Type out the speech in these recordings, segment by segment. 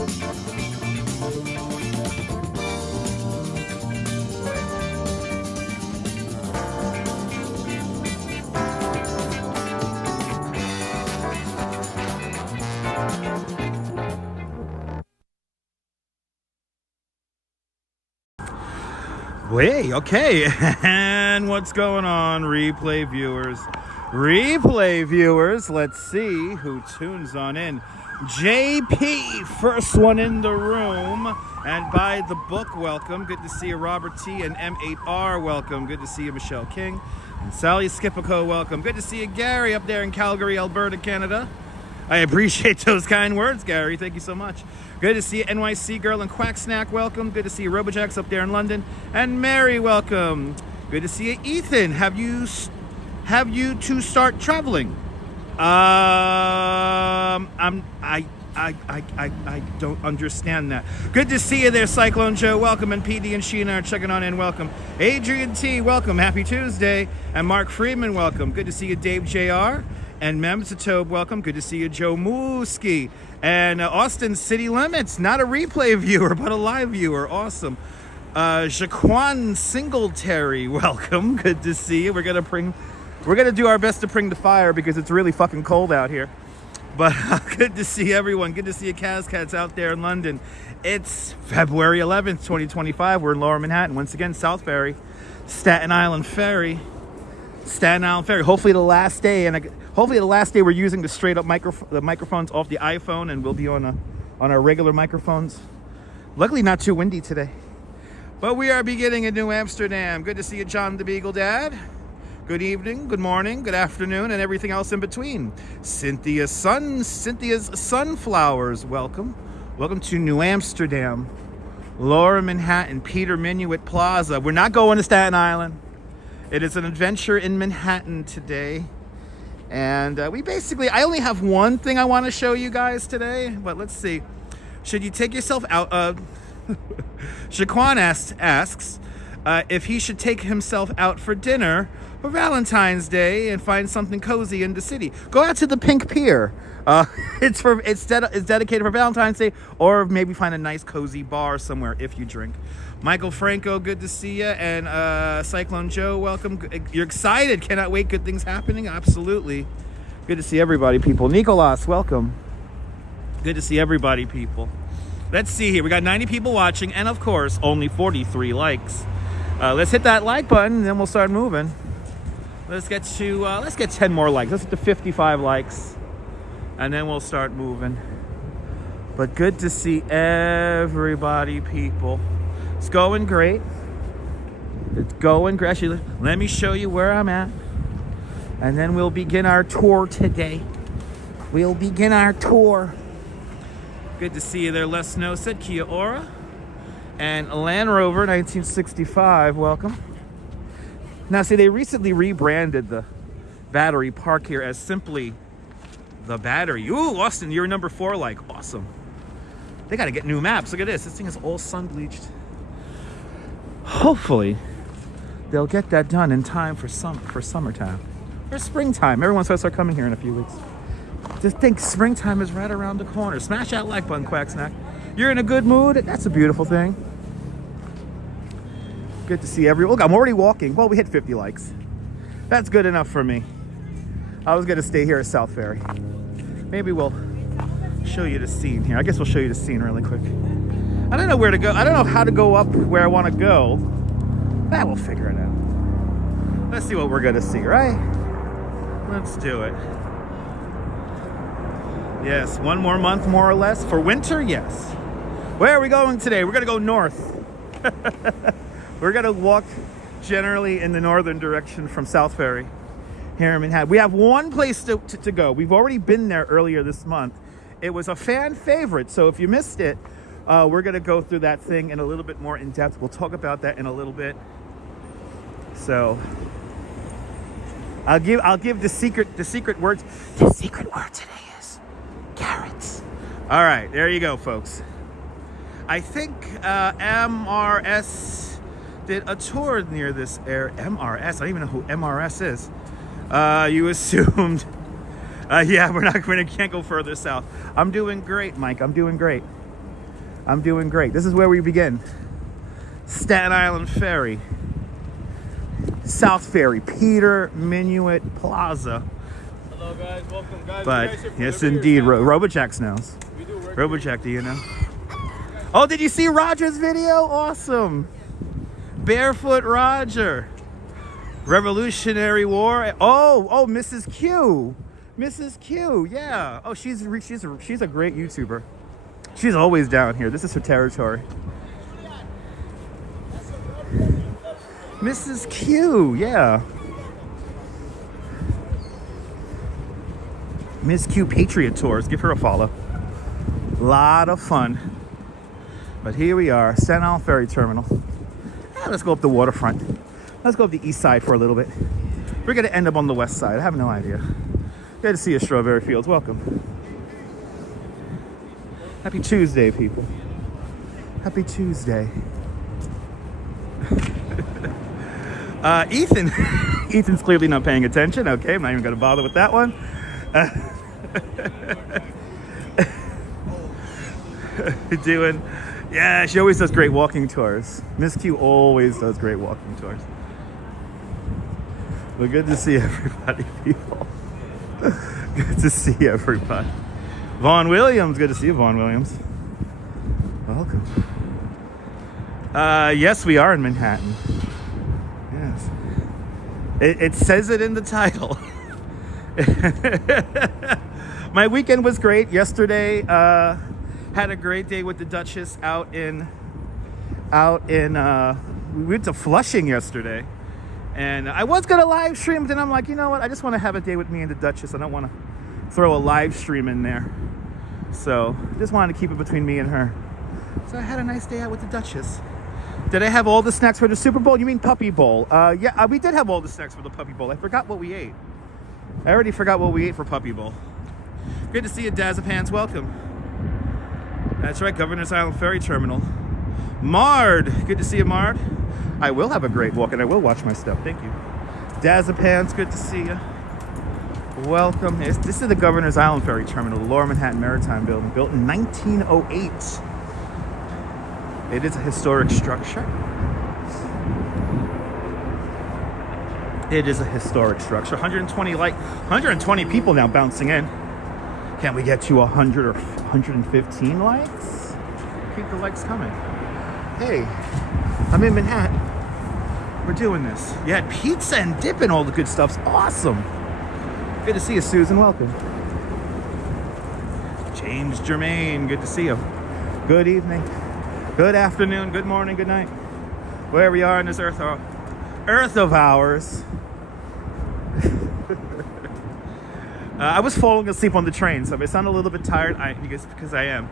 Hey, okay, and what's going on, replay viewers? Replay viewers, let's see who tunes on in. JP, first one in the room, and by the book, welcome. Good to see you, Robert T. and M8R, welcome. Good to see you, Michelle King. And Sally Skipico, welcome. Good to see you, Gary, up there in Calgary, Alberta, Canada. I appreciate those kind words, Gary. Thank you so much. Good to see you, NYC girl and Quack Snack, welcome. Good to see you, Robojax up there in London. And Mary, welcome. Good to see you, Ethan. Have you to start traveling? I don't understand that. Good to see you there, Cyclone Joe. Welcome. And PD and Sheena are checking on in. Welcome. Adrian T, welcome. Happy Tuesday. And Mark Freeman, welcome. Good to see you, Dave JR. And Memsatobe, welcome. Good to see you, Joe Mooski. And Austin City Limits, not a replay viewer, but a live viewer. Awesome. Jaquan Singletary, welcome. Good to see you. We're gonna do our best to bring the fire because it's really fucking cold out here. But good to see everyone. Good to see you, Cats out there in London. It's February 11th, 2025. We're in Lower Manhattan. Once again, South Ferry, Staten Island Ferry. Hopefully the last day, we're using the straight up the microphones off the iPhone, and we'll be on our regular microphones. Luckily, not too windy today. But we are beginning in New Amsterdam. Good to see you, John the Beagle Dad. Good evening, good morning, good afternoon, and everything else in between. Cynthia's Sunflowers, welcome. Welcome to New Amsterdam, Lower Manhattan, Peter Minuit Plaza. We're not going to Staten Island. It is an adventure in Manhattan today. And I only have one thing I want to show you guys today, but let's see. Should you take yourself out? Shaquan asks if he should take himself out for dinner for Valentine's Day and find something cozy in the city. Go out to the Pink Pier. It's dedicated for Valentine's Day, or maybe find a nice cozy bar somewhere if you drink. Michael Franco, good to see you. And Cyclone Joe, welcome. You're excited. Cannot wait. Good things happening. Absolutely. Good to see everybody, people. Nicolas, welcome. Good to see everybody, people. Let's see here. We got 90 people watching, and of course, only 43 likes. Let's hit that like button, and then we'll start moving. Let's get 10 more likes. Let's get to 55 likes, and then we'll start moving. But good to see everybody, people. It's going great. It's going great. Actually, let me show you where I'm at. And then we'll begin our tour today. We'll begin our tour. Good to see you there, Les Snow said. Kia ora. And Land Rover 1965, welcome. Now, see, they recently rebranded the Battery Park here as simply the Battery. Ooh, Austin, you're number 4 like. Awesome. They got to get new maps. Look at this. This thing is all sun-bleached. Hopefully, they'll get that done in time for summertime. Or springtime. Everyone's supposed to start coming here in a few weeks. Just think springtime is right around the corner. Smash that like button, Quack Snack. You're in a good mood. That's a beautiful thing. Good to see everyone. Look, I'm already walking. Well, we hit 50 likes. That's good enough for me. I was going to stay here at South Ferry. Maybe we'll show you the scene here. I guess we'll show you the scene really quick. I don't know where to go. I don't know how to go up where I want to go. But we'll figure it out. Let's see what we're going to see, right? Let's do it. Yes, one more month, more or less. For winter, yes. Where are we going today? We're going to go north. We're going to walk generally in the northern direction from South Ferry here in Manhattan. We have one place to go. We've already been there earlier this month. It was a fan favorite, so if you missed it, we're going to go through that thing in a little bit more in depth. We'll talk about that in a little bit. So I'll give the secret words. The secret word today is carrots. All right, there you go, folks. I think MRS did a tour near this area. MRS, I don't even know who MRS is. You assumed. Yeah, we can't go further south. I'm doing great, Mike. I'm doing great. I'm doing great. This is where we begin. Staten Island Ferry. South Ferry. Peter Minuit Plaza. Hello guys, welcome guys. But yes, indeed, Robojack knows. Robojack, do you know? Oh, did you see Roger's video? Awesome. Barefoot Roger. Revolutionary War. Oh, Mrs. Q. Mrs. Q, yeah. Oh, she's a great YouTuber. She's always down here. This is her territory. Mrs. Q, yeah. Miss Q Patriot Tours. Give her a follow. Lot of fun. But here we are, Staten Island Ferry Terminal. Let's go up the waterfront. Let's go up the east side for a little bit. We're gonna end up on the west side. I have no idea. Good to see you, Strawberry Fields. Welcome. Happy Tuesday, people. Happy Tuesday. Ethan. Ethan's clearly not paying attention. Okay, I'm not even gonna bother with that one. Doing, yeah, she always does great walking tours. Miss Q always does great walking tours. Well, good to see everybody, people. Good to see everybody. Vaughn Williams, good to see you, Vaughn Williams. Welcome. Yes, we are in Manhattan. Yes. It says it in the title. My weekend was great. Yesterday, had a great day with the Duchess out in we went to Flushing yesterday. And I was gonna live stream, but then I'm like, you know what? I just want to have a day with me and the Duchess. I don't want to throw a live stream in there. So just wanted to keep it between me and her. So I had a nice day out with the Duchess. Did I have all the snacks for the Super Bowl? You mean Puppy Bowl? Yeah, we did have all the snacks for the Puppy Bowl. I forgot what we ate. I already forgot what we ate for Puppy Bowl. Good to see you, Dazapants. Welcome. That's right, Governor's Island Ferry Terminal. Mard. Good to see you, Mard. I will have a great walk and I will watch my step. Thank you. Dazapants, good to see you. Welcome. This is the Governor's Island Ferry Terminal, the Lower Manhattan Maritime Building, built in 1908. It is a historic structure. It is a historic structure. 120 people now bouncing in. Can't we get to 100 or 115 likes? Keep the likes coming. Hey, I'm in Manhattan. We're doing this. You had pizza and dip and all the good stuff's awesome. Good to see you, Susan. Welcome. James Germain, good to see you. Good evening, good afternoon, good morning, good night. Wherever you are in this earth of ours. I was falling asleep on the train, so if I sound a little bit tired, because I am.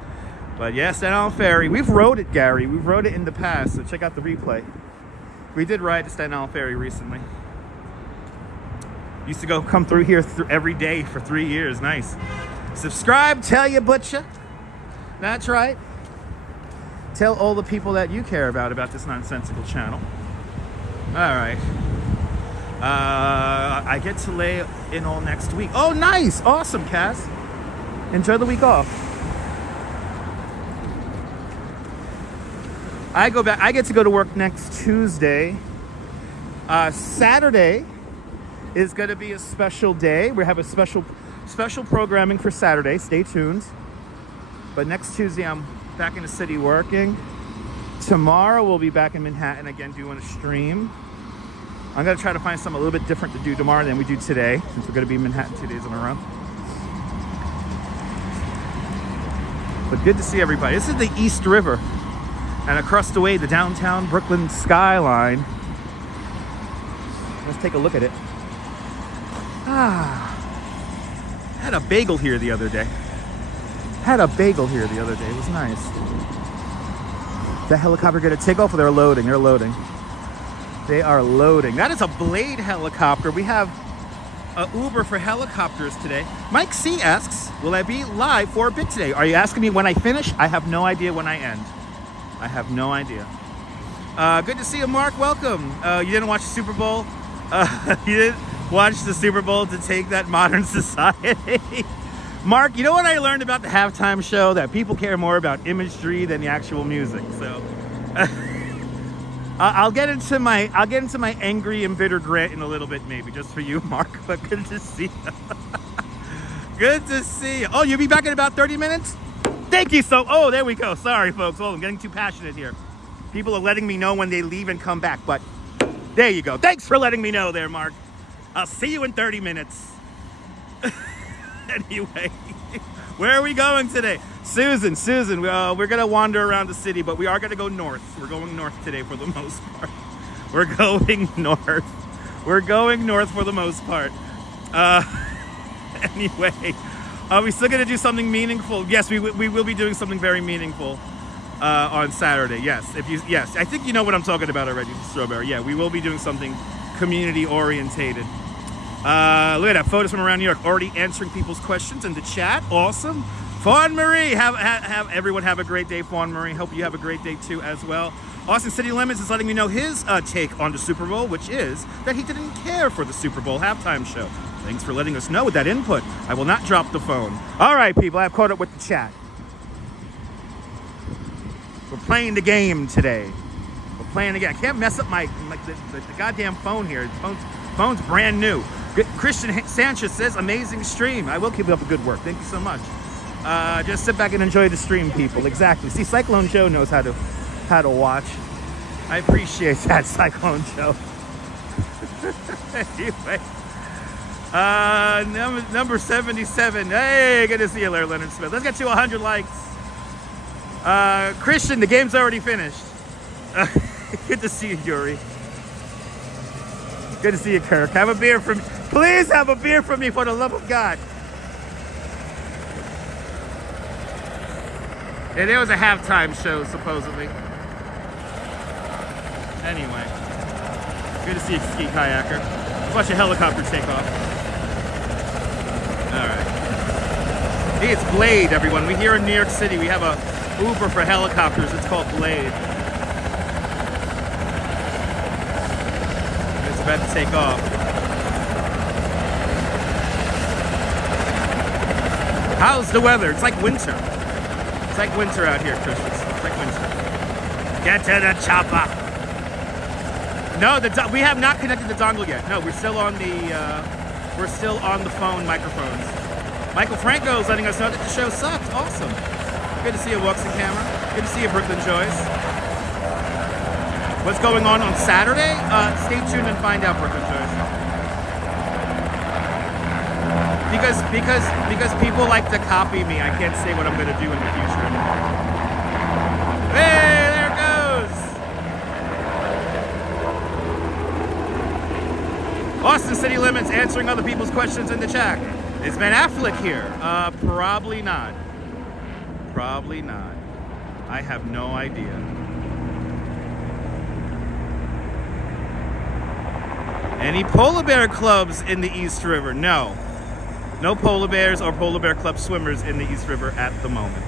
But yeah, Staten Island Ferry. We've rode it, Gary. We've rode it in the past, so check out the replay. We did ride the Staten Island Ferry recently. Used to come through here every day for 3 years. Nice. Subscribe, tell your butcher. That's right. Tell all the people that you care about this nonsensical channel. All right. I get to lay in all next week. Oh, nice. Awesome, Cass. Enjoy the week off. I get to go to work next Tuesday. Saturday is going to be a special day. We have a special programming for Saturday. Stay tuned. But next Tuesday, I'm back in the city working. Tomorrow, we'll be back in Manhattan again doing a stream. I'm going to try to find something a little bit different to do tomorrow than we do today, since we're going to be in Manhattan 2 days in a row. But good to see everybody. This is the East River. And across the way, the downtown Brooklyn skyline. Let's take a look at it. Had a bagel here the other day. It was nice. The helicopter going to take off or they're loading? They're loading. They are loading. That is a Blade helicopter. We have an Uber for helicopters today. Mike C asks, will I be live for a bit today? Are you asking me when I finish? I have no idea when I end. I have no idea. Good to see you, Mark. Welcome. You didn't watch the Super Bowl? You didn't watch the Super Bowl to take that modern society? Mark, you know what I learned about the halftime show? That people care more about imagery than the actual music. So I'll get into my angry, embittered rant in a little bit, maybe just for you, Mark. But good to see you. Good to see you. Oh, you'll be back in about 30 minutes? Thank you so. Oh, there we go. Sorry, folks. Oh, I'm getting too passionate here. People are letting me know when they leave and come back, but there you go. Thanks for letting me know there, Mark. I'll see you in 30 minutes. Anyway, where are we going today? Susan, we're going to wander around the city, but we are going to go north. We're going north today for the most part. We're going north. We're going north for the most part. Anyway, are we still going to do something meaningful? Yes, we will be doing something very meaningful on Saturday. Yes, yes, I think you know what I'm talking about already, Strawberry. Yeah, we will be doing something community orientated. Look at that, photos from around New York, already answering people's questions in the chat. Awesome. Fawn Marie, have everyone have a great day. Fawn Marie, hope you have a great day too as well. Austin City Limits is letting me know his take on the Super Bowl, which is that he didn't care for the Super Bowl halftime show. Thanks for letting us know with that input. I will not drop the phone. All right, people, I've caught up with the chat. We're playing the game today. We're playing the game. I can't mess up the goddamn phone here. The phone's brand new. Christian Sanchez says, amazing stream. I will keep up the good work. Thank you so much. Just sit back and enjoy the stream, people. Exactly. See, Cyclone Joe knows how to watch. I appreciate that, Cyclone Joe. Anyway, number 77. Hey, good to see you there, Leonard Smith. Let's get to 100 likes. Christian, the game's already finished. Good to see you, Yuri. Good to see you, Kirk. Have a beer for me. Please have a beer for me, for the love of God. Yeah, there was a halftime show, supposedly. Anyway. Good to see you, ski kayaker. Let's watch a helicopter take off. Alright. Hey, it's Blade, everyone. We here in New York City, we have a Uber for helicopters. It's called Blade. It's about to take off. How's the weather? It's like winter. It's like winter out here, Christian. It's like winter. Get to the chopper. No, we have not connected the dongle yet. No, we're still on the phone microphones. Michael Franco is letting us know that the show sucks. Awesome. Good to see you, Walks in Camera. Good to see you, Brooklyn Joyce. What's going on Saturday? Stay tuned and find out, Brooklyn Joyce. Because people like to copy me, I can't say what I'm going to do in the future anymore. Hey, there it goes. Austin City Limits answering other people's questions in the chat. Is Ben Affleck here? Probably not. Probably not. I have no idea. Any polar bear clubs in the East River? No. No polar bears or polar bear club swimmers in the East River at the moment.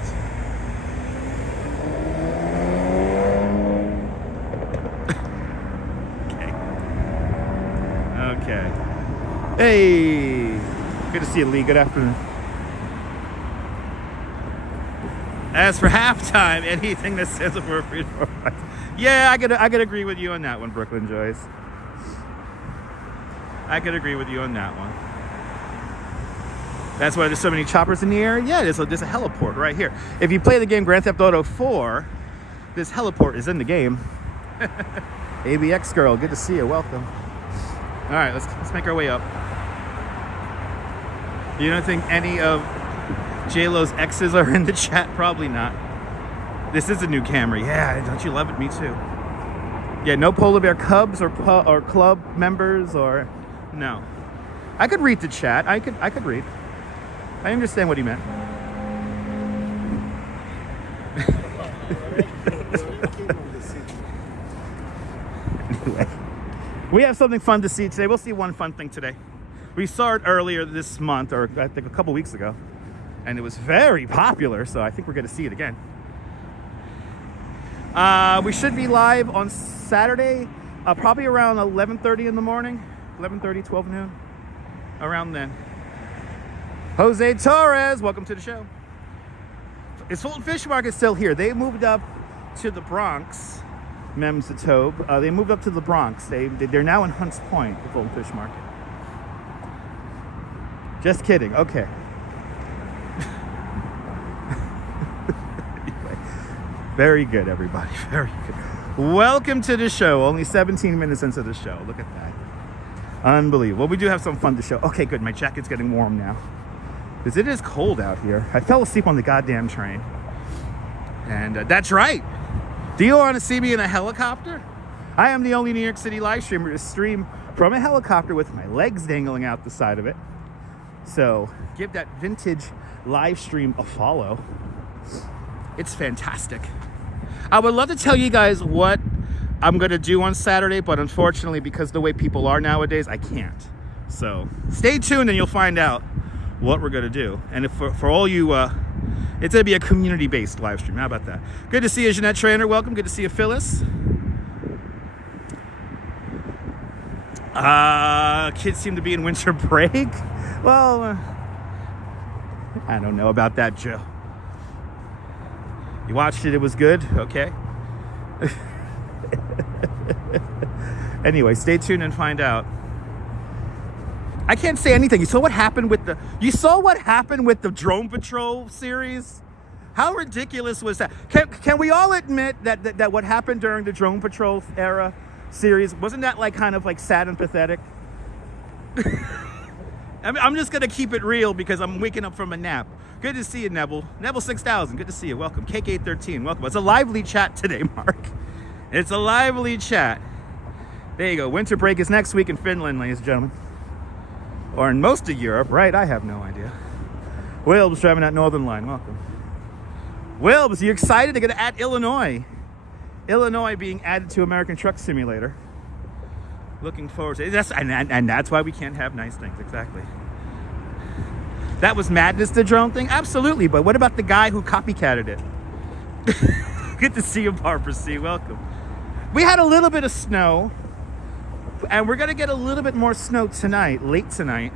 Okay. Hey. Good to see you, Lee. Good afternoon. As for halftime, anything that says appropriate for us. Yeah, I could agree with you on that one, Brooklyn Joyce. I could agree with you on that one. That's why there's so many choppers in the air. Yeah, there's a heliport right here. If you play the game Grand Theft Auto 4, this heliport is in the game. ABX girl, good to see you. Welcome. All right, let's make our way up. You don't think any of J-Lo's exes are in the chat? Probably not. This is a new camera. Yeah, don't you love it? Me too. Yeah, no polar bear cubs or club members or no. I could read the chat. I could read. I understand what he meant. Anyway, we have something fun to see today. We'll see one fun thing today. We saw it earlier this month, or I think a couple weeks ago, and it was very popular, so I think we're going to see it again. We should be live on Saturday, probably around 11:30 in the morning, 11:30, 12 noon, around then. Jose Torres, welcome to the show. Is Fulton Fish Market still here? They moved up to the Bronx, Mems the Tobe. They moved up to the Bronx. They're now in Hunts Point, the Fulton Fish Market. Just kidding, okay. Anyway, very good, everybody, very good. Welcome to the show. Only 17 minutes into the show. Look at that. Unbelievable. Well, we do have some fun to show. Okay, good. My jacket's getting warm now. Because it is cold out here. I fell asleep on the goddamn train. And that's right. Do you want to see me in a helicopter? I am the only New York City live streamer to stream from a helicopter with my legs dangling out the side of it. So give that vintage live stream a follow. It's fantastic. I would love to tell you guys what I'm going to do on Saturday, but unfortunately, because the way people are nowadays, I can't. So stay tuned and you'll find out what we're going to do. And if for all you, it's going to be a community-based live stream. How about that? Good to see you, Jeanette Trainer. Welcome. Good to see you, Phyllis. Kids seem to be in winter break. Well, I don't know about that, Joe. You watched it, it was good, okay? Anyway, stay tuned and find out. I can't say anything. You saw what happened with the Drone Patrol series? How ridiculous was that? Can we all admit that what happened during the Drone Patrol era series, wasn't that like kind of like sad and pathetic? I'm just gonna keep it real because I'm waking up from a nap. Good to see you, Neville. Neville 6000, good to see you. Welcome. Cake 813, welcome. It's a lively chat today, Mark. It's a lively chat. There you go. Winter break is next week in Finland, ladies and gentlemen. Or in most of Europe, right? I have no idea. Wilbs driving that Northern Line, welcome. Wilbs, you excited to get to add Illinois? Illinois being added to American Truck Simulator. Looking forward to it. And that's why we can't have nice things, exactly. That was madness, the drone thing? Absolutely, but what about the guy who copycatted it? Good to see you, Barbara C. Welcome. We had a little bit of snow, and we're gonna get a little bit more snow tonight, late tonight.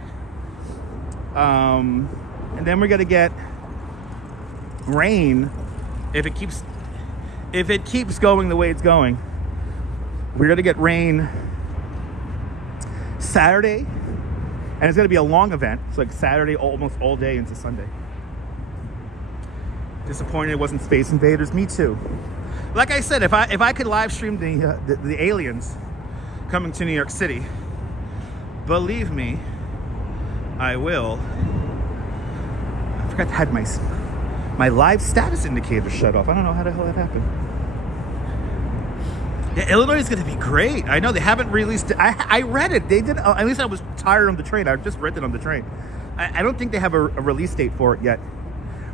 And then we're gonna get rain if it keeps going the way it's going. We're gonna get rain Saturday. And it's going to be a long event. It's like Saturday, almost all day into Sunday. Disappointed it wasn't Space Invaders. Me too. Like I said, if I could live stream the aliens coming to New York City, believe me, I will. I forgot to have my live status indicator shut off. I don't know how the hell that happened. Yeah, Illinois is going to be great. I know they haven't released it. I read it. They did. At least I was tired on the train. I just read it on the train. I don't think they have a release date for it yet.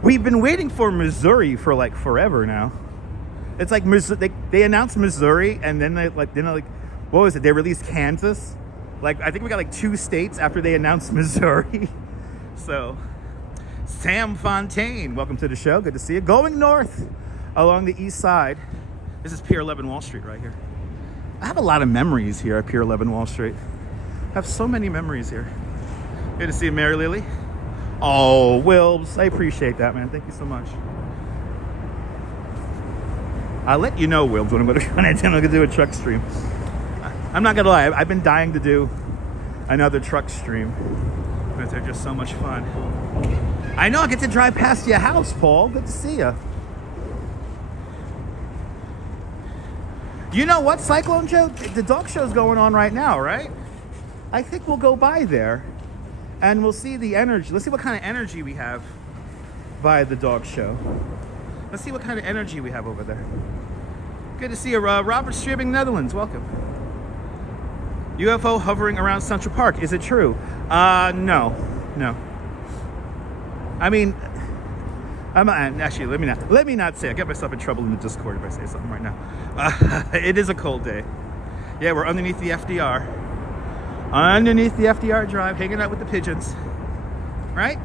We've been waiting for Missouri for like forever now. It's like they announced Missouri and then what was it? They released Kansas. Like I think we got like 2 states after they announced Missouri. So, Sam Fontaine, welcome to the show. Good to see you. Going north along the east side. This is Pier 11 Wall Street right here. I have a lot of memories here at Pier 11 Wall Street. I have so many memories here. Good to see you, Mary Lily. Oh, Wilbs, I appreciate that, man. Thank you so much. I'll let you know, Wilbs, when I'm gonna do a truck stream. I'm not gonna lie, I've been dying to do another truck stream because they're just so much fun. I know I get to drive past your house, Paul. Good to see you. You know what, Cyclone Joe? The dog show's going on right now, right? I think we'll go by there and we'll see the energy. Let's see what kind of energy we have by the dog show. Let's see what kind of energy we have over there. Good to see you, Robert Streaming Netherlands. Welcome. UFO hovering around Central Park. Is it true? No. I mean, actually, let me not say. I get myself in trouble in the Discord if I say something right now. It is a cold day. Yeah, we're underneath the FDR. Underneath the FDR drive, hanging out with the pigeons. Right?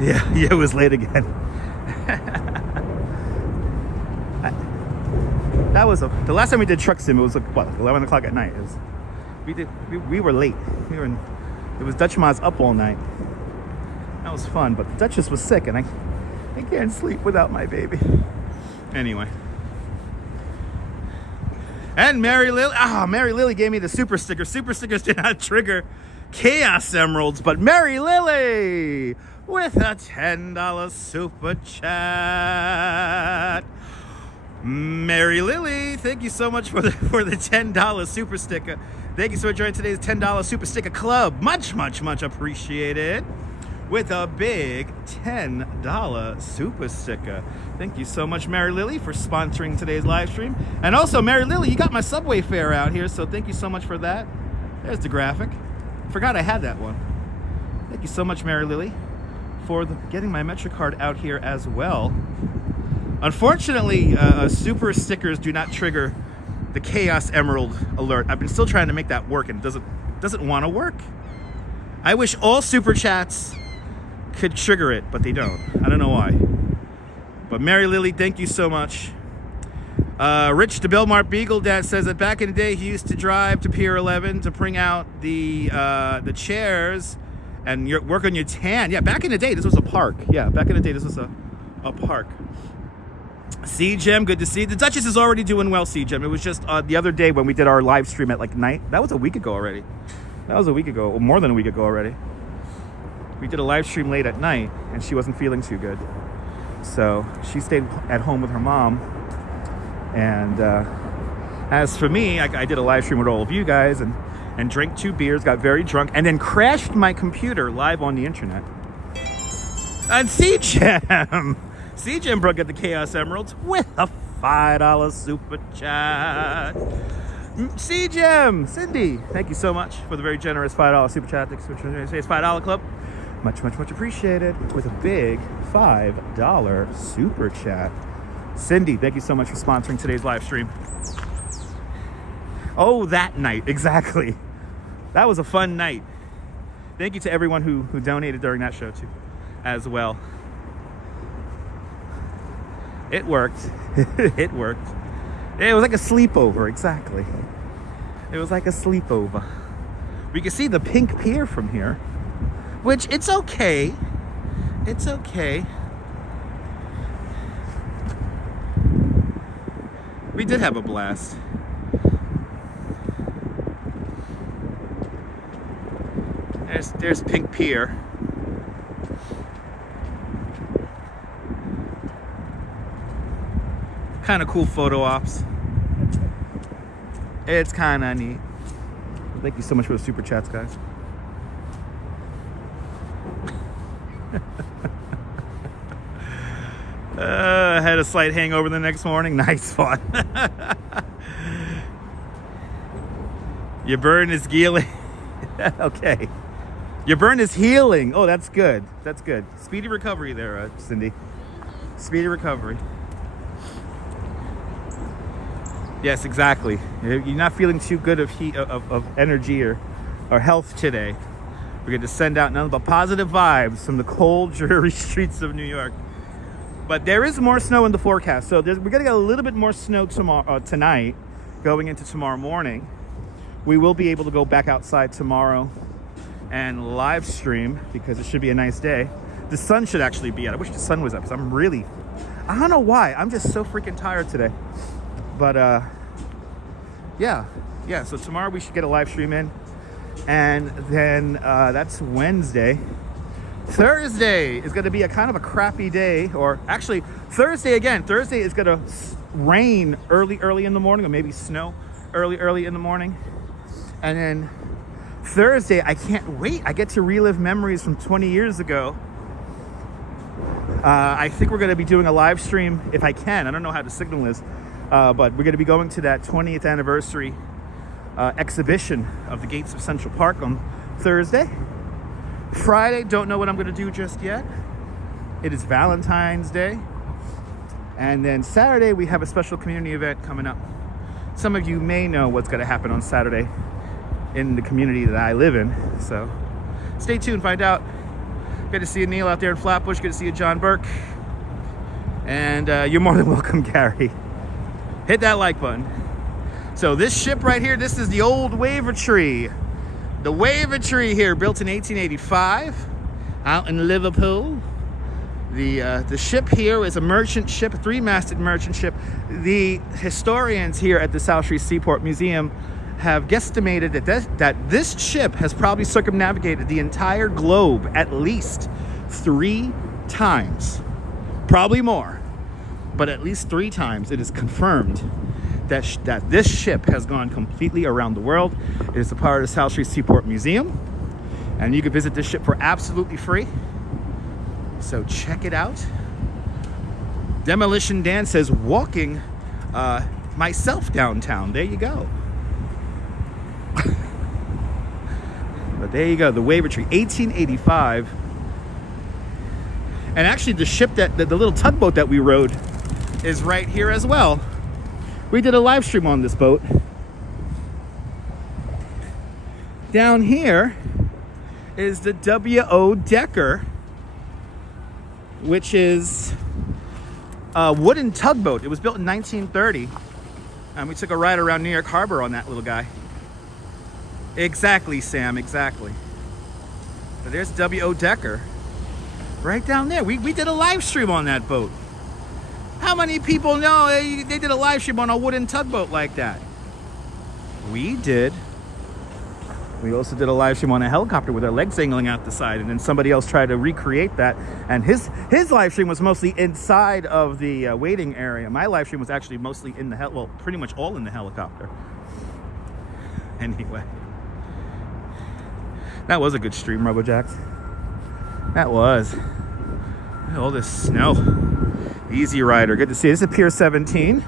Yeah, it was late again. That was the last time we did truck sim. It was like 11 o'clock at night. We were late. We were in It was Dutch Ma's up all night. That was fun, but the Duchess was sick, and I can't sleep without my baby. Anyway. And Mary Lily gave me the super sticker. Super stickers did not trigger Chaos Emeralds, but Mary Lily with a $10 super chat. Mary Lily, thank you so much for the $10 super sticker. Thank you so much for joining today's $10 super sticker club. Much, much, much appreciated. With a big $10 super sticker. Thank you so much, Mary Lily, for sponsoring today's live stream. And also, Mary Lily, you got my subway fare out here, so thank you so much for that. There's the graphic. Forgot I had that one. Thank you so much, Mary Lily, for getting my MetroCard out here as well. Unfortunately, super stickers do not trigger the Chaos Emerald alert. I've been still trying to make that work, and it doesn't want to work. I wish all super chats could trigger it, but they don't. I don't know why. But Mary Lily, thank you so much. Rich the Belmar Beagle Dad says that back in the day he used to drive to Pier 11 to bring out the chairs and work on your tan. Yeah, back in the day this was a park. Yeah, back in the day this was a park. C-Gem, good to see. The Duchess is already doing well, C-Gem. It was just the other day when we did our live stream at like night. That was a week ago already. That was a week ago, or more than a week ago already. We did a live stream late at night, and she wasn't feeling too good. So she stayed at home with her mom. And as for me, I did a live stream with all of you guys and drank 2 beers, got very drunk, and then crashed my computer live on the internet. And C-Gem broke at the Chaos Emeralds with a $5 super chat. C-Gem, Cindy, thank you so much for the very generous $5 super chat. Thanks for joining today's $5 club. Much, much, much appreciated. With a big $5 super chat. Cindy, thank you so much for sponsoring today's live stream. Oh, that night, exactly. That was a fun night. Thank you to everyone who donated during that show too, as well. It worked. It worked. It was like a sleepover, exactly. It was like a sleepover. We can see the pink pier from here, which it's okay. It's okay. We did have a blast. There's Pink Pier. Kind of cool photo ops. It's kind of neat. Thank you so much for the super chats, guys. I had a slight hangover the next morning. Nice fun. Your burn is healing. Okay. Your burn is healing. Oh, that's good. That's good. Speedy recovery there, Cindy. Speedy recovery. Yes, exactly. You're not feeling too good of heat, of energy or health today. We're going to send out nothing but positive vibes from the cold, dreary streets of New York. But there is more snow in the forecast, so we're going to get a little bit more snow tonight, going into tomorrow morning. We will be able to go back outside tomorrow and live stream because it should be a nice day. The sun should actually be out. I wish the sun was up because I don't know why. I'm just so freaking tired today. But yeah. So tomorrow we should get a live stream in, and then that's Wednesday. Thursday is going to be a kind of a crappy day, or actually Thursday again. Thursday is going to rain early in the morning, or maybe snow early in the morning. And then Thursday, I can't wait. I get to relive memories from 20 years ago. I think we're going to be doing a live stream if I can. I don't know how the signal is, but we're going to be going to that 20th anniversary exhibition of the Gates of Central Park on Thursday. Friday, don't know what I'm going to do just yet. It is Valentine's Day. And then Saturday, we have a special community event coming up. Some of you may know what's going to happen on Saturday in the community that I live in. So stay tuned, find out. Good to see you, Neil, out there in Flatbush. Good to see you, John Burke. And you're more than welcome, Gary. Hit that like button. So this ship right here, this is the old Wavertree. The Wavertree here, built in 1885, out in Liverpool. The ship here is a merchant ship, a three-masted merchant ship. The historians here at the South Street Seaport Museum have guesstimated that this ship has probably circumnavigated the entire globe at least 3 times. Probably more, but at least 3 times it is confirmed that this ship has gone completely around the world. It is a part of the South Street Seaport Museum, and you can visit this ship for absolutely free. So check it out. Demolition Dan says, walking myself downtown. There you go. But there you go, the Wavertree, 1885. And actually the ship the little tugboat that we rode is right here as well. We did a live stream on this boat. Down here is the W.O. Decker, which is a wooden tugboat. It was built in 1930, and we took a ride around New York Harbor on that little guy. Exactly, Sam, exactly. But there's W.O. Decker right down there. We did a live stream on that boat. How many people know they did a live stream on a wooden tugboat like that? We did. We also did a live stream on a helicopter with our legs dangling out the side, and then somebody else tried to recreate that. And his live stream was mostly inside of the waiting area. My live stream was actually mostly in the well, pretty much all in the helicopter. Anyway, that was a good stream, RoboJax. That was. All this snow. Easy Rider, good to see you. This is Pier 17,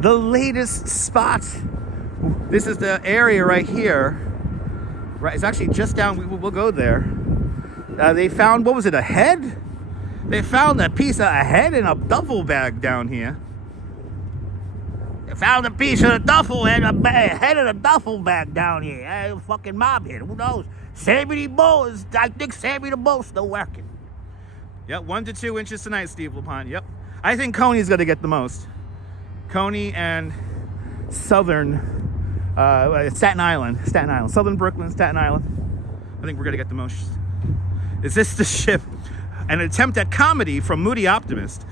the latest spot. This is the area right here. Right, it's actually just down. We'll go there. They found, what was it, a head? They found a piece of a head in a duffel bag down here. They found a piece of a duffel and a head in a duffel bag down here. Fucking mob hit. Who knows? Sammy the Bull is. I think Sammy the Bull's still working. Yep, 1 to 2 inches tonight, Steve LaPont. Yep. I think Coney's going to get the most. Coney and Southern, Staten Island, Southern Brooklyn, Staten Island. I think we're going to get the most. Is this the ship? An attempt at comedy from Moody Optimist.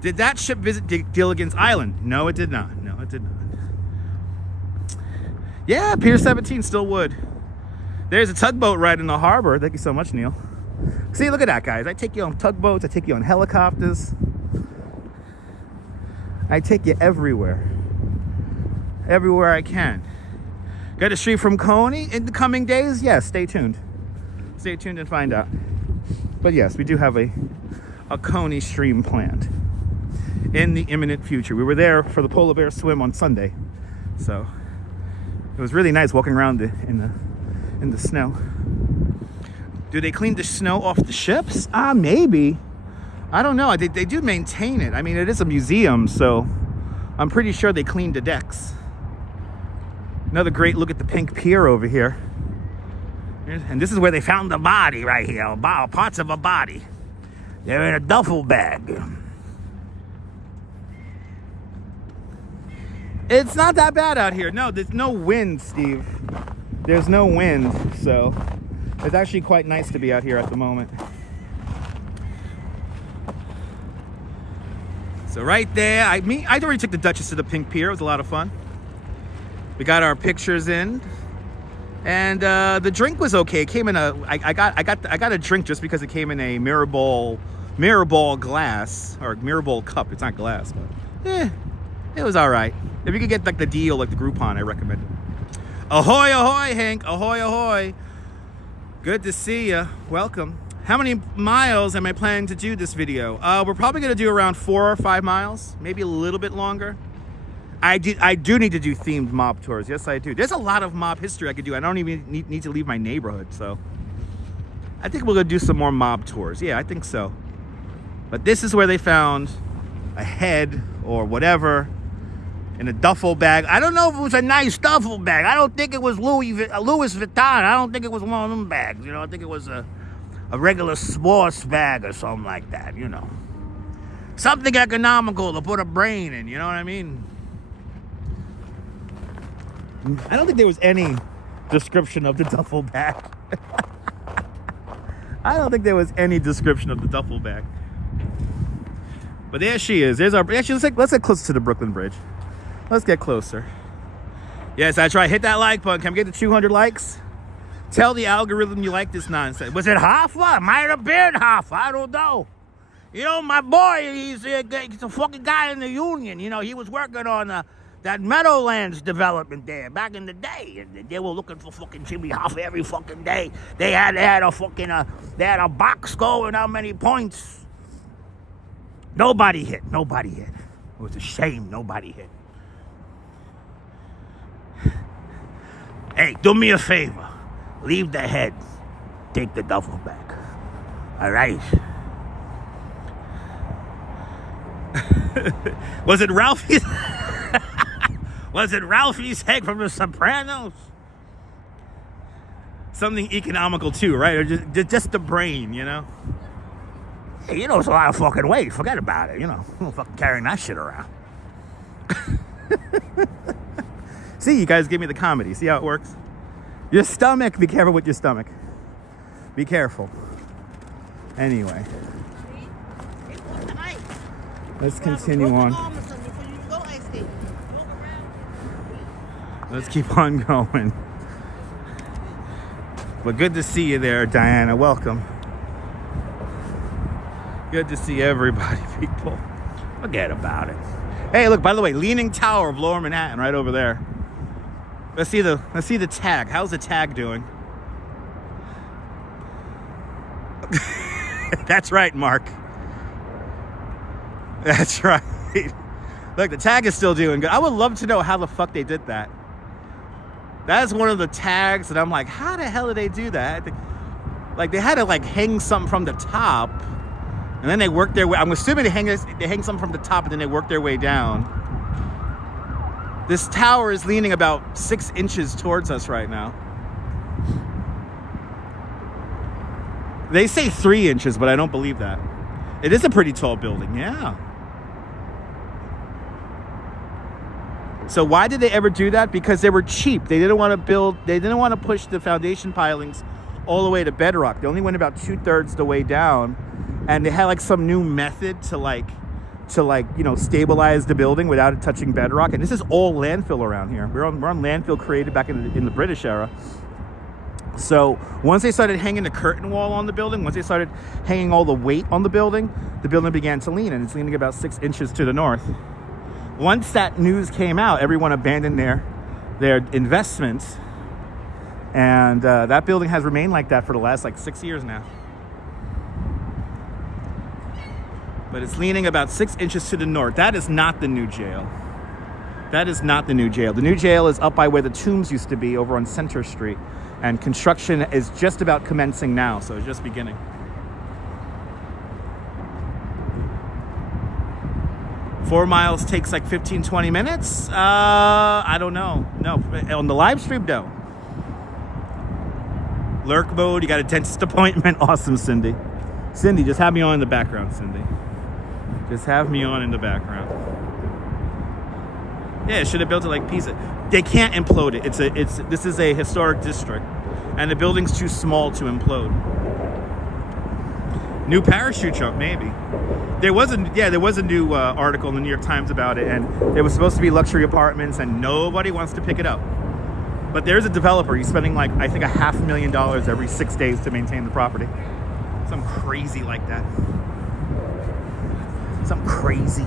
Did that ship visit Gilligan's Island? No, it did not. No, it did not. Yeah, Pier 17 still would. There's a tugboat right in the harbor. Thank you so much, Neil. See, look at that, guys. I take you on tugboats. I take you on helicopters. I take you everywhere. Everywhere I can. Got a stream from Coney in the coming days? Yes, stay tuned. Stay tuned and find out. But yes, we do have a Coney stream planned in the imminent future. We were there for the polar bear swim on Sunday. So it was really nice walking around in the snow. Do they clean the snow off the ships? Maybe. I don't know. They do maintain it. I mean, it is a museum, so I'm pretty sure they cleaned the decks. Another great look at the pink pier over here. And this is where they found the body right here. Parts of a body. They're in a duffel bag. It's not that bad out here. No, there's no wind, Steve. There's no wind, so it's actually quite nice to be out here at the moment. So right there, I already took the Duchess to the Pink Pier. It was a lot of fun. We got our pictures in, and the drink was okay. It came in a. I got a drink just because it came in a mirror ball glass or mirror ball cup. It's not glass, but it was all right. If you could get like the deal, like the Groupon, I recommend it. Ahoy, ahoy, Hank! Ahoy, ahoy! Good to see you. Welcome. How many miles am I planning to do this video? We're probably going to do around 4 or 5 miles, maybe a little bit longer. I do need to do themed mob tours. Yes, I do. There's a lot of mob history I could do. I don't even need to leave my neighborhood, so I think we're going to do some more mob tours. Yeah, I think so. But this is where they found a head or whatever in a duffel bag. I don't know if it was a nice duffel bag. I don't think it was Louis Vuitton. I don't think it was one of them bags. You know, I think it was a regular sports bag or something like that, you know. Something economical to put a brain in, you know what I mean? I don't think there was any description of the duffel bag. I don't think there was any description of the duffel bag. But there she is. There's our. Actually, let's get closer to the Brooklyn Bridge. Let's get closer. Yes, I try. Hit that like button. Can we get to 200 likes? Tell the algorithm you like this nonsense. Was it Hoffa? Might have been Hoffa. I don't know. You know, my boy, he's a fucking guy in the union. You know, he was working on that Meadowlands development there back in the day. And they were looking for fucking Jimmy Hoffa every fucking day. They had a fucking, they had a box score and how many points. Nobody hit. Nobody hit. It was a shame nobody hit. Hey, do me a favor. Leave the head. Take the duffel bag. All right. Was it Ralphie's? Was it Ralphie's head from The Sopranos? Something economical too, right? Or just the brain, you know? Hey, you know, it's a lot of fucking weight. Forget about it, you know. I'm fucking carrying that shit around. See, you guys give me the comedy. See how it works? Your stomach. Be careful with your stomach. Be careful. Anyway. Let's continue on. Let's keep on going. But good to see you there, Diana. Welcome. Good to see everybody, people. Forget about it. Hey, look, by the way, Leaning Tower of Lower Manhattan right over there. Let's see the tag. How's the tag doing? That's right, Mark. That's right. Look, the tag is still doing good. I would love to know how the fuck they did that. That's one of the tags that I'm like, how the hell did they do that? Like, they had to like hang something from the top, and then they worked their way. I'm assuming they hang something from the top, and then they work their way down. This tower is leaning about 6 inches towards us right now. They say 3 inches, but I don't believe that. It is a pretty tall building, yeah. So why did they ever do that? Because they were cheap. They didn't want to push the foundation pilings all the way to bedrock. They only went about 2/3 the way down, and they had like some new method to you know, stabilize the building without it touching bedrock. And this is all landfill around here. We're on landfill created back in the British era. So once they started hanging the curtain wall on the building, once they started hanging all the weight on the building began to lean, and it's leaning about 6 inches to the north. Once that news came out, everyone abandoned their investments, and that building has remained like that for the last like 6 years now. But it's leaning about 6 inches to the north. That is not the new jail. That is not the new jail. The new jail is up by where the tombs used to be over on Center Street. And construction is just about commencing now, so it's just beginning. Four miles takes like 15-20 minutes? I don't know. No, on the live stream, no. Lurk mode, you got a dentist appointment. Awesome, Cindy. Cindy, just have me on in the background, Cindy. Just have me on in the background. Yeah, should have built it like Pisa. They can't implode it. This is a historic district, and the building's too small to implode. New parachute jump, maybe. There was a new article in the New York Times about it, and it was supposed to be luxury apartments, and nobody wants to pick it up. But there's a developer. He's spending like, I think, $500,000 every 6 days to maintain the property. Something crazy like that. Something crazy.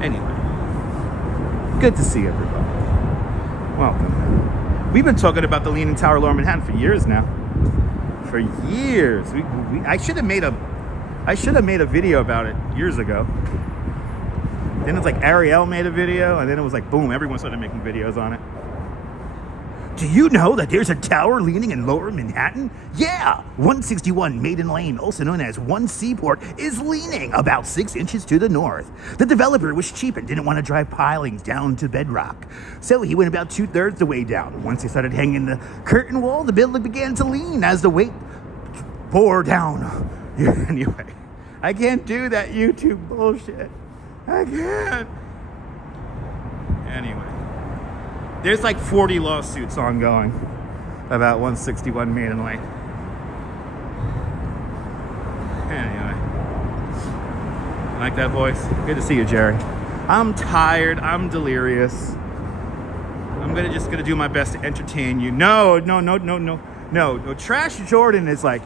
Anyway, good to see everybody. Welcome. We've been talking about the Leaning Tower, Lower Manhattan for years now. For years. I should have made a video about it years ago. Then it's like Ariel made a video, and then it was like boom, everyone started making videos on it. Do you know that there's a tower leaning in Lower Manhattan? Yeah! 161 Maiden Lane, also known as 1 Seaport, is leaning about 6 inches to the north. The developer was cheap and didn't want to drive pilings down to bedrock, so he went about 2/3 the way down. Once he started hanging the curtain wall, the building began to lean as the weight poured down. Anyway, I can't do that YouTube bullshit. I can't. Anyway, there's like 40 lawsuits ongoing about 161 Maiden Lane. Anyway, like that voice? Good to see you, Jerry. I'm tired. I'm delirious. I'm just gonna do my best to entertain you. No. Trash Jordan is like,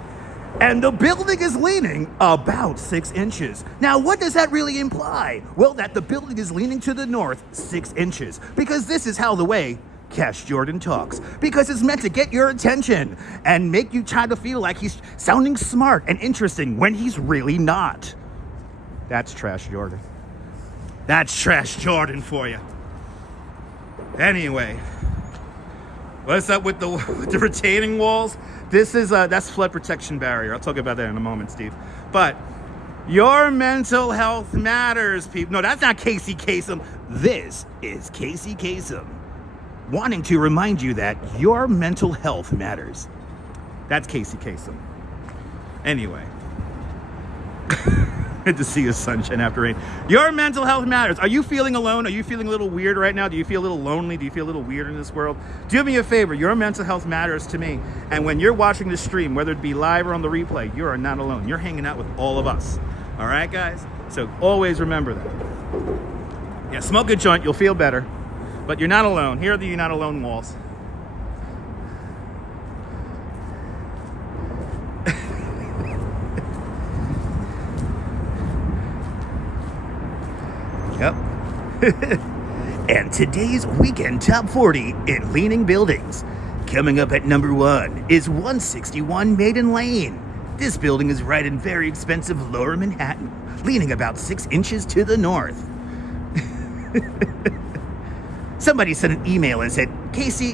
and the building is leaning about 6 inches. Now, what does that really imply? Well, that the building is leaning to the north 6 inches, because this is how the way Cash Jordan talks, because it's meant to get your attention and make you try to feel like he's sounding smart and interesting when he's really not. That's Trash Jordan. That's Trash Jordan for you. Anyway, what's up with the retaining walls? This is that's flood protection barrier. I'll talk about that in a moment, Steve. But your mental health matters, people. No, that's not Casey Kasem. This is Casey Kasem, wanting to remind you that your mental health matters. That's Casey Kasem. Anyway. Good to see you, sunshine after rain. Your mental health matters. Are you feeling alone? Are you feeling a little weird right now? Do you feel a little lonely? Do you feel a little weird in this world? Do me a favor. Your mental health matters to me. And when you're watching the stream, whether it be live or on the replay, you are not alone. You're hanging out with all of us. All right, guys? So always remember that. Yeah, smoke a joint. You'll feel better. But you're not alone. Here are the You're Not Alone walls. Yep. And today's weekend top 40 in leaning buildings. Coming up at number 1 is 161 Maiden Lane. This building is right in very expensive Lower Manhattan, leaning about 6 inches to the north. Somebody sent an email and said, Casey,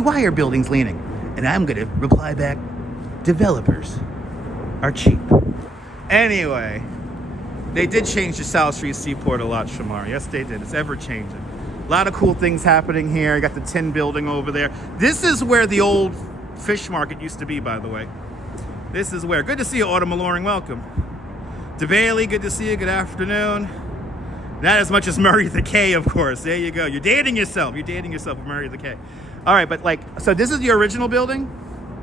why are buildings leaning? And I'm going to reply back, developers are cheap. Anyway. They did change the South Street Seaport a lot, Shamar. Yes, they did. It's ever changing. A lot of cool things happening here. You got the Tin Building over there. This is where the old fish market used to be, by the way. This is where. Good to see you, Autumn Maloring. Welcome. DeBailey, good to see you. Good afternoon. Not as much as Murray the K, of course. There you go. You're dating yourself. You're dating yourself with Murray the K. All right, but so this is the original building.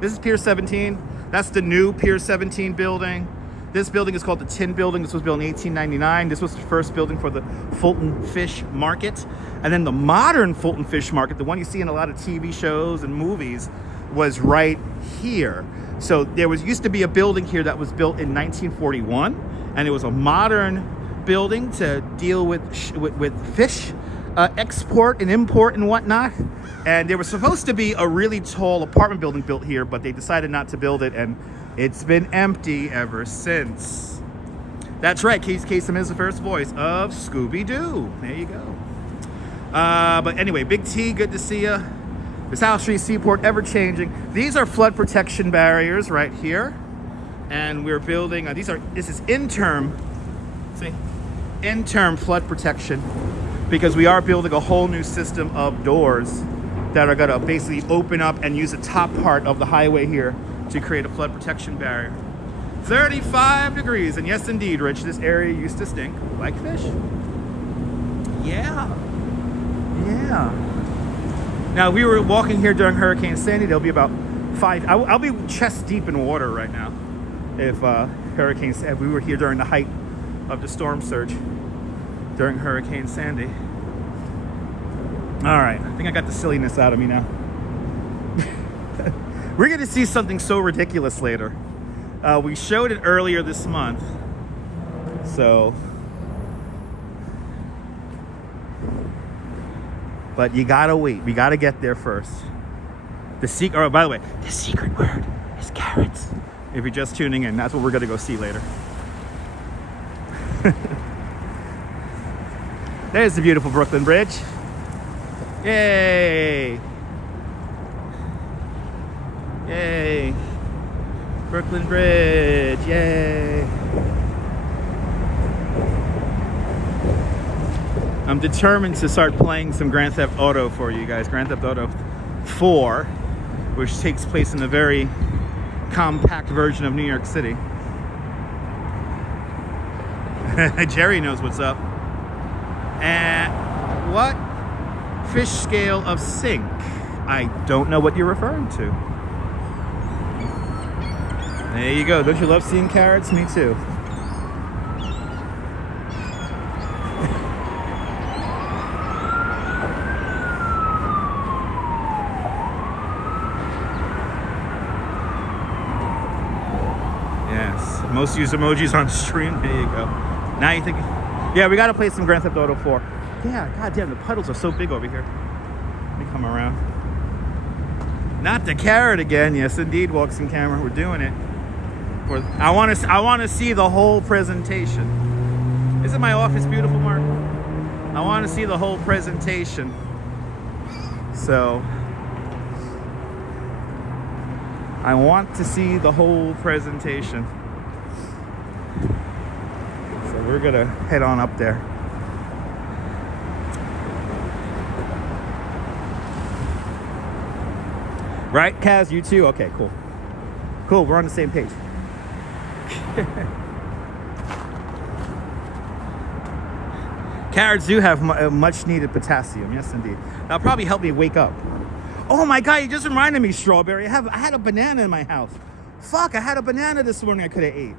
This is Pier 17. That's the new Pier 17 building. This building is called the Tin Building. This was built in 1899. This was the first building for the Fulton Fish Market. And then the modern Fulton Fish Market, the one you see in a lot of TV shows and movies, was right here. So there used to be a building here that was built in 1941, and it was a modern building to deal with fish export and import and whatnot. And there was supposed to be a really tall apartment building built here, but they decided not to build it, and it's been empty ever since. That's right, Casey Kasem is the first voice of Scooby-Doo. There you go. But anyway, Big T, good to see you. The South Street Seaport, ever changing. These are flood protection barriers right here. And we're building, this is interim flood protection, because we are building a whole new system of doors that are gonna basically open up and use the top part of the highway here to create a flood protection barrier. 35 degrees, and yes indeed, Rich, this area used to stink like fish. Yeah. Now, we were walking here during Hurricane Sandy. There'll be about 5, I'll be chest deep in water right now if we were here during the height of the storm surge during Hurricane Sandy. All right, I think I got the silliness out of me now. We're going to see something so ridiculous later. We showed it earlier this month. So, but you gotta wait. We gotta get there first. Oh, by the way, the secret word is carrots. If you're just tuning in, that's what we're gonna go see later. There's the beautiful Brooklyn Bridge. Yay! Yay! Brooklyn Bridge, yay! I'm determined to start playing some Grand Theft Auto for you guys. Grand Theft Auto 4, which takes place in a very compact version of New York City. Jerry knows what's up. And what fish scale of sink? I don't know what you're referring to. There you go. Don't you love seeing carrots? Me too. Yes. Most used emojis on stream. There you go. Now you think, yeah, we got to play some Grand Theft Auto 4. Yeah, goddamn, the puddles are so big over here. Let me come around. Not the carrot again. Yes, indeed, walks in camera. We're doing it. I want to see the whole presentation. Isn't my office beautiful, Mark? I want to see the whole presentation. So I want to see the whole presentation. So we're gonna head on up there. Right, Kaz, you too? Okay, cool. Cool, we're on the same page. Carrots do have much needed potassium, yes indeed. That'll probably help me wake up. Oh my God, you just reminded me, Strawberry. I had a banana in my house. Fuck, I had a banana this morning I could have ate.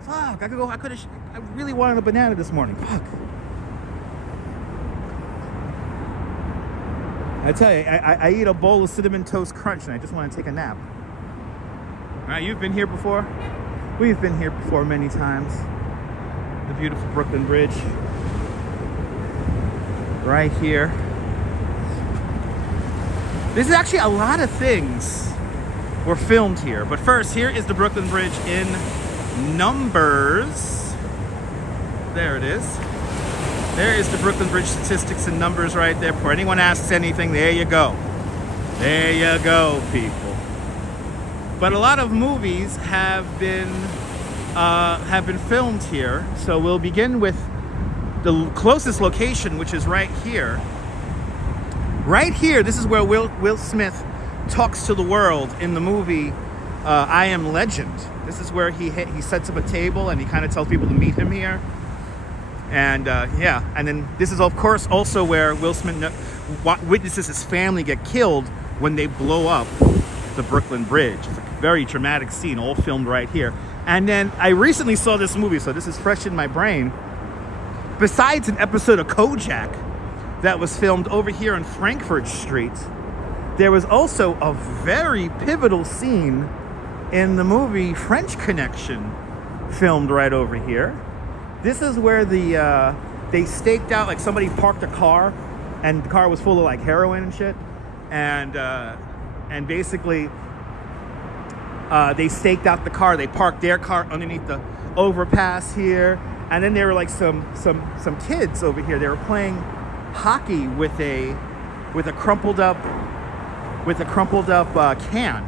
Fuck, I really wanted a banana this morning. Fuck. I tell you, I eat a bowl of Cinnamon Toast Crunch and I just want to take a nap. All right, you've been here before? We've been here before many times. The beautiful Brooklyn Bridge. Right here. There's actually a lot of things were filmed here. But first, here is the Brooklyn Bridge in numbers. There it is. There is the Brooklyn Bridge statistics and numbers right there. Before anyone asks anything, there you go. There you go, people. But a lot of movies have been filmed here. So we'll begin with the closest location, which is right here. Right here, this is where Will Smith talks to the world in the movie I Am Legend. This is where he sets up a table and he kind of tells people to meet him here. And yeah, and then this is of course also where Will Smith witnesses his family get killed when they blow up the Brooklyn Bridge. It's a very dramatic scene, all filmed right here. And then I recently saw this movie, so this is fresh in my brain. Besides an episode of Kojak that was filmed over here on Frankfurt Street, there was also a very pivotal scene in the movie French Connection filmed right over here. This is where they staked out, like somebody parked a car and the car was full of like heroin and shit. And basically they staked out the car. They parked their car underneath the overpass here. And then there were like some kids over here. They were playing hockey with a crumpled up can,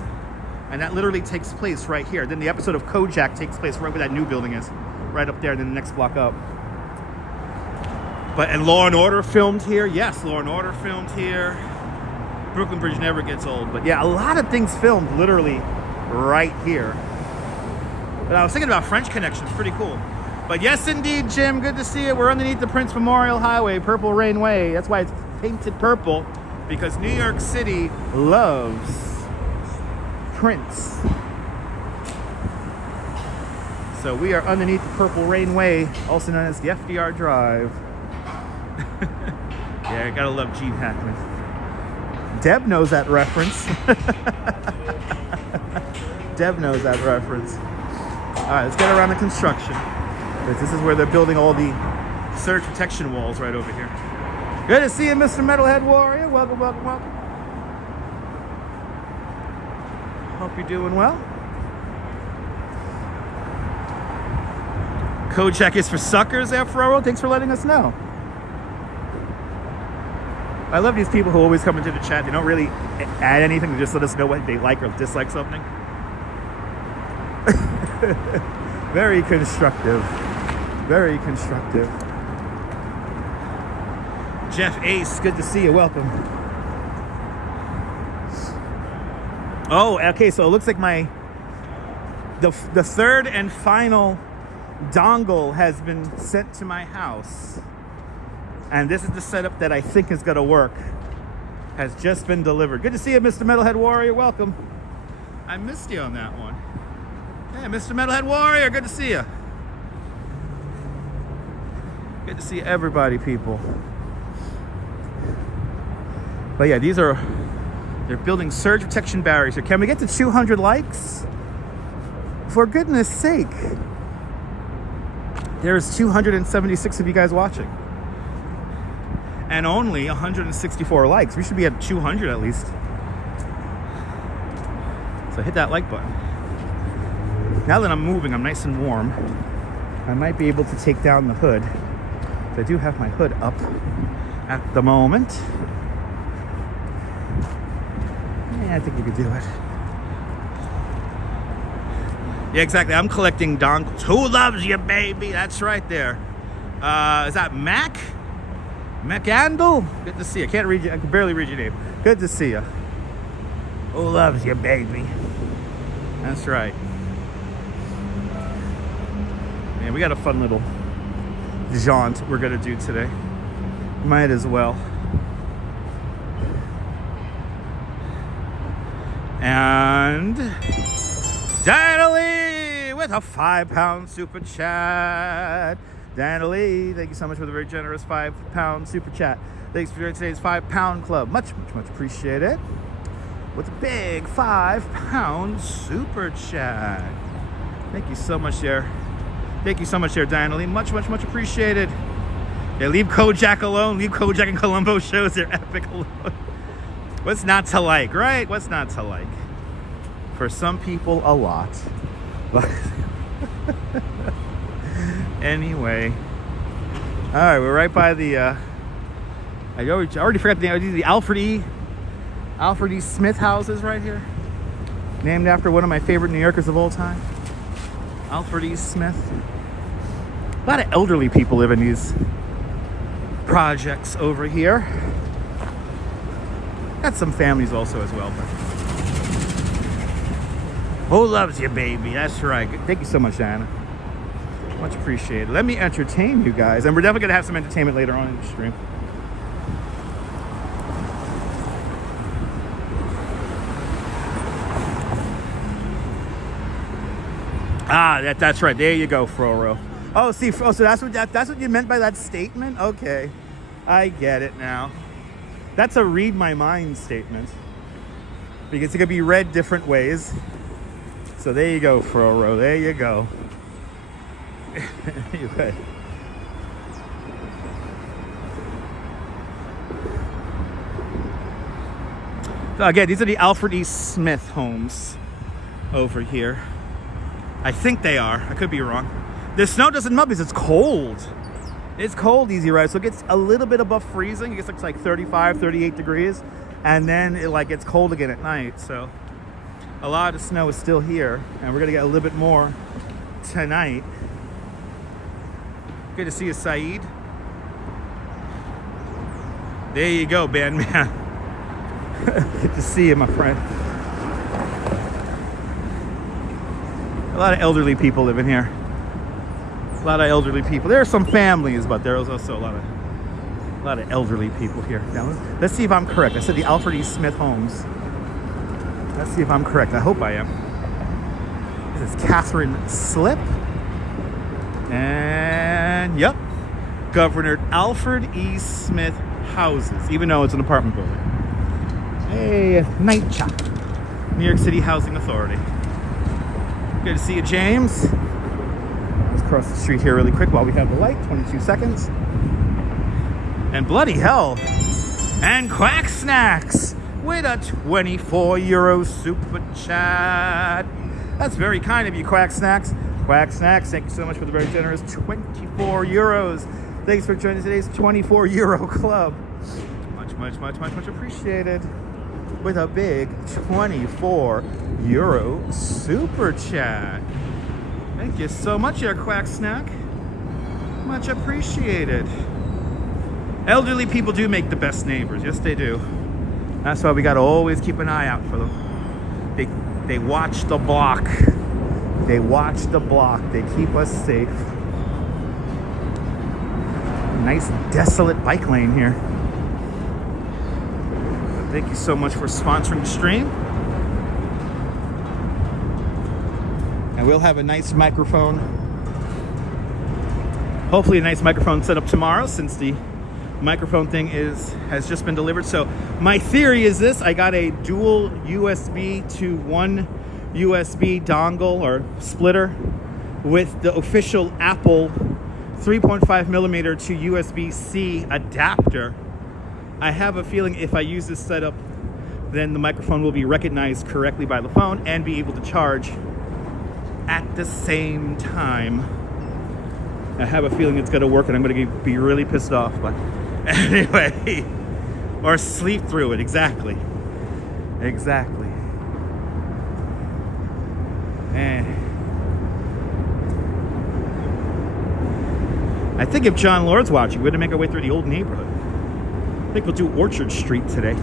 and that literally takes place right here. Then the episode of Kojak takes place right where that new building is, right up there, and then the next block up. And Law and Order filmed here. Yes, Law and Order filmed here. Brooklyn Bridge never gets old. But yeah, a lot of things filmed literally right here. But I was thinking about French Connection. It's pretty cool. But yes, indeed, Jim, good to see you. We're underneath the Prince Memorial Highway, Purple Rain Way. That's why it's painted purple, because New York City loves Prince. So we are underneath the Purple Rain Way, also known as the FDR Drive. Yeah, I gotta love Gene Hackman. Deb knows that reference. Deb knows that reference. All right, let's get around the construction. This is where they're building all the surge protection walls right over here. Good to see you, Mr. Metalhead Warrior. Welcome, welcome, welcome. Hope you're doing well. Kojak is for suckers, Afro. Thanks for letting us know. I love these people who always come into the chat. They don't really add anything. They just let us know what they like or dislike something. Very constructive. Very constructive. Jeff Ace, good to see you. Welcome. Oh, okay. So it looks like the third and final dongle has been sent to my house. And this is the setup that I think is gonna work. Has just been delivered. Good to see you, Mr. Metalhead Warrior. Welcome. I missed you on that one. Hey, Mr. Metalhead Warrior, good to see you. Good to see everybody, people. But yeah, they're building surge protection barriers here. Can we get to 200 likes? For goodness sake. There's 276 of you guys watching. And only 164 likes. We should be at 200 at least. So hit that like button. Now that I'm moving, I'm nice and warm. I might be able to take down the hood. I do have my hood up at the moment. Yeah, I think we could do it. Yeah, exactly. I'm collecting dongles. Who loves you, baby? That's right there. Is that Mac? McAndle? Good to see you. I can't read you. I can barely read your name. Good to see you. Who loves you, baby? That's right. Man, we got a fun little jaunt we're gonna do today. Might as well. And Dana Lee with a £5 super chat. Dana Lee, thank you so much for the very generous £5 super chat. Thanks for joining today's £5 club. Much appreciated. With a big £5 super chat. Thank you so much there. Thank you so much there, Dana Lee. Much appreciated. Yeah, leave Kojak alone. Leave Kojak and Columbo shows their epic alone. What's not to like, right? What's not to like? For some people, a lot. But anyway. All right, we're right by the, I already forgot the name. The Alfred E. Smith houses right here. Named after one of my favorite New Yorkers of all time. Alfred E. Smith. A lot of elderly people live in these projects over here. Got some families also as well. But who loves you, baby? That's right. Thank you so much, Anna. Much appreciated. Let me entertain you guys. And we're definitely going to have some entertainment later on in the stream. Ah, that's right. There you go, Froro. Oh, see, so that's what you meant by that statement? Okay. I get it now. That's a read my mind statement. Because it could be read different ways. So there you go, Froro. There you go. Anyway. So again, these are the Alfred E. Smith homes over here. I think they are. I could be wrong. The snow doesn't melt because it's cold. It's cold, Easy Ride. So it gets a little bit above freezing. It gets like 35, 38 degrees. And then it like gets cold again at night. So a lot of snow is still here. And we're going to get a little bit more tonight. Good to see you, Saeed. There you go, Bandman. Good to see you, my friend. A lot of elderly people living here. A lot of elderly people. There are some families, but there's also a lot of elderly people here. Now, let's see if I'm correct. I said the Alfred E. Smith homes. Let's see if I'm correct. I hope I am. This is Catherine Slip. And, yep. Governor Alfred E. Smith houses, even though it's an apartment building. Hey, NYC, New York City Housing Authority. Good to see you, James. Let's cross the street here really quick while we have the light. 22 seconds. And bloody hell. And Quack Snacks with a €24 super chat. That's very kind of you, Quack Snacks. Quack Snacks, thank you so much for the very generous €24. Thanks for joining today's €24 club. Much appreciated. With a big €24 super chat. Thank you so much, your Quack Snack. Much appreciated. Elderly people do make the best neighbors. Yes, they do. That's why we got to always keep an eye out for them. They watch the block. They watch the block. They keep us safe. Nice desolate bike lane here. Thank you so much for sponsoring the stream. And we'll have a nice microphone. Hopefully a nice microphone set up tomorrow, since the microphone thing has just been delivered. So my theory is this: I got a dual USB to one USB dongle or splitter with the official Apple 3.5 millimeter to USB-C adapter. I have a feeling if I use this setup, then the microphone will be recognized correctly by the phone and be able to charge at the same time. I have a feeling it's going to work, and I'm going to be really pissed off, but anyway, or sleep through it. Exactly. I think if John Lord's watching, we're going to make our way through the old neighborhood. I think we'll do Orchard Street today.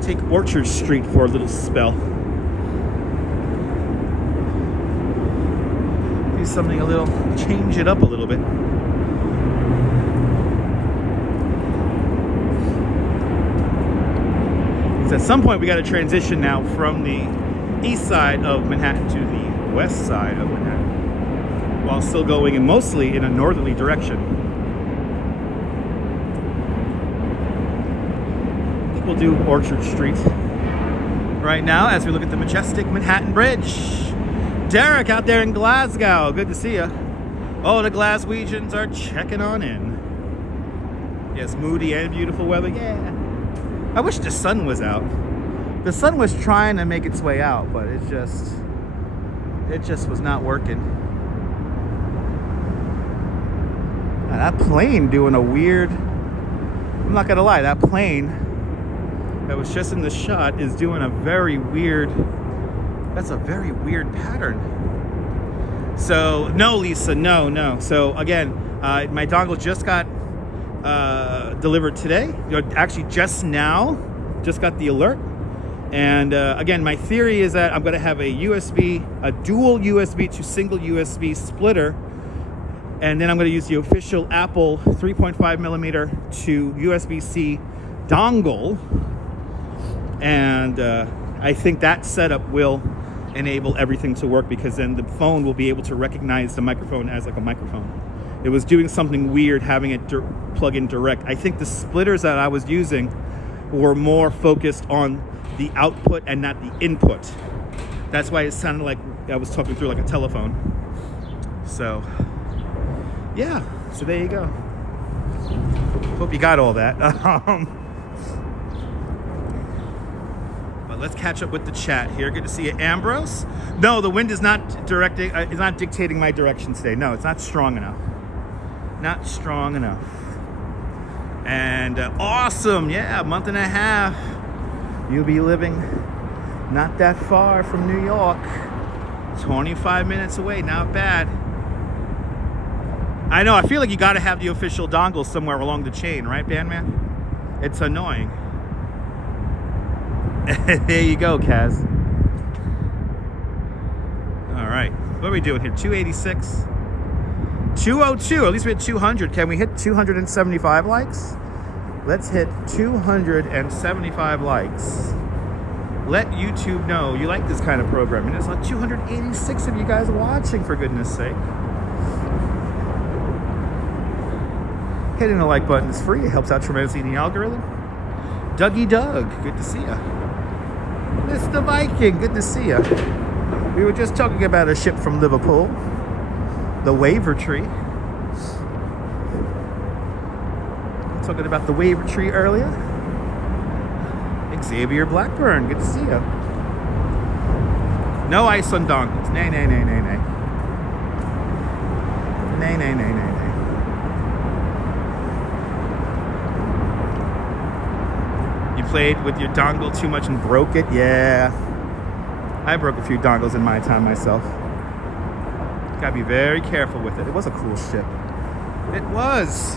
Take Orchard Street for a little spell. Do something a little, change it up a little bit. So at some point we got to transition now from the east side of Manhattan to the west side of Manhattan, while still going in mostly in a northerly direction. I think we'll do Orchard Street right now as we look at the majestic Manhattan Bridge. Derek out there in Glasgow, good to see you. Oh, the Glaswegians are checking on in. Yes, moody and beautiful weather, yeah. I wish the sun was out. The sun was trying to make its way out, but it just was not working. Now, that plane doing a weird, I'm not gonna lie, that plane that was just in the shot is doing a very weird, that's a very weird pattern. So, no, Lisa, no. So, again, my dongle just got delivered today. Actually, just now, just got the alert. And again, my theory is that I'm going to have a dual USB to single USB splitter. And then I'm going to use the official Apple 3.5 millimeter to USB-C dongle. And I think that setup will enable everything to work, because then the phone will be able to recognize the microphone as like a microphone. It was doing something weird having it plug in direct. I think the splitters that I was using were more focused on the output and not the input. That's why it sounded like I was talking through like a telephone. So, yeah. So there you go. Hope you got all that. Let's catch up with the chat here. Good to see you, Ambrose. No, the wind is not directing. It's not dictating my direction today. No, it's not strong enough. Not strong enough. And awesome, yeah, a month and a half. You'll be living not that far from New York. 25 minutes away. Not bad. I know. I feel like you got to have the official dongle somewhere along the chain, right, Bandman? It's annoying. There you go, Kaz. All right. What are we doing here? 286. 202. At least we hit 200. Can we hit 275 likes? Let's hit 275 likes. Let YouTube know you like this kind of programming. There's like 286 of you guys watching, for goodness sake. Hitting the like button is free. It helps out tremendously in the algorithm. Dougie Doug, good to see ya. Mr. Viking, good to see you. We were just talking about a ship from Liverpool, the Wavertree. Talking about the Wavertree earlier. Xavier Blackburn, good to see you. No ice on dongles. Nay. Nay. Played with your dongle too much and broke it? Yeah. I broke a few dongles in my time myself. Gotta be very careful with it. It was a cool ship. It was.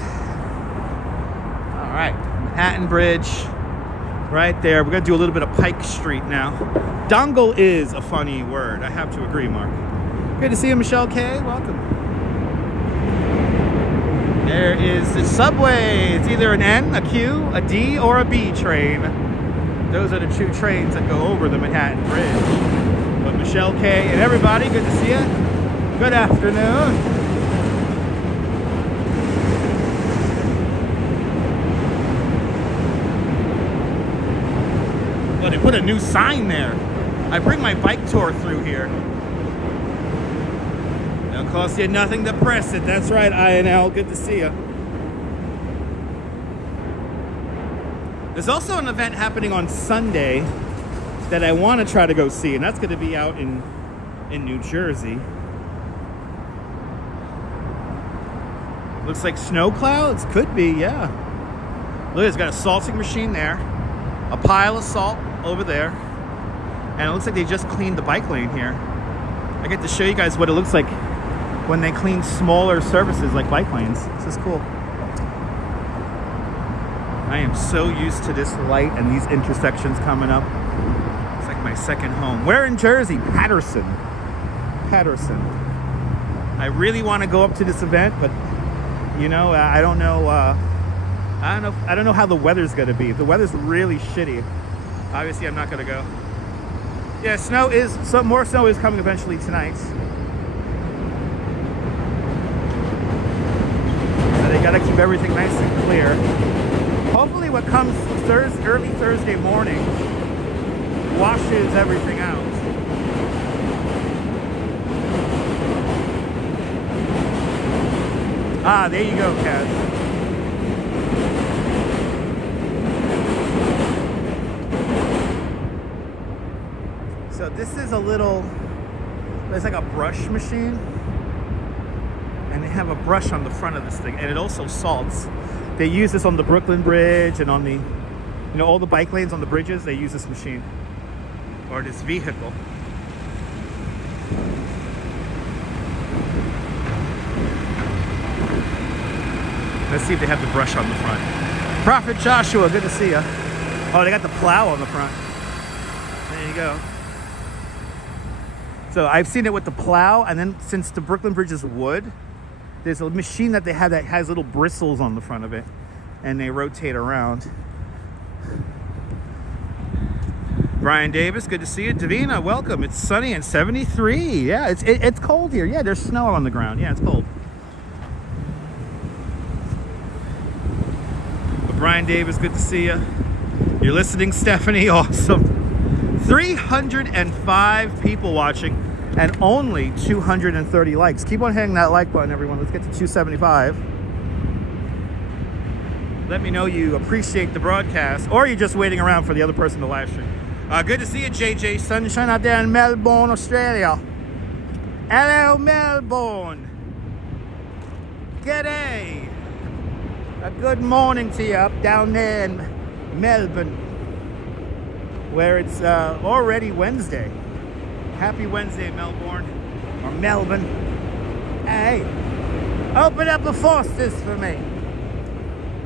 All right. Manhattan Bridge. Right there. We're gonna do a little bit of Pike Street now. Dongle is a funny word. I have to agree, Mark. Good to see you, Michelle K. Welcome. There is the subway. It's either an N, a Q, a D, or a B train. Those are the two trains that go over the Manhattan Bridge. But Michelle K and everybody, good to see you. Good afternoon. Well, they put a new sign there. I bring my bike tour through here. It'll cost you nothing to press it. That's right, INL. Good to see you. There's also an event happening on Sunday that I want to try to go see, and that's going to be out in New Jersey. Looks like snow clouds. Could be, yeah. Look, it's got a salting machine there, a pile of salt over there, and it looks like they just cleaned the bike lane here. I get to show you guys what it looks like when they clean smaller surfaces like bike lanes. This is cool. I am so used to this light and these intersections coming up. It's like my second home. Where in Jersey? Patterson. I really want to go up to this event, but you know, I don't know how the weather's gonna be. If the weather's really shitty, obviously I'm not gonna go. Yeah, more snow is coming eventually tonight. So they gotta keep everything nice and clear. Hopefully what comes early Thursday morning washes everything out. Ah, there you go, Kaz. So this is there's like a brush machine. And they have a brush on the front of this thing. And it also salts. They use this on the Brooklyn Bridge and on all the bike lanes on the bridges. They use this machine or this vehicle. Let's see if they have the brush on the front. Prophet Joshua, good to see you. Oh, they got the plow on the front. There you go. So I've seen it with the plow, and then since the Brooklyn Bridge is wood, there's a machine that they have that has little bristles on the front of it, and they rotate around. Brian Davis, good to see you. Davina, welcome. It's sunny and 73. Yeah, it's cold here. Yeah, there's snow on the ground. Yeah, it's cold. But Brian Davis, good to see you. You're listening, Stephanie. Awesome. 305 people watching and only 230 likes. Keep on hitting that like button, everyone. Let's get to 275. Let me know you appreciate the broadcast, or you're just waiting around for the other person to live stream. Good to see you, JJ Sunshine, out there in Melbourne, Australia. Hello, Melbourne. G'day. A good morning to you up down there in Melbourne, where it's already Wednesday. Happy Wednesday, Melbourne, or Melbourne. Hey, open up the faucets for me.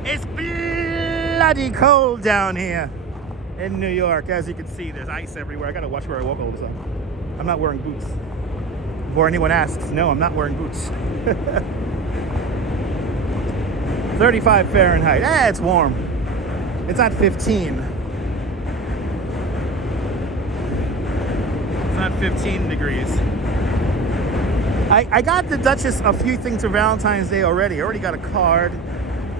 It's bloody cold down here in New York. As you can see, there's ice everywhere. I gotta watch where I walk all the time. I'm not wearing boots. Before anyone asks, no, I'm not wearing boots. 35 Fahrenheit. It's warm. It's not 15. It's not 15 degrees. I got the Duchess a few things for Valentine's Day already. I already got a card,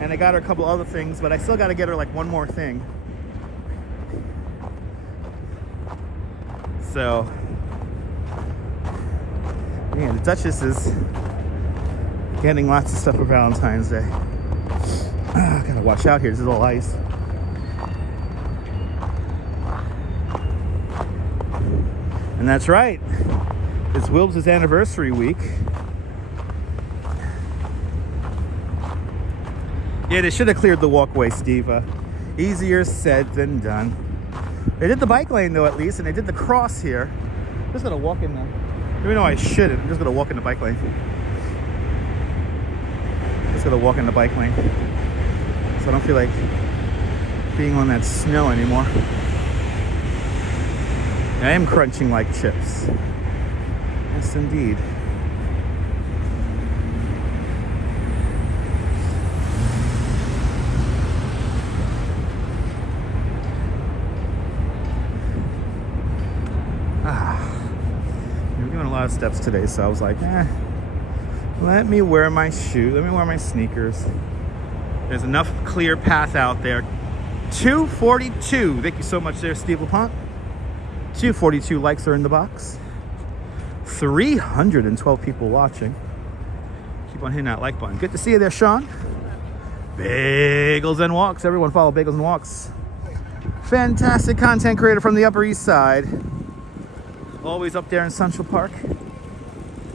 and I got her a couple other things, but I still got to get her like one more thing. So, yeah, the Duchess is getting lots of stuff for Valentine's Day. Gotta watch out here. This is all ice. And that's right. It's Wilbs' anniversary week. Yeah, they should have cleared the walkway, Steve. Easier said than done. They did the bike lane, though, at least, and they did the cross here. I'm just gonna walk in there. Even though I shouldn't, I'm just gonna walk in the bike lane. Just gonna walk in the bike lane. So I don't feel like being on that snow anymore. I am crunching like chips. Yes, indeed. lot of steps today, so I was like, let me wear my shoe. Let me wear my sneakers. There's enough clear path out there. 242. Thank you so much there, Steve LaPont. 242 likes are in the box. 312 people watching. Keep on hitting that like button. Good to see you there, Sean. Bagels and Walks. Everyone follow Bagels and Walks. Fantastic content creator from the Upper East Side. Always up there in Central Park.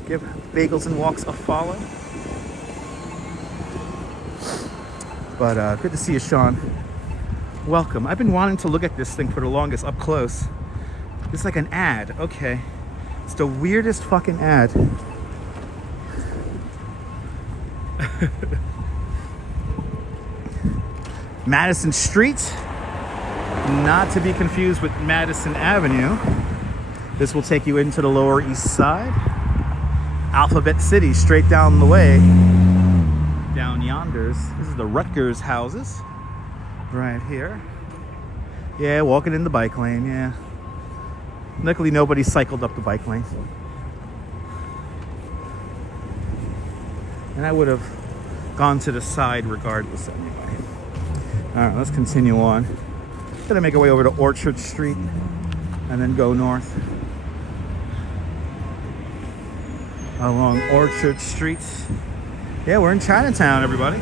Give Bagels and Walks a follow. But good to see you, Sean. Welcome. I've been wanting to look at this thing for the longest up close. It's like an ad. Okay. It's the weirdest fucking ad. Madison Street. Not to be confused with Madison Avenue. This will take you into the Lower East Side. Alphabet City, straight down the way. Down yonders. This is the Rutgers houses. Right here. Yeah, walking in the bike lane, yeah. Luckily, nobody cycled up the bike lane. And I would have gone to the side regardless anyway. All right, let's continue on. Gonna make our way over to Orchard Street and then go north along Orchard Street. Yeah, we're in Chinatown, everybody.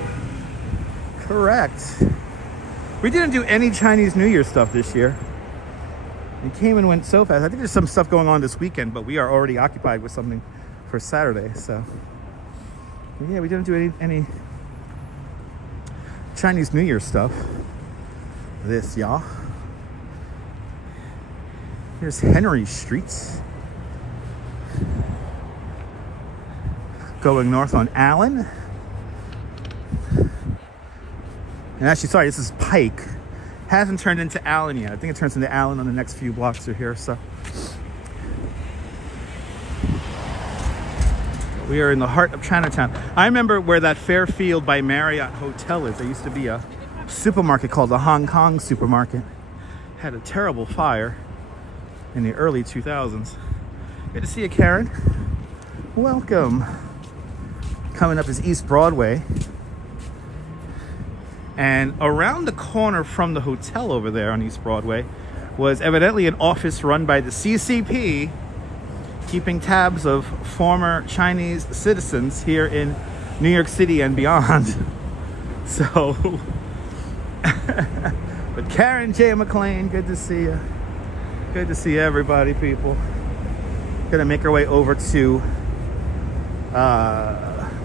Correct. We didn't do any Chinese New Year stuff this year. It came and went so fast. I think there's some stuff going on this weekend, but we are already occupied with something for Saturday. So yeah, we didn't do any Chinese New Year stuff. This, y'all. Here's Henry Street. Going north on Allen. And actually, sorry, this is Pike. Hasn't turned into Allen yet. I think it turns into Allen on the next few blocks through here, so. We are in the heart of Chinatown. I remember where that Fairfield by Marriott Hotel is. There used to be a supermarket called the Hong Kong Supermarket. Had a terrible fire in the early 2000s. Good to see you, Karen. Welcome. Coming up is East Broadway. And around the corner from the hotel over there on East Broadway was evidently an office run by the CCP, keeping tabs of former Chinese citizens here in New York City and beyond. So, but Karen J. McLean, good to see you. Good to see everybody, people. Gonna make our way over to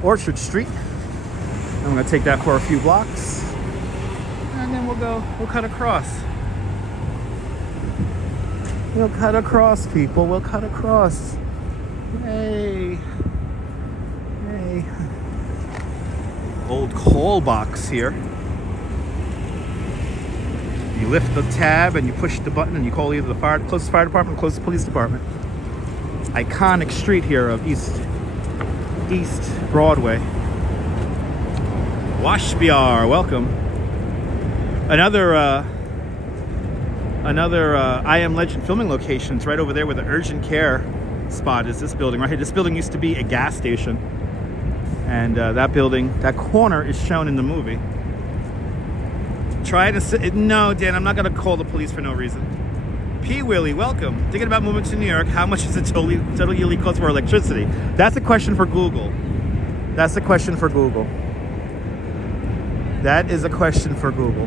Orchard Street. I'm gonna take that for a few blocks. And then we'll cut across. We'll cut across, people. We'll cut across. Hey. Hey. Old call box here. You lift the tab and you push the button and you call either the closest fire department or closest police department. Iconic street here of East Broadway. Washbiar, welcome. Another I Am Legend filming location is right over there where the urgent care spot is. This building right here. This building used to be a gas station, and that corner is shown in the movie. No, Dan, I'm not gonna call the police for no reason. P. Willie, welcome. Thinking about moving to New York. How much does it totally cost for electricity? That's a question for Google. That's a question for Google. That is a question for Google.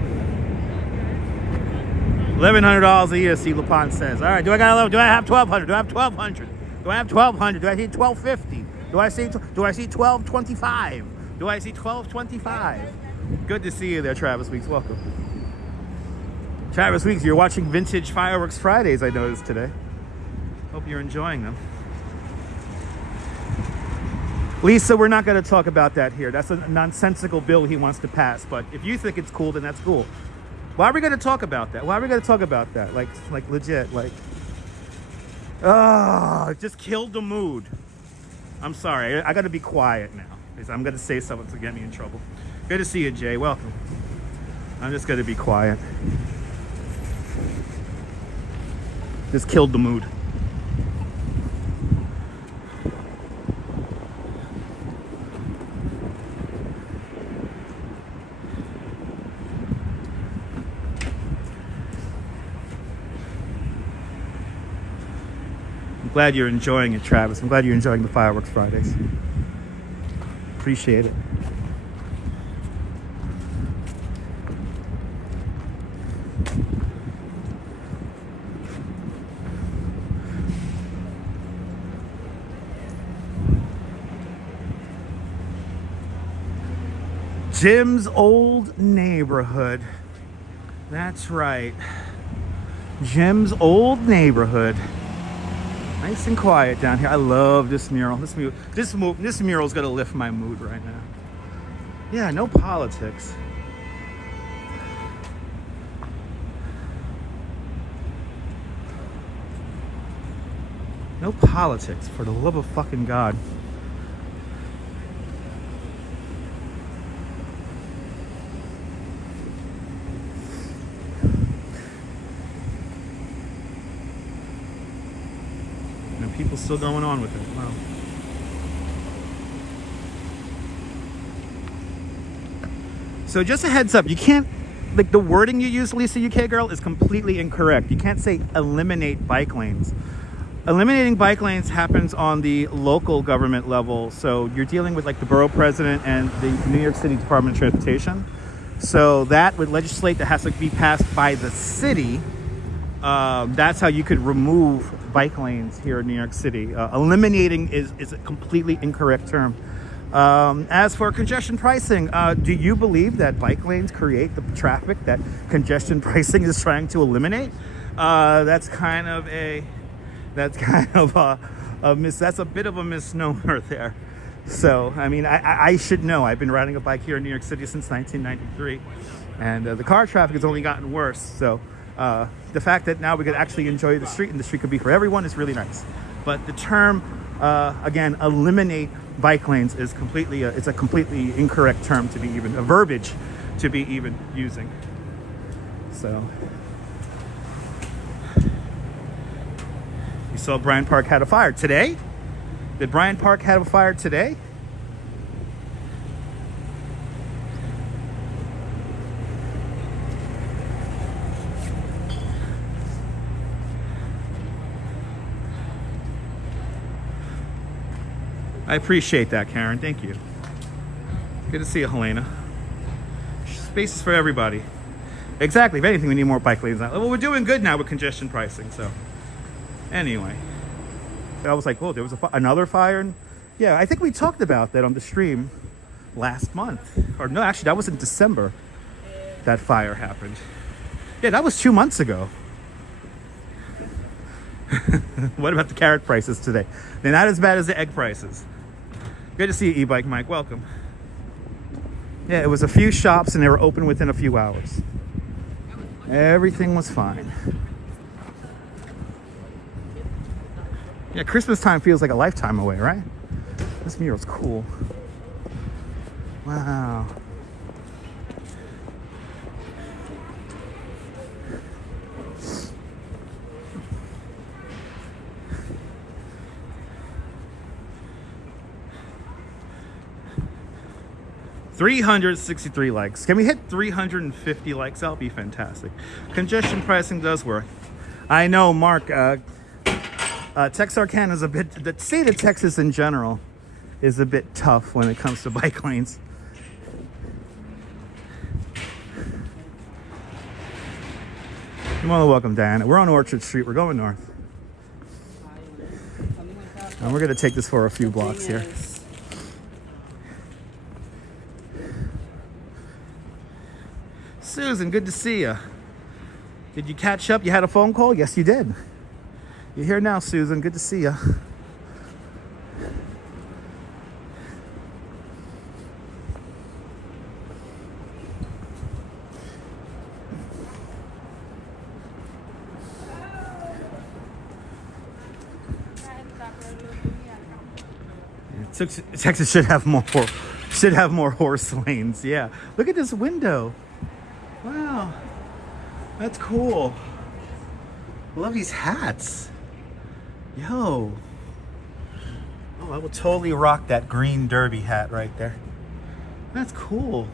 $1,100 a year, C. LaPont says. All right, do I have $1,200? Do I have $1,200? Do I have $1,200? Do I see $1,250? Do I see $1,225? Do I see $1,225? Good to see you there, Travis Weeks. Welcome. Travis Weeks, you're watching Vintage Fireworks Fridays, I noticed today. Hope you're enjoying them. Lisa, we're not going to talk about that here. That's a nonsensical bill he wants to pass. But if you think it's cool, then that's cool. Why are we going to talk about that? Why are we going to talk about that? Like legit, like, it just killed the mood. I'm sorry. I got to be quiet now because I'm going to say something to get me in trouble. Good to see you, Jay. Welcome. I'm just going to be quiet. Just killed the mood. Glad you're enjoying it, Travis. I'm glad you're enjoying the Fireworks Fridays. Appreciate it. Jim's old neighborhood. That's right. Jim's old neighborhood. Nice and quiet down here. I love this mural. This mural's gonna lift my mood right now. Yeah, no politics. No politics, for the love of fucking God. People still going on with it. Wow. So just a heads up, you can't, like, the wording you use, Lisa UK girl, is completely incorrect. You can't say eliminate bike lanes. Eliminating bike lanes happens on the local government level. So you're dealing with like the borough president and the New York City Department of Transportation. So that would legislate, that has to be passed by the city. That's how you could remove bike lanes here in New York City. Eliminating is a completely incorrect term. As for congestion pricing, do you believe that bike lanes create the traffic that congestion pricing is trying to eliminate? That's a bit of a misnomer there. So, I mean, I should know. I've been riding a bike here in New York City since 1993, and the car traffic has only gotten worse. So, the fact that now we could actually enjoy the street and the street could be for everyone is really nice. But the term, again, eliminate bike lanes is it's a completely incorrect term to be even, a verbiage to be even using. So, you saw Bryant Park had a fire today? Did Bryant Park have a fire today? I appreciate that, Karen. Thank you. Good to see you, Helena. Spaces for everybody. Exactly. If anything, we need more bike lanes. Well, we're doing good now with congestion pricing. So, anyway, I was like, "Whoa, there was another fire." And yeah, I think we talked about that on the stream last month. Or no, actually, that was in December. That fire happened. Yeah, that was 2 months ago. What about the carrot prices today? They're not as bad as the egg prices. Good to see you, e-bike Mike. Welcome. Yeah, it was a few shops and they were open within a few hours. Everything was fine. Yeah, Christmas time feels like a lifetime away, right? This mural's cool. Wow. $363 likes. Can we hit 350 likes? That'll be fantastic. Congestion pricing does work. I know, Mark. Texarkana is a bit. The state of Texas in general is a bit tough when it comes to bike lanes. You're more than welcome, Diana. We're on Orchard Street. We're going north, and we're gonna take this for a few blocks here. Susan, good to see you. Did you catch up? You had a phone call? Yes, you did. You're here now, Susan. Good to see you. Texas should have more horse lanes. Yeah. Look at this window. Wow, that's cool. I love these hats. Yo. Oh, I will totally rock that green derby hat right there. That's cool.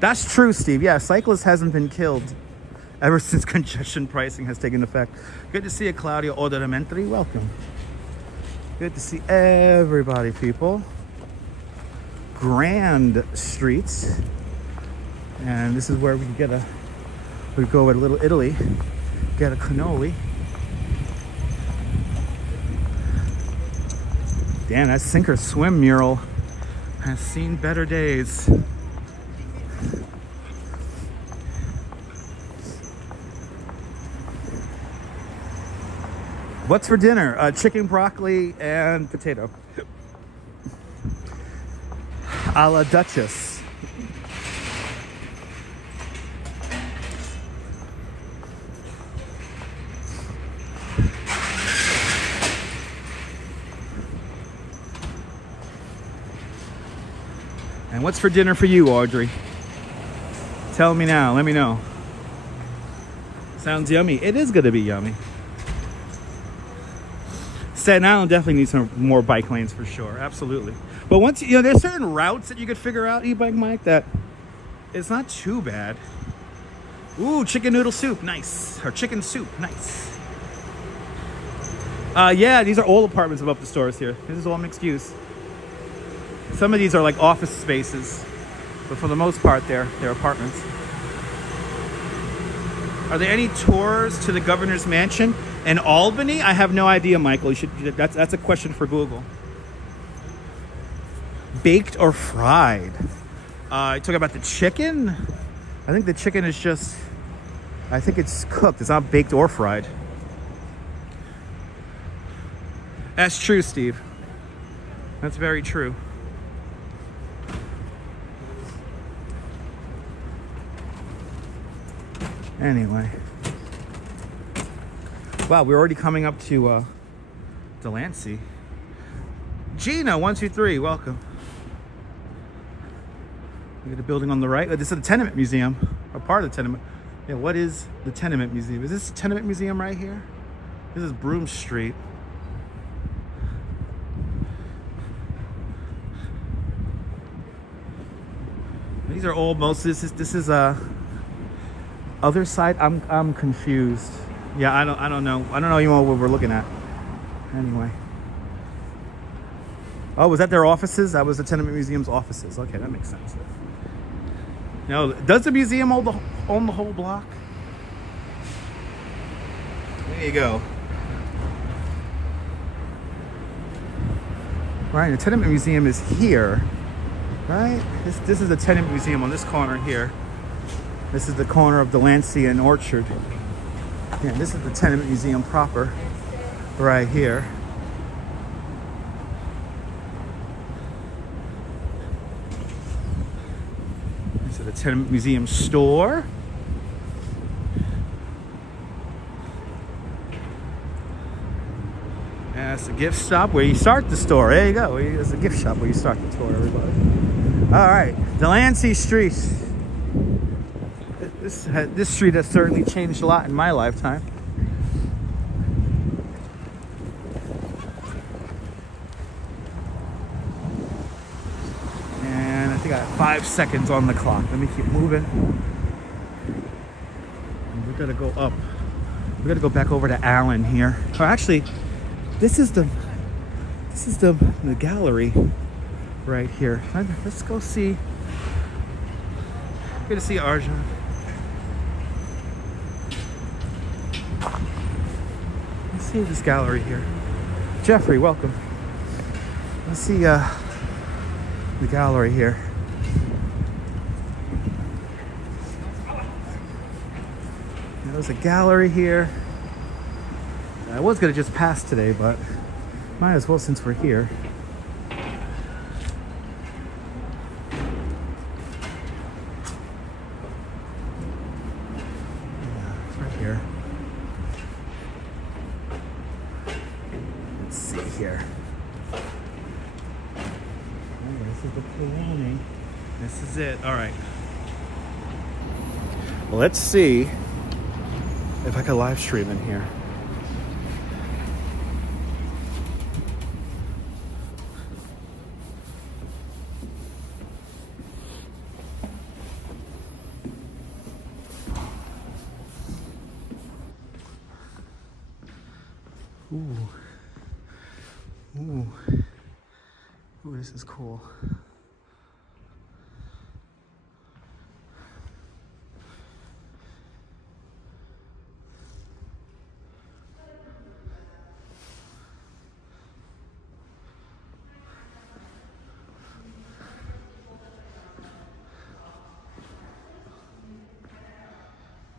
That's true, Steve. Yeah, cyclist hasn't been killed ever since congestion pricing has taken effect. Good to see you, Claudio Odaramentri. Welcome. Good to see everybody, people. Grand Streets. And this is where we can we go at Little Italy, get a cannoli. Damn, that sink or swim mural has seen better days. What's for dinner? Chicken, broccoli, and potato. A la Duchess. And what's for dinner for you, Audrey? Tell me now. Let me know. Sounds yummy. It is going to be yummy. Staten Island definitely needs some more bike lanes for sure. Absolutely. But once, there's certain routes that you could figure out, e-bike Mike, that it's not too bad. Ooh, chicken noodle soup. Nice. Or chicken soup. Nice. Yeah, these are all apartments above the stores here. This is all mixed use. Some of these are like office spaces, but for the most part, they're apartments. Are there any tours to the governor's mansion in Albany? I have no idea, Michael. That's a question for Google. Baked or fried? You talk about the chicken? I think the chicken is I think it's cooked. It's not baked or fried. That's true, Steve. That's very true. Anyway. Wow, we're already coming up to Delancey. Gina, 123, welcome. Look at the building on the right. This is the Tenement Museum, or part of the Tenement. Yeah, what is the Tenement Museum? Is this the Tenement Museum right here? This is Broome Street. These are all this is other side. I'm confused. Yeah, I don't know. I don't know even what we're looking at. Anyway. Oh, was that their offices? That was the Tenement Museum's offices. Okay, that makes sense. Now, does the museum own the whole block? There you go. Right, the Tenement Museum is here. Right? This is the Tenement Museum on this corner here. This is the corner of Delancey and Orchard. Yeah, this is the Tenement Museum proper, right here. This is the Tenement Museum store. And it's a gift shop where you start the store. There you go. It's a gift shop where you start the tour, everybody. All right, Delancey Street. This street has certainly changed a lot in my lifetime. And I think I have 5 seconds on the clock. Let me keep moving. And we're gonna go up. We're gonna go back over to Allen here. Oh, actually, this is the gallery right here. Let's go see. Good to see you, Arjun. Let's see this gallery here. Jeffrey, welcome. Let's see the gallery here. There's a gallery here. I was gonna just pass today, but might as well since we're here. This is it. All right. Well, let's see if I can live stream in here. Ooh. Ooh. Ooh, this is cool.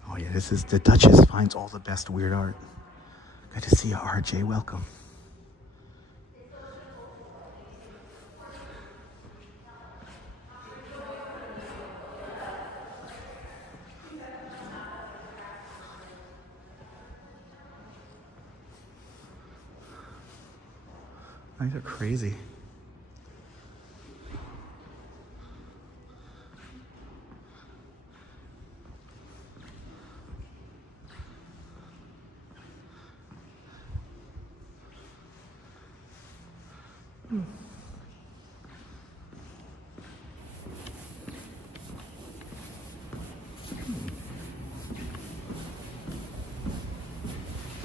Oh yeah, this is the Duchess finds all the best weird art. Good to see you, RJ. Welcome. These are crazy.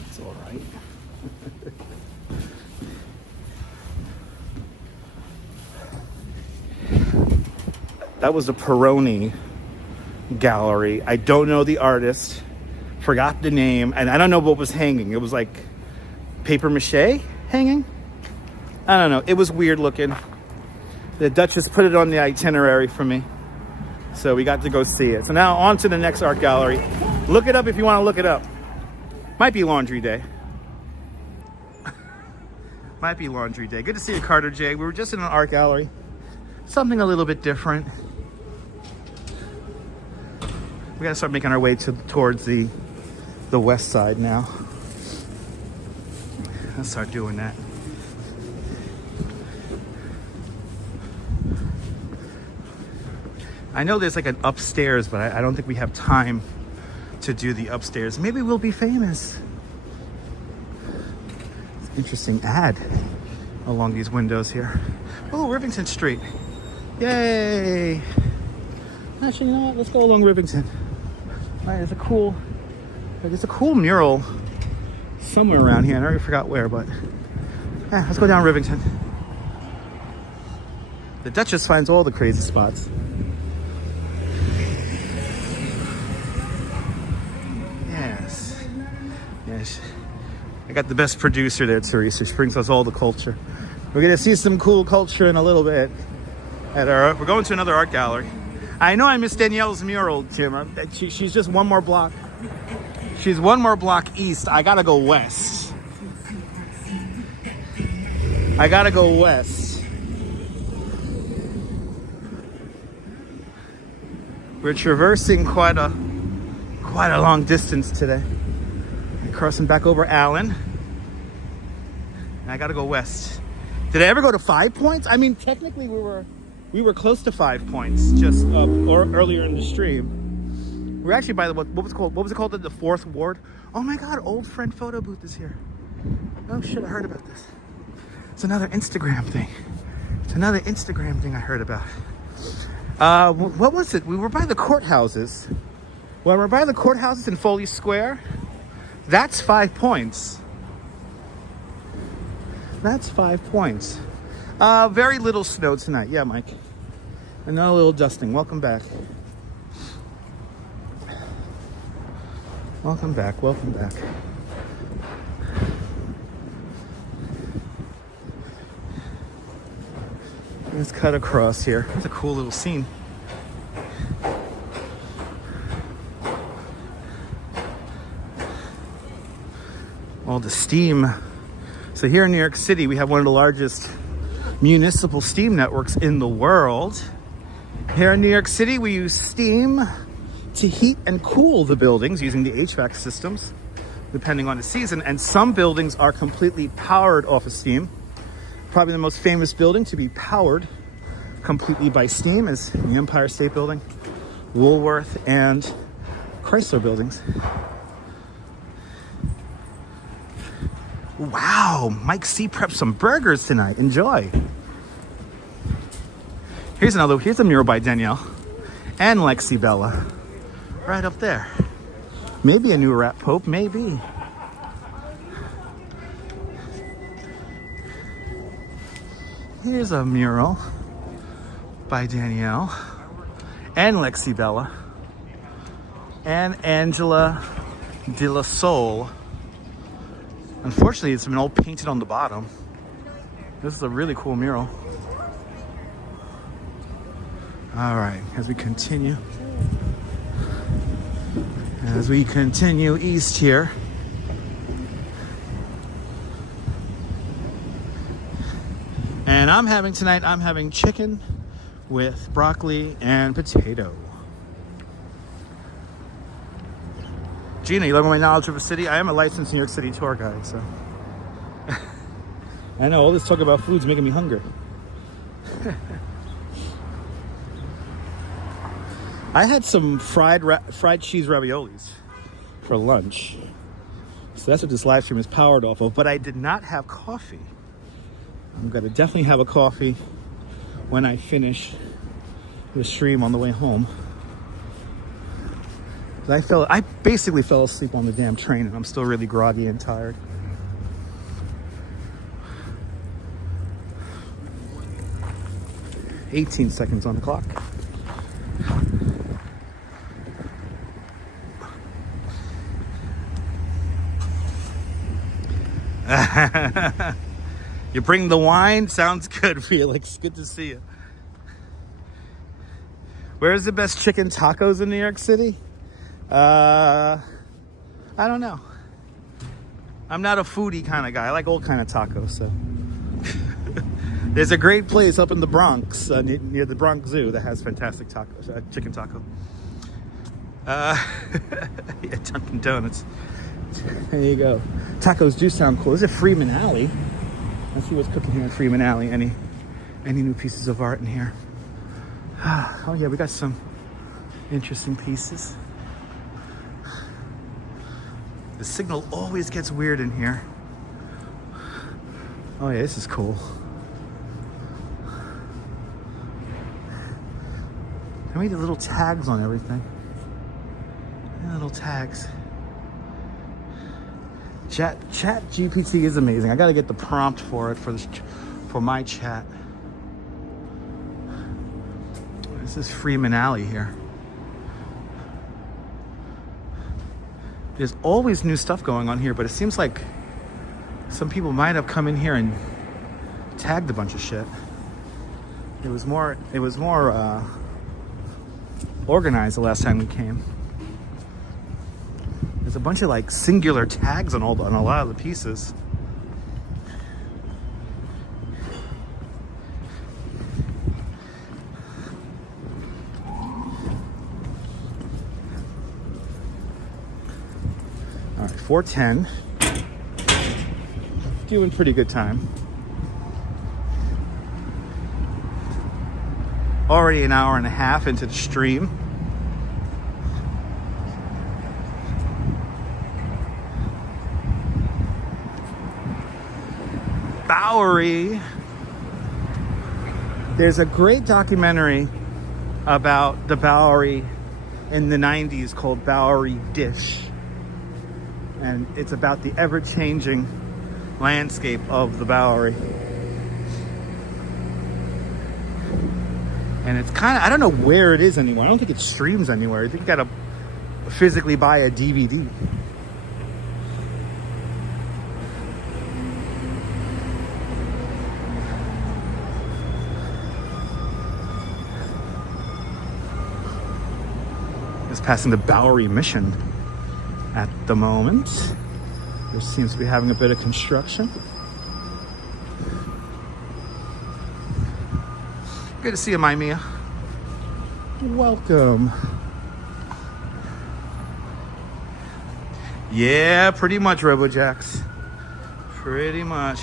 It's all right. That was the Peroni gallery. I don't know the artist, forgot the name, and I don't know what was hanging. It was like paper mache hanging? I don't know. It was weird looking. The Duchess put it on the itinerary for me, so we got to go see it. So now on to the next art gallery. Look it up if you want to look it up. Might be laundry day. Might be laundry day. Good to see you, Carter J. We were just in an art gallery. Something a little bit different. We gotta start making our way towards the west side now. Let's start doing that. I know there's like an upstairs, but I don't think we have time to do the upstairs. Maybe we'll be famous. It's an interesting ad along these windows here. Oh, Rivington Street. Yay! Actually, you know what? Let's go along Rivington. All right, there's a cool mural somewhere around here. I already forgot where, but yeah, let's go down Rivington. The Duchess finds all the crazy spots. Yes. I got the best producer there, Teresa. She brings us all the culture. We're gonna see some cool culture in a little bit. We're going to another art gallery. I know I missed Danielle's mural, Jim. She's just one more block. She's one more block east. I gotta go west. We're traversing quite a long distance today. Crossing back over Allen. And I gotta go west. Did I ever go to 5 points? I mean, technically we were close to 5 points just earlier in the stream. We're actually by what was it called? The 4th Ward. Oh my God, old friend photo booth is here. Oh shit, I heard about this. It's another Instagram thing. I heard about. What was it? We were by the courthouses. Well, we're by the courthouses in Foley Square. That's 5 points. That's 5 points. Very little snow tonight. Yeah, Mike. And now a little dusting. Welcome back. Welcome back. Let's cut across here. It's a cool little scene. All the steam. So here in New York City, we have one of the largest municipal steam networks in the world. Here in New York City, we use steam to heat and cool the buildings using the HVAC systems, depending on the season. And some buildings are completely powered off of steam. Probably the most famous building to be powered completely by steam is the Empire State Building, Woolworth, and Chrysler buildings. Wow, Mike C prepped some burgers tonight. Enjoy. Here's a mural by Danielle and Lexi Bella. Right up there. Maybe a new rat pope, maybe. Here's a mural by Danielle and Lexi Bella and Angela de la Soul. Unfortunately, it's been all painted on the bottom. This is a really cool mural. All right, as we continue east here. And I'm having chicken with broccoli and potato. Gina, you love my knowledge of a city? I am a licensed New York City tour guide, so. I know, all this talk about food's making me hungry. I had some fried cheese raviolis for lunch. So that's what this live stream is powered off of, but I did not have coffee. I'm gonna definitely have a coffee when I finish the stream on the way home. I basically fell asleep on the damn train and I'm still really groggy and tired. "18 seconds on the clock." You bring the wine? Sounds good, Felix. Good to see you. Where's the best chicken tacos in New York City? I don't know. I'm not a foodie kind of guy. I like all kind of tacos, so. There's a great place up in the Bronx, near the Bronx Zoo, that has fantastic tacos, chicken taco. Yeah, Dunkin' Donuts. There you go. Tacos do sound cool. Is it Freeman Alley? Let's see what's cooking here in Freeman Alley. Any new pieces of art in here? Oh yeah, we got some interesting pieces. The signal always gets weird in here. Oh yeah, this is cool. I made the little tags on everything. Little tags. Chat GPT is amazing. I got to get the prompt for it for my chat. This is Freeman Alley here. There's always new stuff going on here, but it seems like some people might have come in here and tagged a bunch of shit. It was more organized the last time we came. There's a bunch of like singular tags on a lot of the pieces. All right, 4:10. Doing pretty good time. Already an hour and a half into the stream. Bowery. There's a great documentary about the Bowery in the 90s called Bowery Dish. And it's about the ever-changing landscape of the Bowery. And it's kind of, I don't know where it is anymore. I don't think it streams anywhere. I think you gotta physically buy a DVD. Just passing the Bowery Mission at the moment. There seems to be having a bit of construction. Good to see you, my Mia. Welcome. Yeah, pretty much, RoboJax. Pretty much.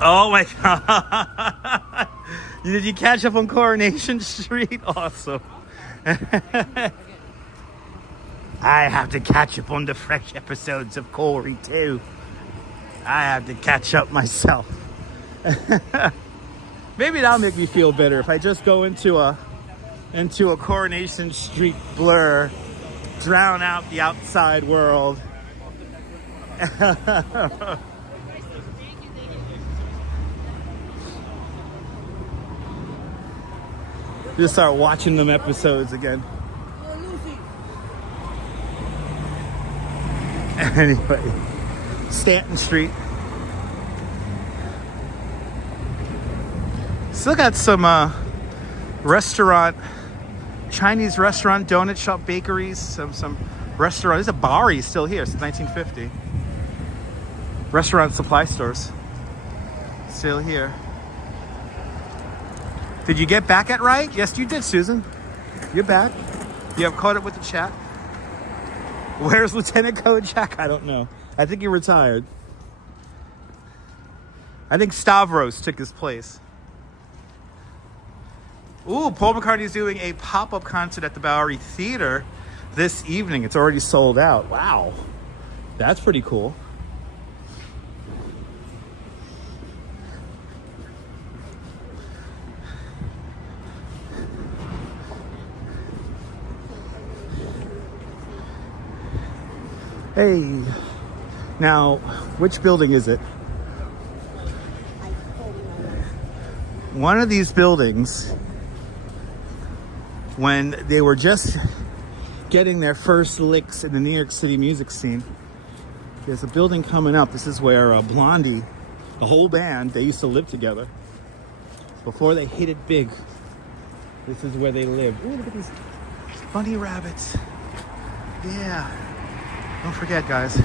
Oh my God. Did you catch up on Coronation Street? Awesome. I have to catch up on the fresh episodes of Corey too. I have to catch up myself. Maybe that'll make me feel better if I just go into a Coronation Street blur, drown out the outside world. Just start watching them episodes again. Anyway, Stanton Street. Still got some restaurant, Chinese restaurant, donut shop, bakeries, some restaurant. There's a Bowery still here since 1950. Restaurant supply stores still here. Did you get back at right? Yes, you did, Susan. You're back. You have caught up with the chat. Where's Lieutenant Code Jack? I don't know. I think he retired. I think Stavros took his place. Ooh, Paul McCartney's doing a pop-up concert at the Bowery Theater this evening. It's already sold out. Wow. That's pretty cool. Hey. Now, which building is it? One of these buildings, when they were just getting their first licks in the New York City music scene, there's a building coming up. This is where Blondie, the whole band, they used to live together. Before they hit it big, this is where they lived. Ooh, look at these bunny rabbits. Yeah. Don't forget, guys.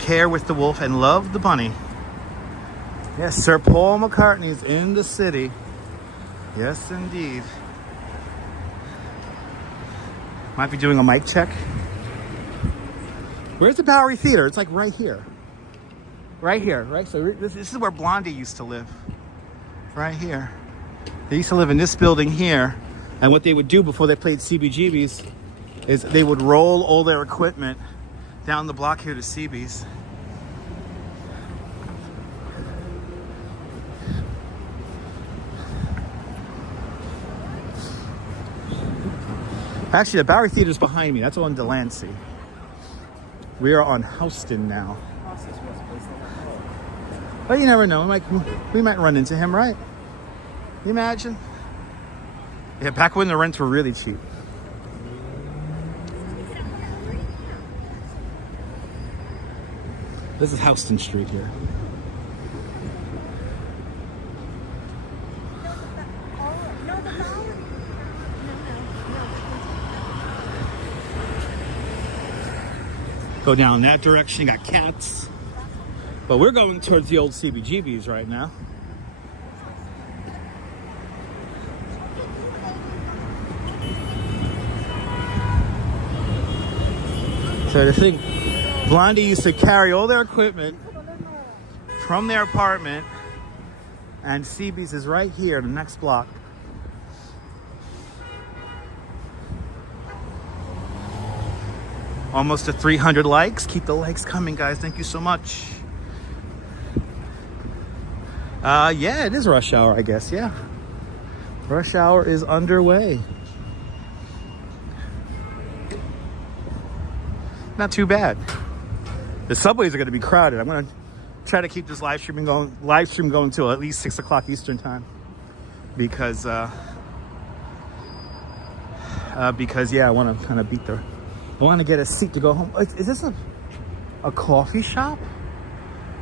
Care with the wolf and love the bunny. Yes, Sir Paul McCartney's in the city. Yes, indeed. Might be doing a mic check. Where's the Bowery Theater? It's like right here. Right here, right? So this is where Blondie used to live. Right here. They used to live in this building here. And what they would do before they played CBGB's is they would roll all their equipment down the block here to CB's. Actually, the Bowery Theater is behind me. That's on Delancey. We are on Houston now. But you never know. We might run into him, right? Can you imagine? Yeah, back when the rents were really cheap. This is Houston Street here. Go down that direction, you got cats. But we're going towards the old CBGB's right now. So the thing, Blondie used to carry all their equipment from their apartment, and CB's is right here, the next block. Almost to 300 likes. Keep the likes coming, guys. Thank you so much. Yeah, it is rush hour, I guess. Yeah. Rush hour is underway. Not too bad. The subways are going to be crowded. I'm going to try to keep this live stream going till at least 6 o'clock Eastern time. Because yeah, I want to kind of beat the... I want to get a seat to go home. Is this a coffee shop?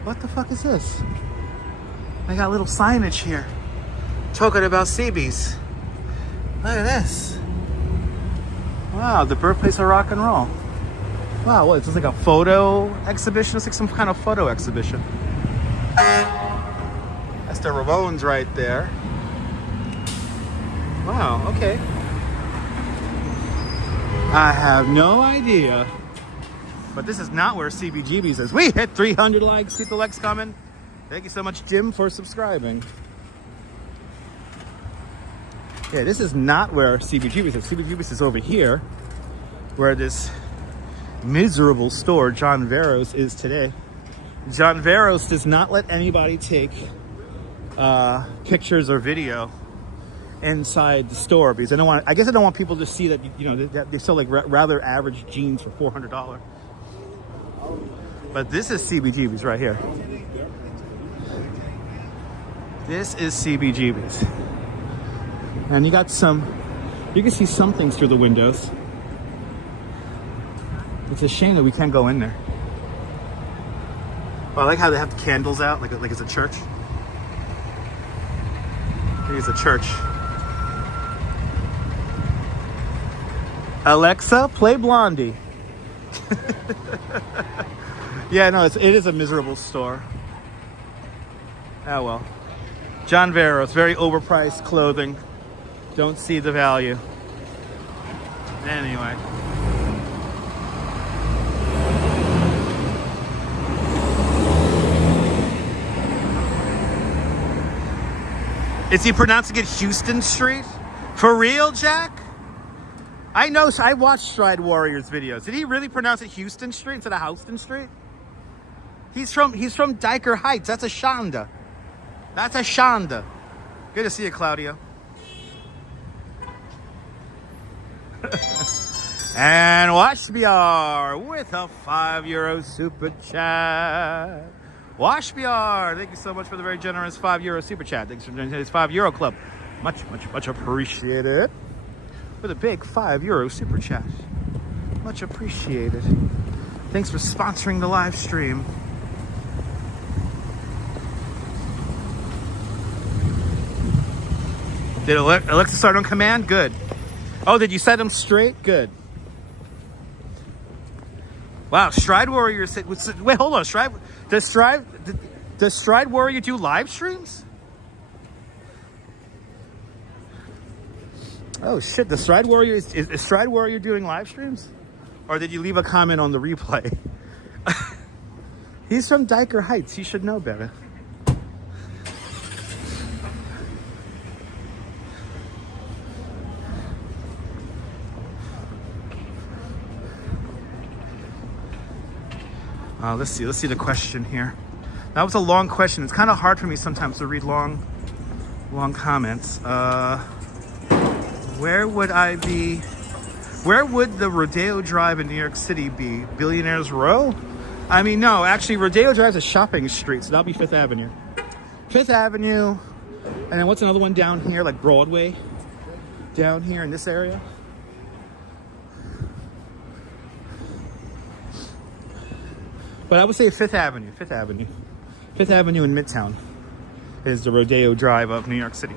What the fuck is this? They got little signage here talking about CB's. Look at this. Wow, the birthplace of rock and roll. Wow, what? Is this like a photo exhibition? It's like some kind of photo exhibition. That's the Ramones right there. Wow, okay. I have no idea, but this is not where CBGB's is. We hit 300 likes. Keep the likes coming. Thank you so much, Jim, for subscribing. Yeah, this is not where CBGB's is. CBGB's is over here, where this miserable store, John Veros, is today. John Veros does not let anybody take pictures or video inside the store because I guess I don't want people to see that, you know, that they sell like rather average jeans for $400. But this is CBGB's right here. This is CBGB's. And you got some, you can see some things through the windows. It's a shame that we can't go in there. Well, I like how they have the candles out, like it's a church. Here's a church. Alexa, play Blondie. Yeah, no, it is a miserable store. Oh well. John Veros, very overpriced clothing. Don't see the value. Anyway. Is he pronouncing it Houston Street? For real, Jack? I know, I watched Stride Warrior's videos. Did he really pronounce it Houston Street instead of Houston Street? He's from Diker Heights. That's a Shonda. That's a Shonda. Good to see you, Claudio. And Washbiar with a €5 super chat. Washbiar, thank you so much for the very generous €5 super chat. Thanks for joining today's €5 club. Much appreciated. With a big €5 super chat. Much appreciated. Thanks for sponsoring the live stream. Did Alexa start on command? Good. Oh, did you set them straight? Good. Wow, Stride Warrior said, wait, hold on, does Stride Warrior do live streams? Oh shit, is Stride Warrior doing live streams? Or did you leave a comment on the replay? He's from Diker Heights, he should know better. Let's see the question here. That was a long question. It's kind of hard for me sometimes to read long comments. Where would the Rodeo Drive in New York City be? Billionaires Row? I mean, no, actually Rodeo Drive is a shopping street, so that'll be 5th Avenue. 5th Avenue, and then what's another one down here, like Broadway? Down here in this area? But I would say 5th Avenue. 5th Avenue in Midtown is the Rodeo Drive of New York City.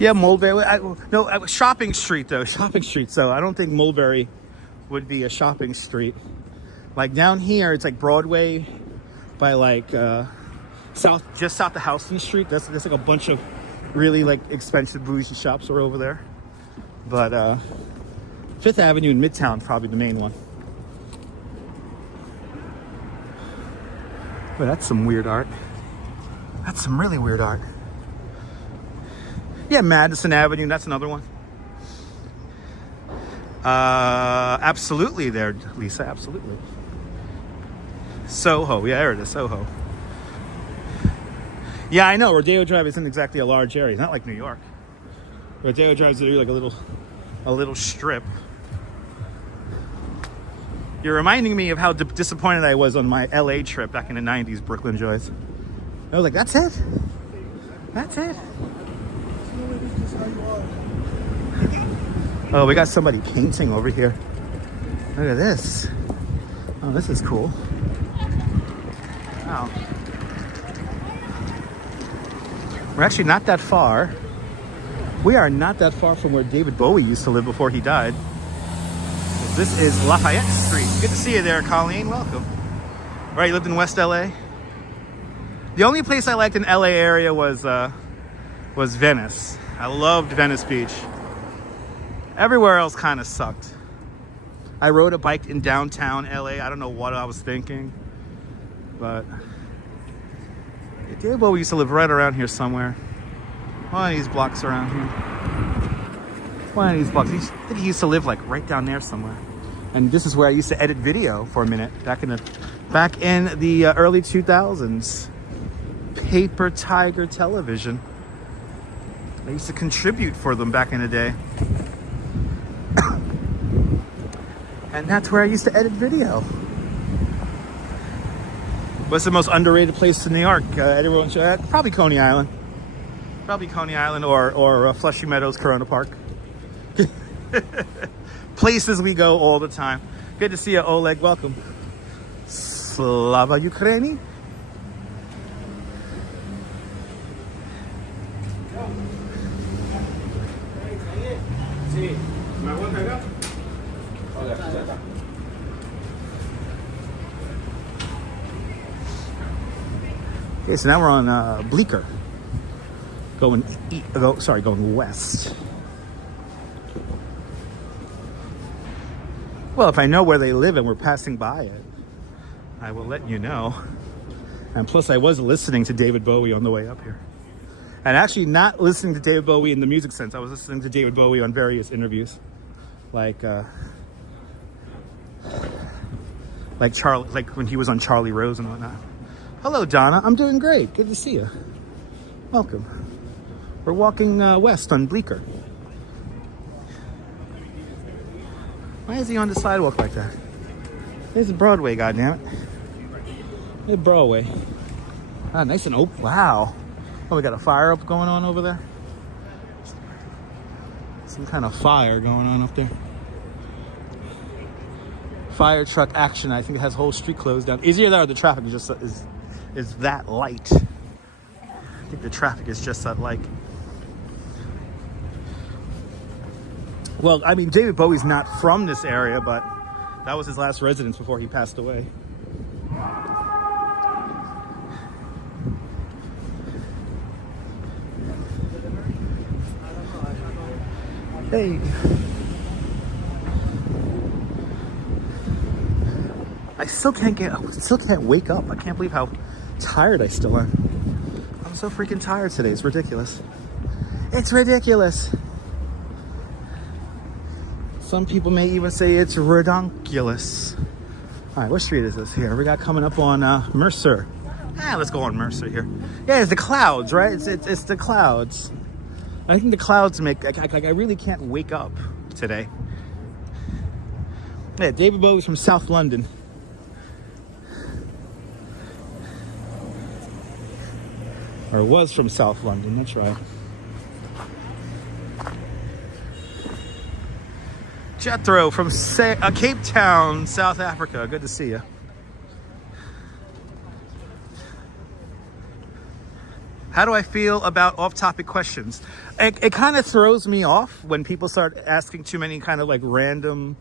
Yeah, Mulberry. Shopping street though. Shopping street. So I don't think Mulberry would be a shopping street. Like down here, it's like Broadway by like just south of Houston Street. There's like a bunch of really like expensive bougie shops are over there. But 5th Avenue in Midtown, probably the main one. But that's some weird art. That's some really weird art. Yeah, Madison Avenue, that's another one. Absolutely there, Lisa, absolutely. Soho, yeah, there it is, Soho. Yeah, I know, Rodeo Drive isn't exactly a large area. It's not like New York. Rodeo Drive is literally like a little strip. You're reminding me of how disappointed I was on my LA trip back in the 90s, Brooklyn Joys. I was like, that's it? That's it? Oh, we got somebody painting over here. Look at this. Oh, this is cool. Wow. We're actually not that far. We are not that far from where David Bowie used to live before he died. This is Lafayette Street. Good to see you there, Colleen. Welcome. All right, you lived in West LA? The only place I liked in LA area was Venice. I loved Venice Beach. Everywhere else kind of sucked. I rode a bike in downtown LA. I don't know what I was thinking, but David Bowie used to live right around here somewhere. One of these blocks around here. One of these blocks. I think he used to live like right down there somewhere. And this is where I used to edit video for a minute back in the early 2000s. Paper Tiger Television. I used to contribute for them back in the day. And that's where I used to edit video. What's the most underrated place in New York? Everyone should, probably Coney Island. Probably Coney Island or Flushing Meadows, Corona Park. Places we go all the time. Good to see you, Oleg. Welcome. Slava Ukraini. Okay, so now we're on Bleecker. Going west. Well, if I know where they live and we're passing by it, I will let you know. And plus, I was listening to David Bowie on the way up here. And actually not listening to David Bowie in the music sense. I was listening to David Bowie on various interviews. Like when he was on Charlie Rose and whatnot. Hello, Donna. I'm doing great. Good to see you. Welcome. We're walking west on Bleecker. Why is he on the sidewalk like that? There's Broadway, goddammit. There's Broadway. Ah, nice and open. Wow. Oh, we got a fire up going on over there. Some kind of fire going on up there. Fire truck action. I think it has whole street closed down. Easier there, the traffic is that light. I think the traffic is just that light. Well, I mean, David Bowie's not from this area, but that was his last residence before he passed away. Hey. I still can't wake up. I can't believe how tired I still am. I'm so freaking tired today. It's ridiculous. It's ridiculous. Some people may even say it's redonkulous. All right, what street is this here? We got coming up on Mercer. Let's go on Mercer here. Yeah, it's the clouds, right? It's the clouds. I think the clouds make, I really can't wake up today. Yeah, David Bowie's from South London. Or was from South London, that's right. Jethro from Cape Town, South Africa. Good to see you. How do I feel about off-topic questions? It kind of throws me off when people start asking too many kind of like random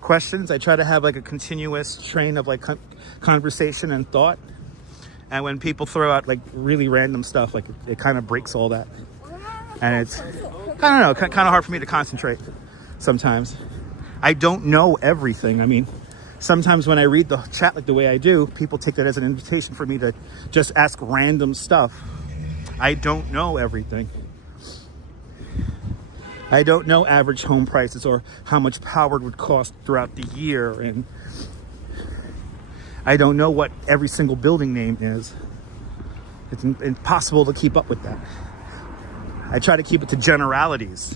questions. I try to have like a continuous train of like conversation and thought. And when people throw out like really random stuff, like it kind of breaks all that. And it's, I don't know, kind of hard for me to concentrate sometimes. I don't know everything. I mean, sometimes when I read the chat like the way I do, people take that as an invitation for me to just ask random stuff. I don't know everything. I don't know average home prices or how much power would cost throughout the year. And I don't know what every single building name is. It's impossible to keep up with that. I try to keep it to generalities,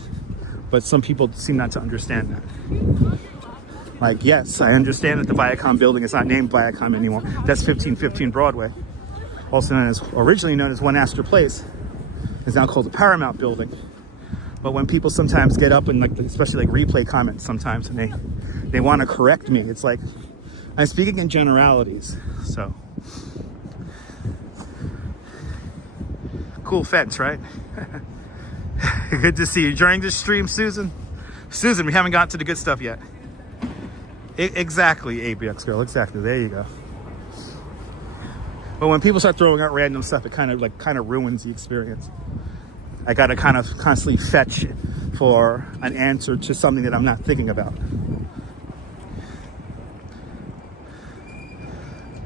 but some people seem not to understand that. Like, yes, I understand that the Viacom building is not named Viacom anymore. That's 1515 Broadway. Also known as, originally known as One Astor Place. It's now called the Paramount Building. But when people sometimes get up and like, especially like replay comments sometimes, and they want to correct me, it's like, I'm speaking in generalities, so. Cool fence, right? Good to see you. During this stream, Susan? Susan, we haven't got to the good stuff yet. Exactly, ABX girl, exactly, there you go. But when people start throwing out random stuff, it kind of ruins the experience. I gotta kind of constantly fetch for an answer to something that I'm not thinking about.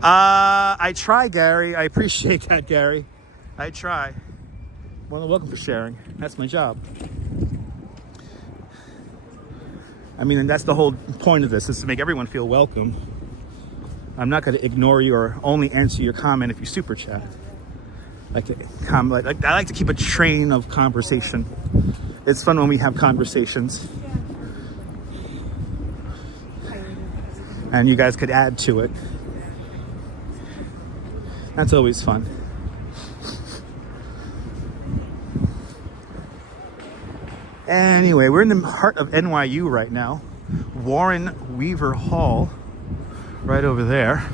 I try, Gary. I appreciate that, Gary. I try. Well, welcome for sharing. That's my job. I mean, and that's the whole point of this, is to make everyone feel welcome. I'm not going to ignore you or only answer your comment if you super chat. I like to keep a train of conversation. It's fun when we have conversations. And you guys could add to it. That's always fun. Anyway, we're in the heart of NYU right now. Warren Weaver Hall, right over there.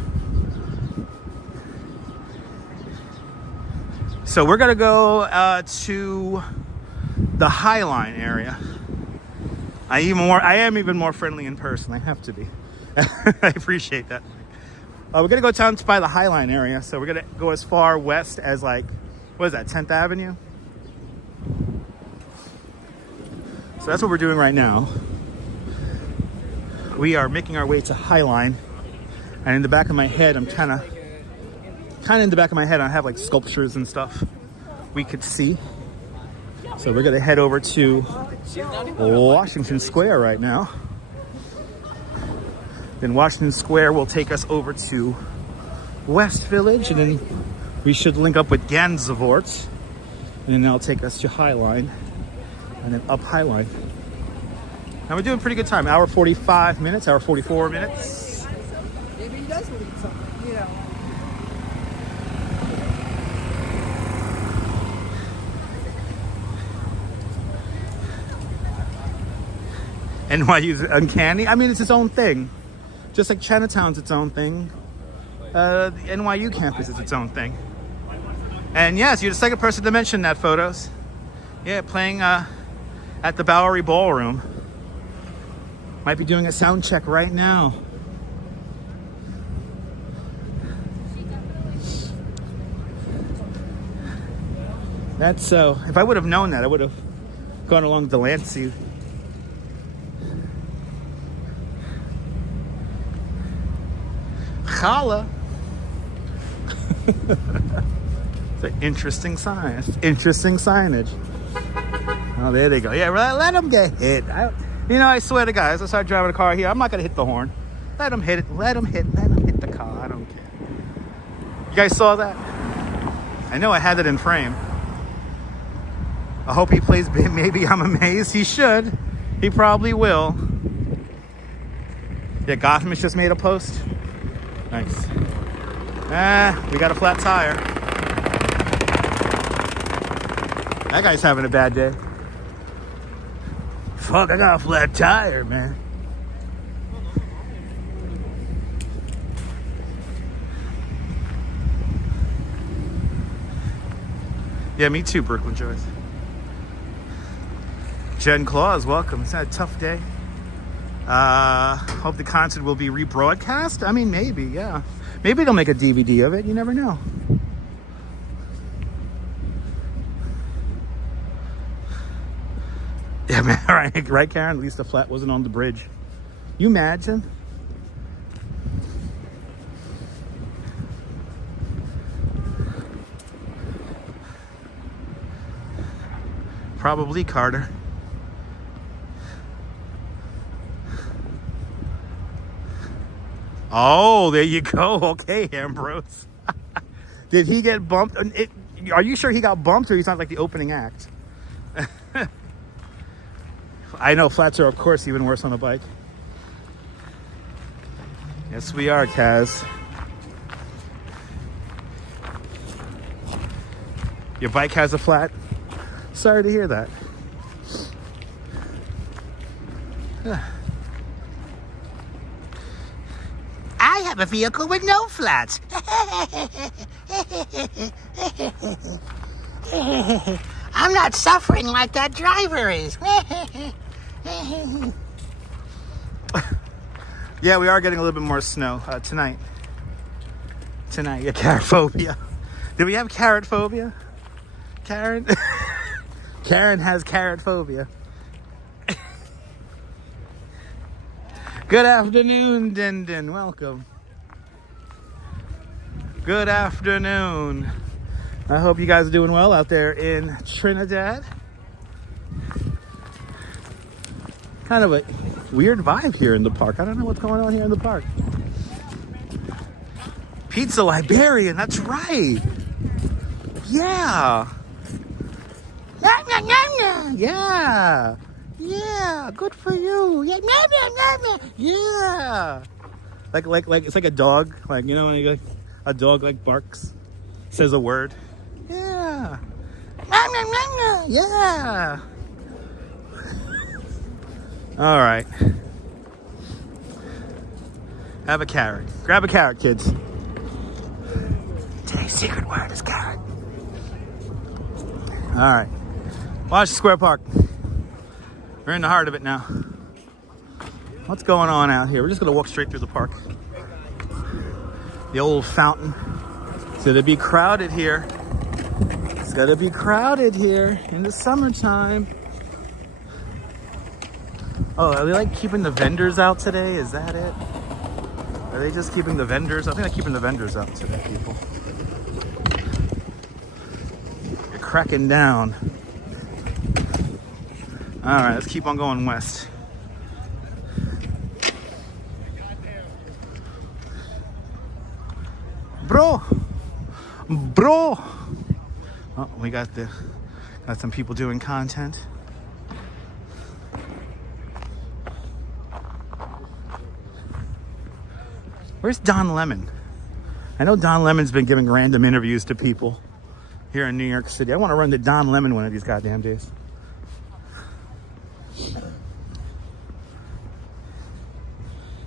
So we're gonna go to the High Line area. I am even more friendly in person. I have to be. I appreciate that. We're gonna go down by the High Line area. So we're gonna go as far west as, like, what is that, 10th Avenue? So that's what we're doing right now. We are making our way to High Line, and in the back of my head, I'm kind of in the back of my head, I have like sculptures and stuff we could see. So we're gonna head over to Washington Square right now. Then Washington Square will take us over to West Village, and then we should link up with Gansevoort, and then that'll take us to High Line, and then up High Line. And we're doing pretty good time. Hour 45 minutes, hour 44 minutes. Maybe he does believe something, you know. NYU's uncanny. I mean, it's its own thing. Just like Chinatown's its own thing. The NYU campus is its own thing. And yes, you're the second person to mention that, photos. Yeah, playing at the Bowery Ballroom. Might be doing a sound check right now. That's so. If I would have known that, I would have gone along Delancey. Challah. It's an interesting sign. It's interesting signage. Oh, there they go. Yeah, let them get hit. I swear to God, as I start driving a car here, I'm not gonna hit the horn. Let them hit it. Let them hit the car. I don't care. You guys saw that? I know I had it in frame. I hope he plays Maybe I'm Amazed. He should. He probably will. Yeah, Gotham has just made a post. Nice. We got a flat tire. That guy's having a bad day. Fuck, I got a flat tire, man. Yeah, me too, Brooklyn Joyce. Jen Claus, welcome. It's had a tough day. Hope the concert will be rebroadcast. I mean, maybe, yeah. Maybe they'll make a DVD of it. You never know. Yeah, man. Right, Karen? At least the flat wasn't on the bridge. You imagine? Probably, Carter. Oh, there you go. Okay, Ambrose. Did he get bumped? Are you sure he got bumped, or he's not like the opening act? I know flats are, of course, even worse on a bike. Yes, we are, Kaz. Your bike has a flat? Sorry to hear that. I have a vehicle with no flats. I'm not suffering like that driver is. Yeah, we are getting a little bit more snow tonight. Yeah, carrot phobia. Do we have carrot phobia? Karen? Karen has carrot phobia. Good afternoon, Dindin. Welcome. Good afternoon. I hope you guys are doing well out there in Trinidad. Kind of a weird vibe here in the park. I don't know what's going on here in the park. Pizza Liberian, that's right. Yeah. Yeah. Yeah, good for you. Yeah. Yeah. Like it's like a dog, like, you know, when a dog like barks. says a word. Yeah. Yeah. All right. Have a carrot. Grab a carrot, kids. Today's secret word is carrot. All right. Washington Square Park. We're in the heart of it now. What's going on out here? We're just gonna walk straight through the park. The old fountain. It's gonna be crowded here. It's gonna be crowded here in the summertime. Oh, are they like keeping the vendors out today? Is that it? Are they just keeping the vendors? I think they're keeping the vendors out today, people. They're cracking down. All right, let's keep on going west. Bro. Oh, we got some people doing content. Where's Don Lemon? I know Don Lemon's been giving random interviews to people here in New York City. I want to run to Don Lemon one of these goddamn days.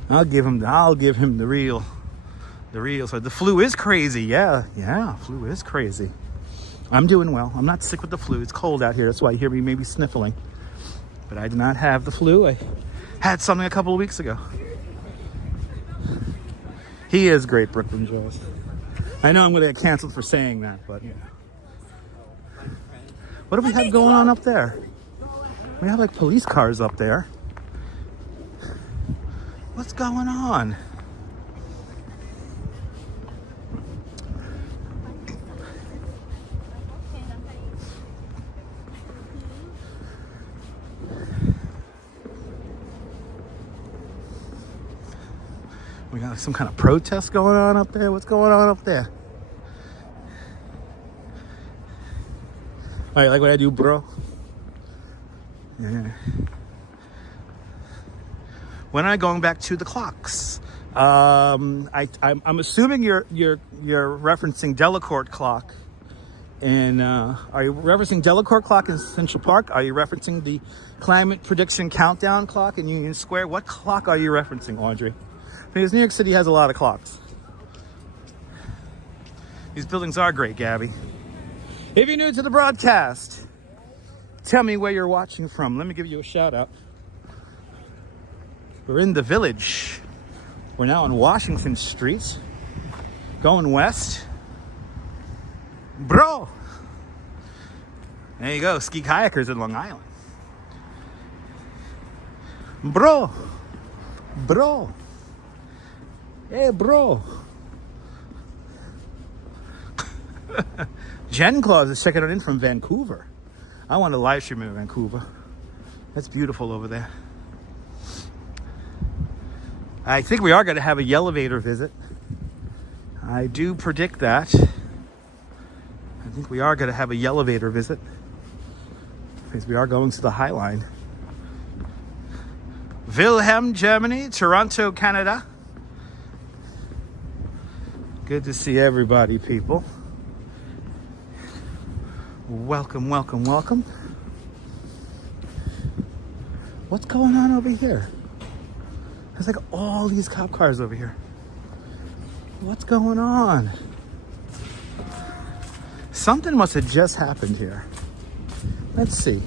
I'll give him the real. So the flu is crazy. Yeah, flu is crazy. I'm doing well. I'm not sick with the flu. It's cold out here. That's why you hear me maybe sniffling. But I did not have the flu. I had something a couple of weeks ago. He is great, Brooklyn Joyce. I know I'm going to get canceled for saying that, but yeah. What do we have going on up there? We have like police cars up there. What's going on? We got some kind of protest going on up there. What's going on up there? All right, like what I do, bro? Yeah. When am I going back to the clocks? I'm assuming you're referencing Delacorte clock. And are you referencing Delacorte clock in Central Park? Are you referencing the climate prediction countdown clock in Union Square? What clock are you referencing, Audrey? Because New York City has a lot of clocks. These buildings are great, Gabby. If you're new to the broadcast, tell me where you're watching from. Let me give you a shout out. We're in the Village. We're now on Washington Street, going west. Bro! There you go, ski kayakers in Long Island. Bro! Hey, bro. Jen Claus is checking it in from Vancouver. I want to live stream in Vancouver. That's beautiful over there. I think we are going to have a Yelevator visit. I do predict that. I think we are going to have a Yelevator visit. Because we are going to the High Line. Wilhelm, Germany. Toronto, Canada. Good to see everybody, people. Welcome. What's going on over here? There's like all these cop cars over here. What's going on? Something must have just happened here. Let's see.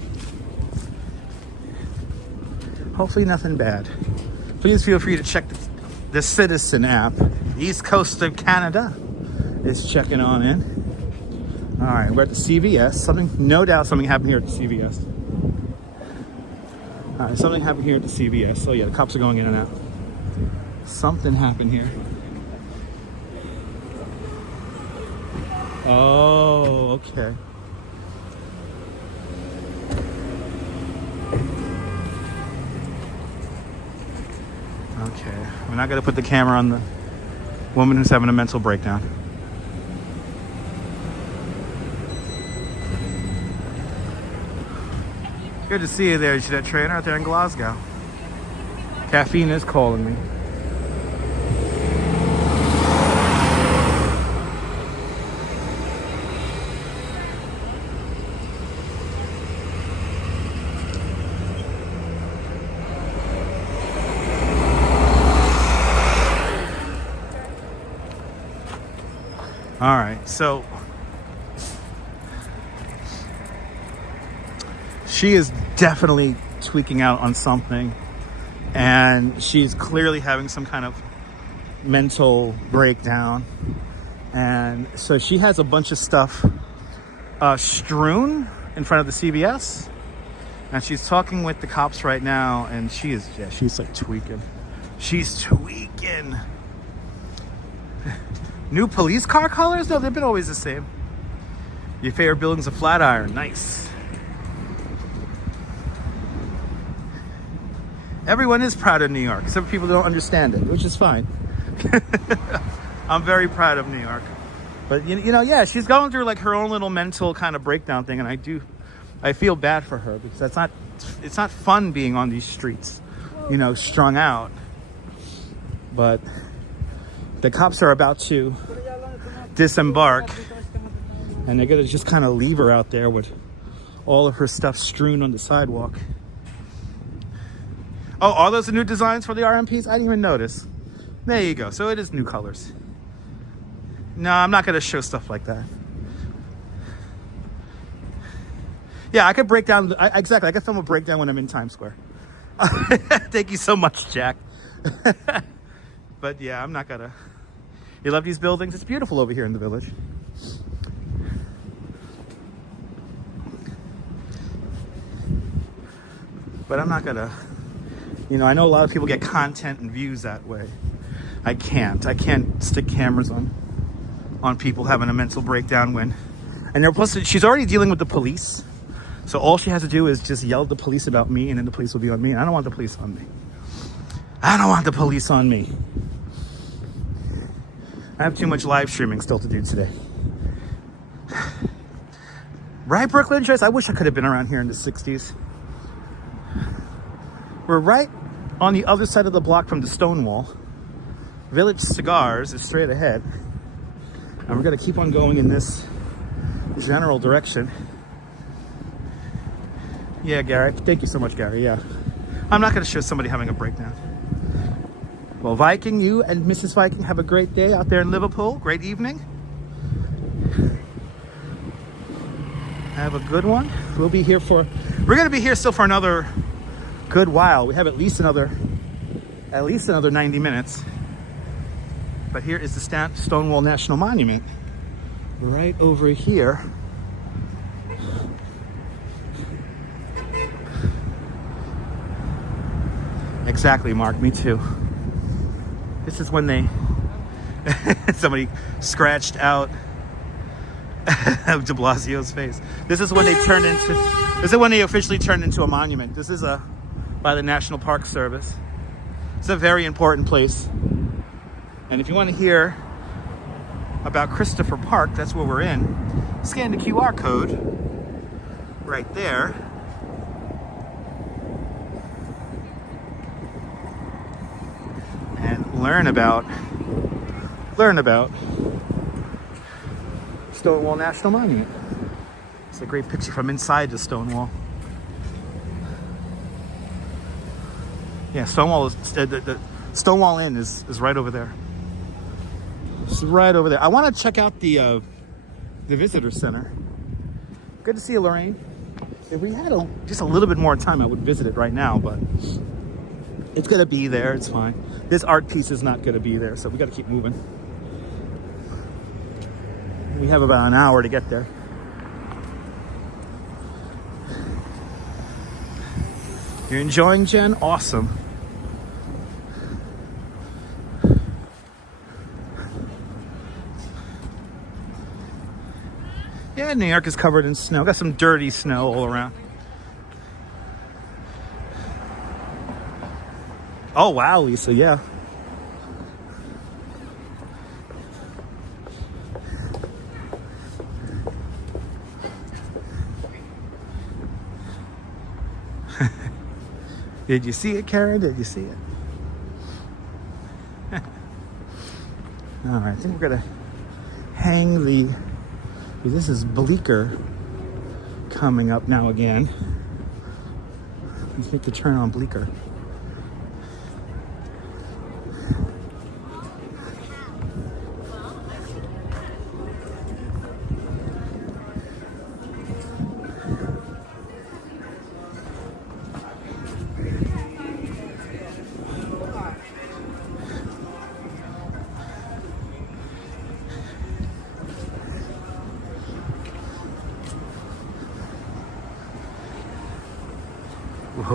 Hopefully nothing bad. Please feel free to check the Citizen app. East Coast of Canada is checking on in. All right, we're at the CVS. No doubt something happened here at the CVS. All right, something happened here at the CVS. Oh yeah, the cops are going in and out. Something happened here. Oh, okay. Okay, we're not gonna put the camera on the woman who's having a mental breakdown. Good to see you there. You see that trainer out there in Glasgow? Caffeine is calling me. All right, so she is definitely tweaking out on something, and she's clearly having some kind of mental breakdown. And so she has a bunch of stuff strewn in front of the CVS, and she's talking with the cops right now, and she's like tweaking. She's tweaking. New police car colors? No, they've been always the same. Your favorite building's a Flatiron. Nice. Everyone is proud of New York, except for people who don't understand it, which is fine. I'm very proud of New York. But, you know, yeah, she's going through like her own little mental kind of breakdown thing, and I feel bad for her, because it's not fun being on these streets, you know, strung out. But the cops are about to disembark, and they're gonna just kind of leave her out there with all of her stuff strewn on the sidewalk. Oh, are those the new designs for the RMPs? I didn't even notice. There you go. So it is new colors. No, I'm not gonna show stuff like that. Yeah, I could break down. Exactly, I could film a breakdown when I'm in Times Square. Thank you so much, Jack. But yeah, I'm not gonna. You love these buildings? It's beautiful over here in the village. But I'm not gonna, you know, I know a lot of people get content and views that way. I can't stick cameras on people having a mental breakdown and they're plus she's already dealing with the police. So all she has to do is just yell at the police about me, and then the police will be on me. And I don't want the police on me. I don't want the police on me. I have too much live streaming still to do today. Right, Brooklyn Joyce? I wish I could have been around here in the 60s. We're right on the other side of the block from the Stonewall. Village Cigars is straight ahead. And we're gonna keep on going in this general direction. Yeah, Gary. Thank you so much, Gary. Yeah. I'm not gonna show somebody having a breakdown. Well, Viking, you and Mrs. Viking have a great day out there in Liverpool. Great evening. Have a good one. We're gonna be here still for another good while. We have at least another 90 minutes. But here is the Stonewall National Monument. Right over here. Exactly, Mark, me too. This is when they somebody scratched out de Blasio's face. This is when they officially turned into a monument. This is by the National Park Service. It's a very important place. And if you want to hear about Christopher Park, that's where we're in. Scan the QR code right there. And learn about Stonewall National Monument. It's a great picture from inside the Stonewall. Yeah, Stonewall is the Stonewall Inn is right over there. It's right over there. I want to check out the visitor center. Good to see you, Lorraine. If we had just a little bit more time, I would visit it right now, but it's gonna be there. It's fine. This art piece is not gonna be there, so we got to keep moving. We have about an hour to get there. You're enjoying, Jen? Awesome. Yeah, New York is covered in snow. Got some dirty snow all around. Oh, wow, Lisa, yeah. Did you see it, Karen? Did you see it? All right, I think we're gonna hang the, this is Bleecker coming up now again. Let's make the turn on Bleecker.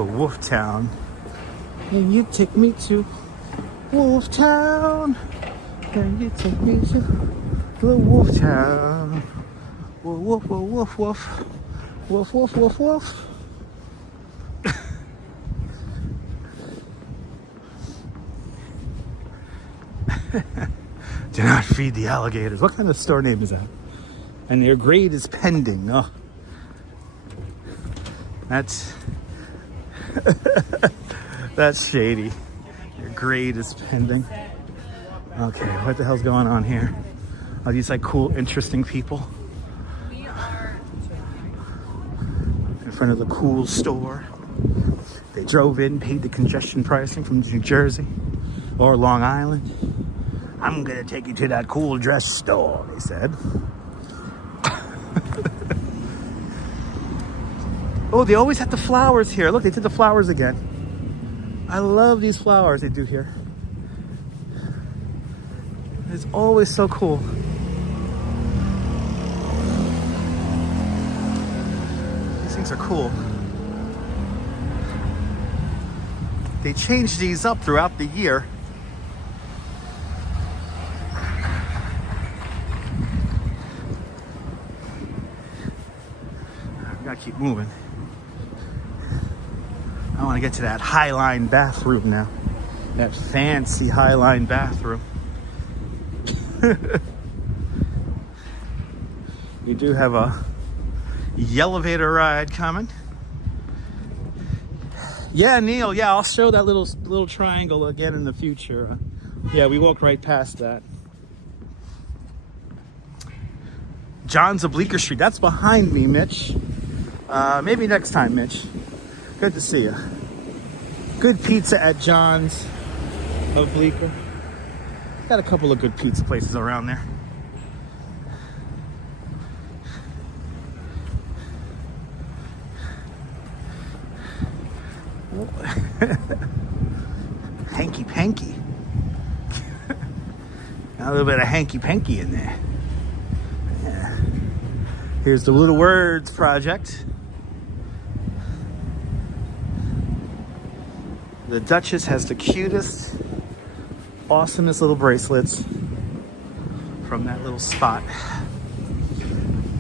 Wolf Town. And you take me to Wolf Town. And you take me to the Wolf Town. Woof, woof, woof, woof. Woof, woof, woof, woof. Do not feed the alligators. What kind of store name is that? And their grade is pending. Oh, that's that's shady. Your grade is pending. Okay, what the hell's going on here? Are these like cool, interesting people? In front of the cool store. They drove in, paid the congestion pricing from New Jersey or Long Island. I'm gonna take you to that cool dress store, they said. Oh, they always have the flowers here. Look, they did the flowers again. I love these flowers they do here. It's always so cool. These things are cool. They change these up throughout the year. I gotta keep moving. I want to get to that Highline bathroom now. That fancy Highline bathroom. We do have a elevator ride coming. Yeah, Neil. Yeah, I'll show that little triangle again in the future. Yeah, we walked right past that. John's of Bleecker Street. That's behind me, Mitch. Maybe next time, Mitch. Good to see you. Good pizza at John's of Bleecker. Got a couple of good pizza places around there. Hanky panky. A little bit of hanky panky in there. Yeah. Here's the Little Words Project. The Duchess has the cutest, awesomest little bracelets from that little spot.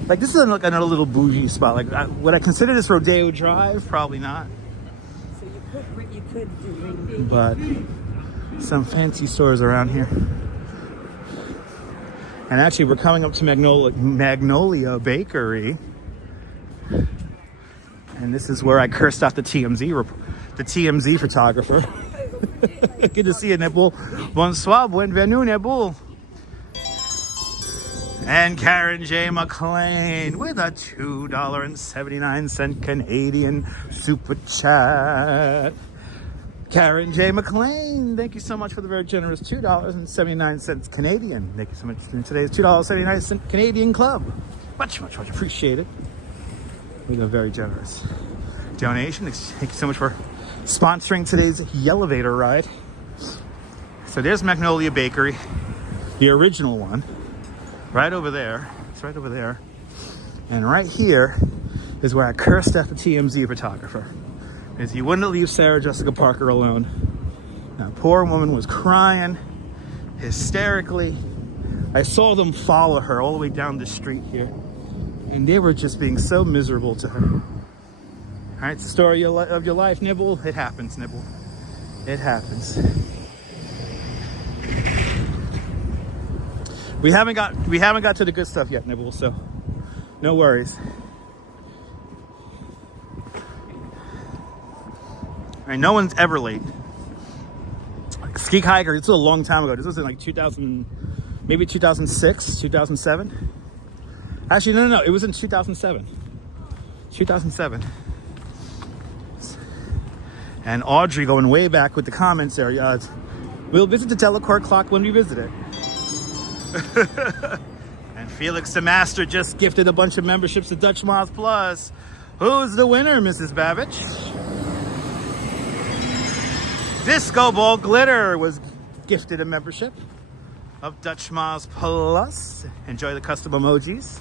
Like, this is like another little bougie spot. Like, would I consider this Rodeo Drive? Probably not. So you could do. But some fancy stores around here. And actually, we're coming up to Magnolia Bakery. And this is where I cursed out the TMZ photographer. Good to see you, Nibble. Bonsoir, bienvenue, Nibble. And Karen J. McLean with a $2.79 Canadian super chat. Karen J. McLean, thank you so much for the very generous $2.79 Canadian. Thank you so much for today's $2.79 Canadian club. Much, much, much appreciated. With a very generous donation. Thank you so much for sponsoring today's elevator ride. So there's Magnolia Bakery, the original one, right over there. It's right over there. And right here is where I cursed at the TMZ photographer, because he wouldn't leave Sarah Jessica Parker alone. That poor woman was crying hysterically. I saw them follow her all the way down the street here, and they were just being so miserable to her. All right, it's the story of your life, Nibble. It happens, Nibble. It happens. We haven't got to the good stuff yet, Nibble. So, no worries. All right, no one's ever late. Ski Hiker. This was a long time ago. This was in like 2000, maybe 2006, 2007. Actually, no. It was in 2007. 2007. And Audrey going way back with the comments there. We'll visit the Delacorte clock when we visit it. And Felix the Master just gifted a bunch of memberships to Dutch Miles Plus. Who's the winner, Mrs. Babbage? Disco Ball Glitter was gifted a membership of Dutch Miles Plus. Enjoy the custom emojis.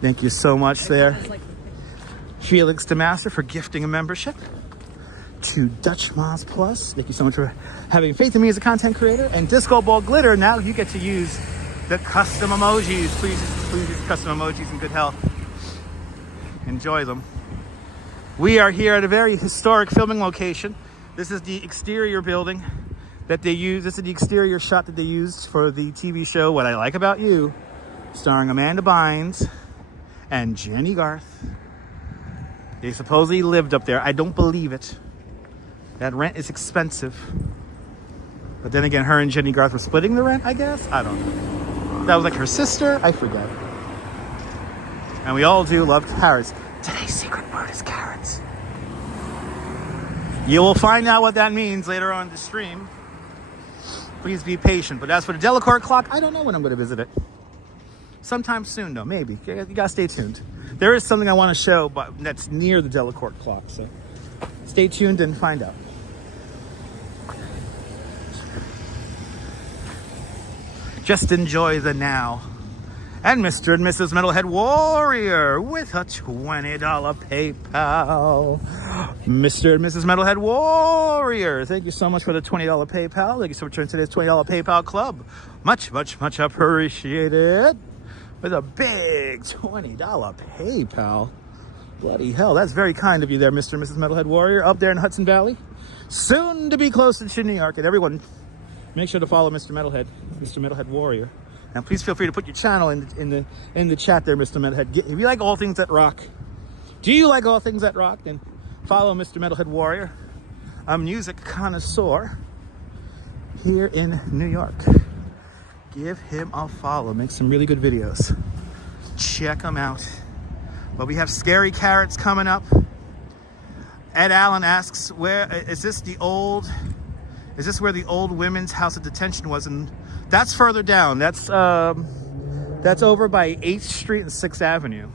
Thank you so much there, Felix DeMaster, for gifting a membership to Dutch Moz Plus. Thank you so much for having faith in me as a content creator. And Disco Ball Glitter, now you get to use the custom emojis. Please use custom emojis in good health. Enjoy them. We are here at a very historic filming location. This is the exterior building that they use. This is the exterior shot that they used for the TV show What I Like About You, starring Amanda Bynes and Jenny Garth. They supposedly lived up there. I don't believe it. That rent is expensive. But then again, her and Jenny Garth were splitting the rent, I guess? I don't know. That was like her sister? I forget. And we all do love carrots. Today's secret word is carrots. You will find out what that means later on in the stream. Please be patient. But as for the Delacorte clock, I don't know when I'm going to visit it. Sometime soon, though, maybe. You got to stay tuned. There is something I want to show but that's near the Delacorte clock, so stay tuned and find out. Just enjoy the now. And Mr. and Mrs. Metalhead Warrior with a $20 PayPal. Mr. and Mrs. Metalhead Warrior, thank you so much for the $20 PayPal. Thank you so much for today's $20 PayPal club. Much, much, much appreciated. With a big $20 PayPal. Bloody hell, that's very kind of you there, Mr. and Mrs. Metalhead Warrior, up there in Hudson Valley. Soon to be closer to New York. And everyone, make sure to follow Mr. Metalhead Warrior. And please feel free to put your channel in the chat there, Mr. Metalhead. If you like all things that rock, do you like all things that rock? Then follow Mr. Metalhead Warrior, a music connoisseur here in New York. Give him a follow. Make some really good videos. Check him out. But we have Scary Carrots coming up. Ed Allen asks, where is this where the old women's house of detention was? And that's further down. That's over by 8th Street and 6th Avenue.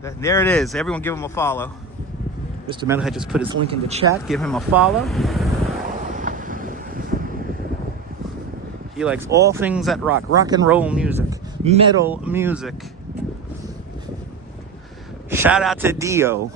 There it is. Everyone give him a follow. Mr. Metalhead just put his link in the chat. Give him a follow. He likes all things that rock. Rock and roll music. Metal music. Shout out to Dio.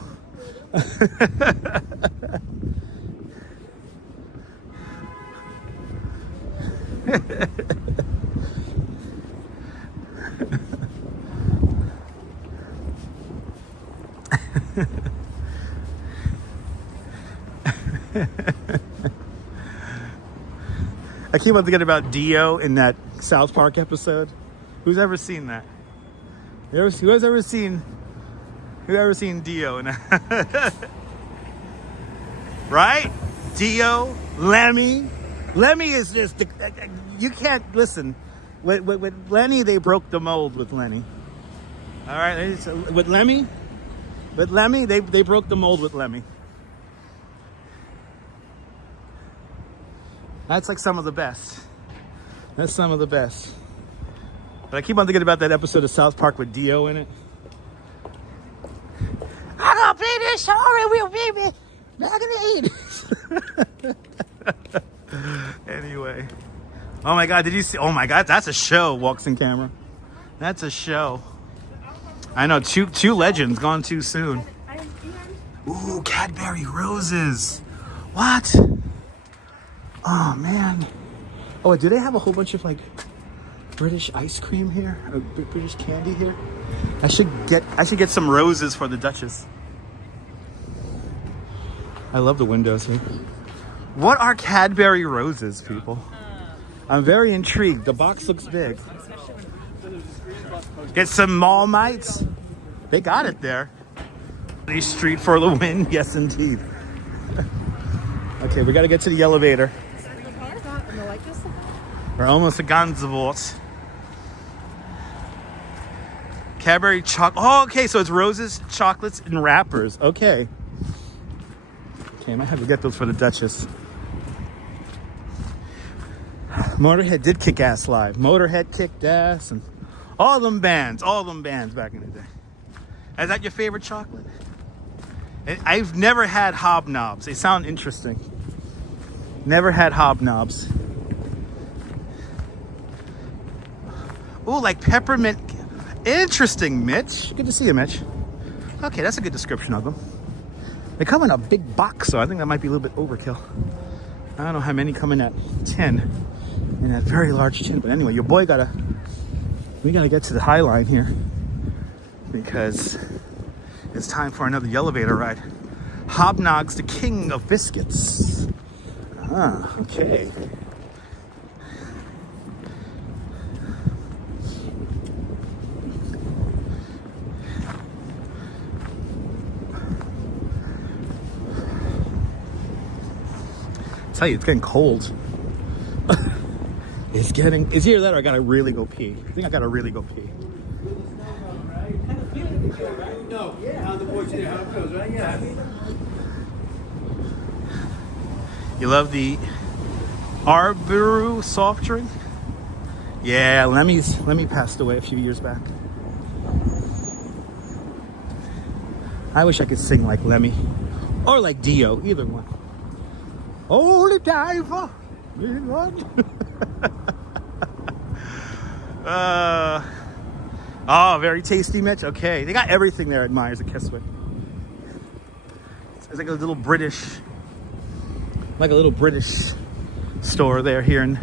I keep on thinking about Dio in that South Park episode. Who's ever seen that? Who's ever seen Dio in that? Right? Dio, Lemmy. Lemmy is just, you can't listen. With Lenny, they broke the mold with Lenny. All right, with Lemmy, they broke the mold with Lemmy. That's like some of the best. That's some of the best. But I keep on thinking about that episode of South Park with Dio in it. I'm gonna play this song and we'll be back in the 80s. Anyway. Oh my God, did you see? Oh my God, that's a show, Walks in Camera. That's a show. I know, two legends gone too soon. Ooh, Cadbury Roses. What? Oh man. Oh, do they have a whole bunch of like British ice cream here? Or British candy here? I should get some roses for the Duchess. I love the windows here. What are Cadbury Roses, people? I'm very intrigued. The box looks big. Get some Marmites. They got it there. Street for the win. Yes, indeed. Okay, we got to get to the elevator. We're almost at Gansevoort. Cadbury chocolate. Oh, okay, so it's roses, chocolates, and wrappers. Okay. Okay, I might have to get those for the Duchess. Motorhead did kick ass live. Motorhead kicked ass, and all them bands back in the day. Is that your favorite chocolate? I've never had hobnobs. They sound interesting. Never had hobnobs. Ooh, like peppermint. Interesting, Mitch. Good to see you, Mitch. Okay, that's a good description of them. They come in a big box, so I think that might be a little bit overkill. I don't know how many come in at 10 in that very large tin. But anyway, your boy we gotta get to the High Line here because it's time for another elevator ride. Hobnog's the king of biscuits. Ah, okay. Tell you, it's getting cold. It's either that or I gotta really go pee. I think I gotta really go pee. No, how the boys say how it feels, right? Yeah. You love the Arboru soft drink? Yeah, Lemmy passed away a few years back. I wish I could sing like Lemmy or like Dio, either one. Holy diver, oh, very tasty, Mitch. Okay, they got everything there at Myers and Keswick. It's like a little British store there here in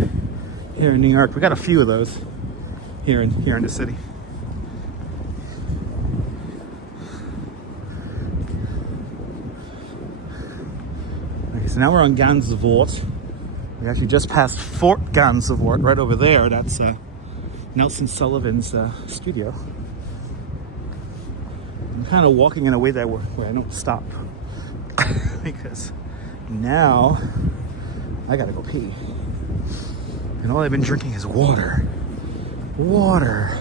New York. We got a few of those here in the city. Okay, so now we're on Gansevoort. We actually just passed Fort Gansevoort right over there. That's Nelson Sullivan's studio. I'm kind of walking in a way where I don't stop because now I gotta go pee. And all I've been drinking is water. Water.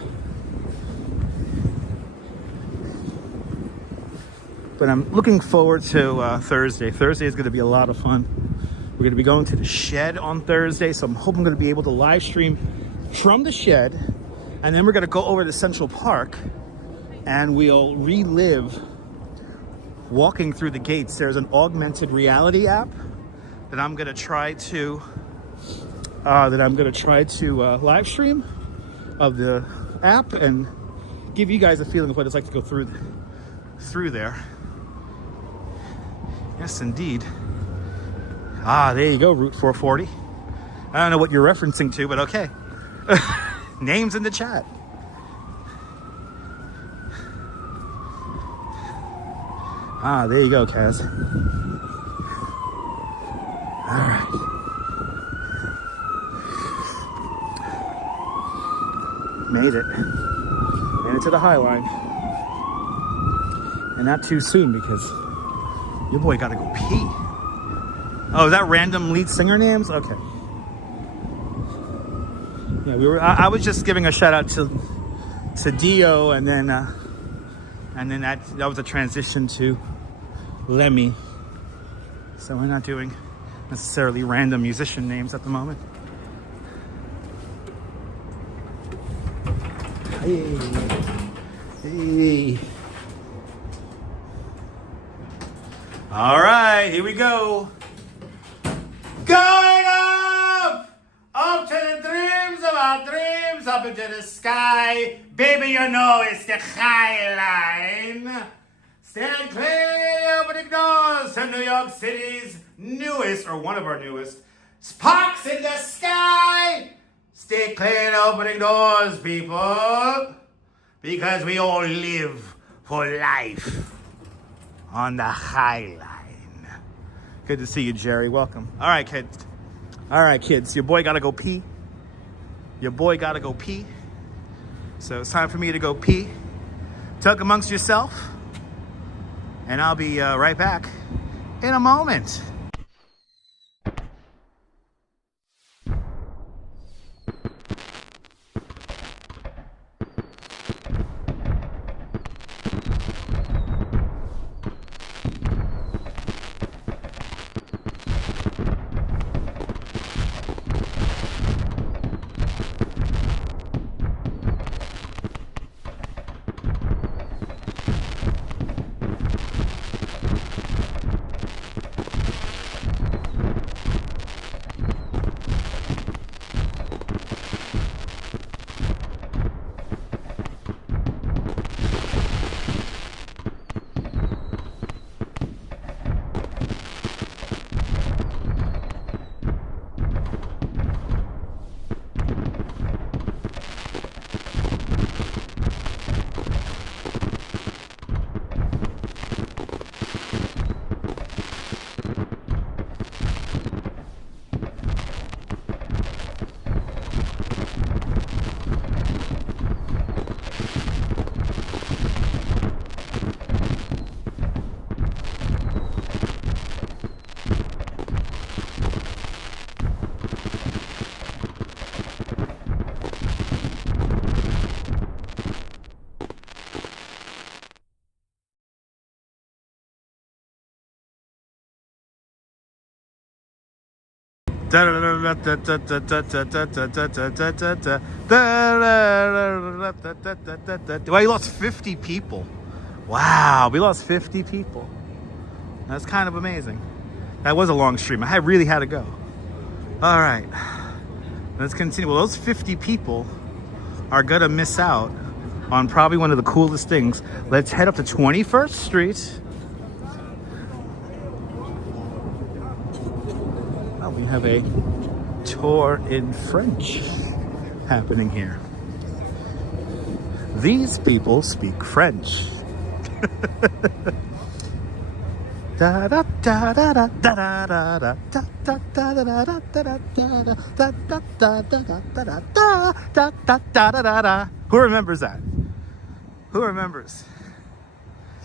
But I'm looking forward to Thursday. Thursday is gonna be a lot of fun. We're gonna be going to the shed on Thursday, so I'm hoping I'm gonna be able to live stream from the shed, and then we're gonna go over to Central Park and we'll relive walking through the gates. There's an augmented reality app that I'm gonna try to live stream of the app and give you guys a feeling of what it's like to go through there. Yes, indeed. Ah, there you go, Route 440. I don't know what you're referencing to, but okay. Names in the chat. Ah, there you go, Kaz. All right. Made it to the High Line. And not too soon because your boy gotta go pee. Oh, is that random lead singer names? Okay. Yeah, I was just giving a shout out to Dio, and then that was a transition to Lemmy. So we're not doing necessarily random musician names at the moment. Hey. All right, here we go. Going up to the dreams of our dreams, up into the sky. Baby, you know it's the High Line. Stand clear, opening doors to New York City's newest, or one of our newest, sparks in the sky. Stay clear, opening doors, people, because we all live for life on the High Line. Good to see you, Jerry. Welcome. All right, kids. Your boy gotta go pee. So it's time for me to go pee. Talk amongst yourself, and I'll be right back in a moment. Well, you lost 50 people. Wow, we lost 50 people. That's kind of amazing. That was a long stream. I really had to go. All right, let's continue. Well, those 50 people are gonna miss out on probably one of the coolest things. Let's head up to 21st Street. Oh, we have a tour in French happening here. These people speak French. Who remembers that? Who remembers?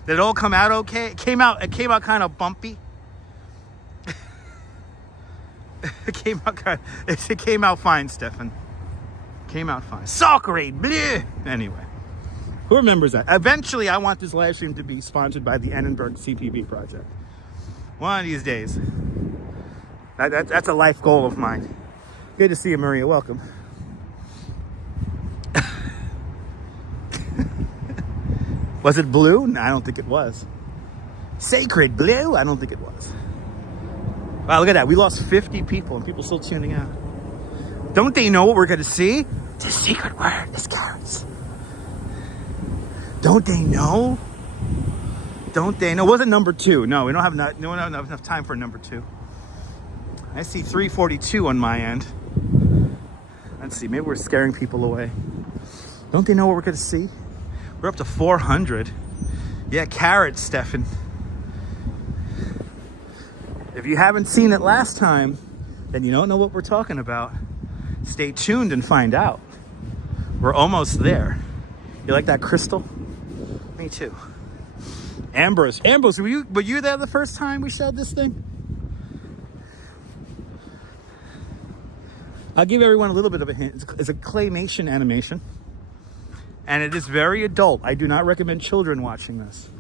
Did it all come out okay? It came out kind of bumpy. It came out fine, Stefan. Came out fine. Sacre bleu! Anyway, who remembers that? Eventually, I want this live stream to be sponsored by the Annenberg CPB project. One of these days. That's a life goal of mine. Good to see you, Maria. Welcome. Was it blue? No, I don't think it was. Sacred blue? I don't think it was. Wow, look at that. We lost 50 people and people still tuning out. Don't they know what we're going to see? The secret word is carrots. Don't they know? Don't they know? Was it number 2? No, we don't have enough time for number 2. I see 342 on my end. Let's see. Maybe we're scaring people away. Don't they know what we're going to see? We're up to 400. Yeah, carrots, Stefan. If you haven't seen it last time, then you don't know what we're talking about. Stay tuned and find out. We're almost there. You like that crystal? Me too. Ambrose, were you there the first time we showed this thing? I'll give everyone a little bit of a hint. It's a claymation animation. And it is very adult. I do not recommend children watching this.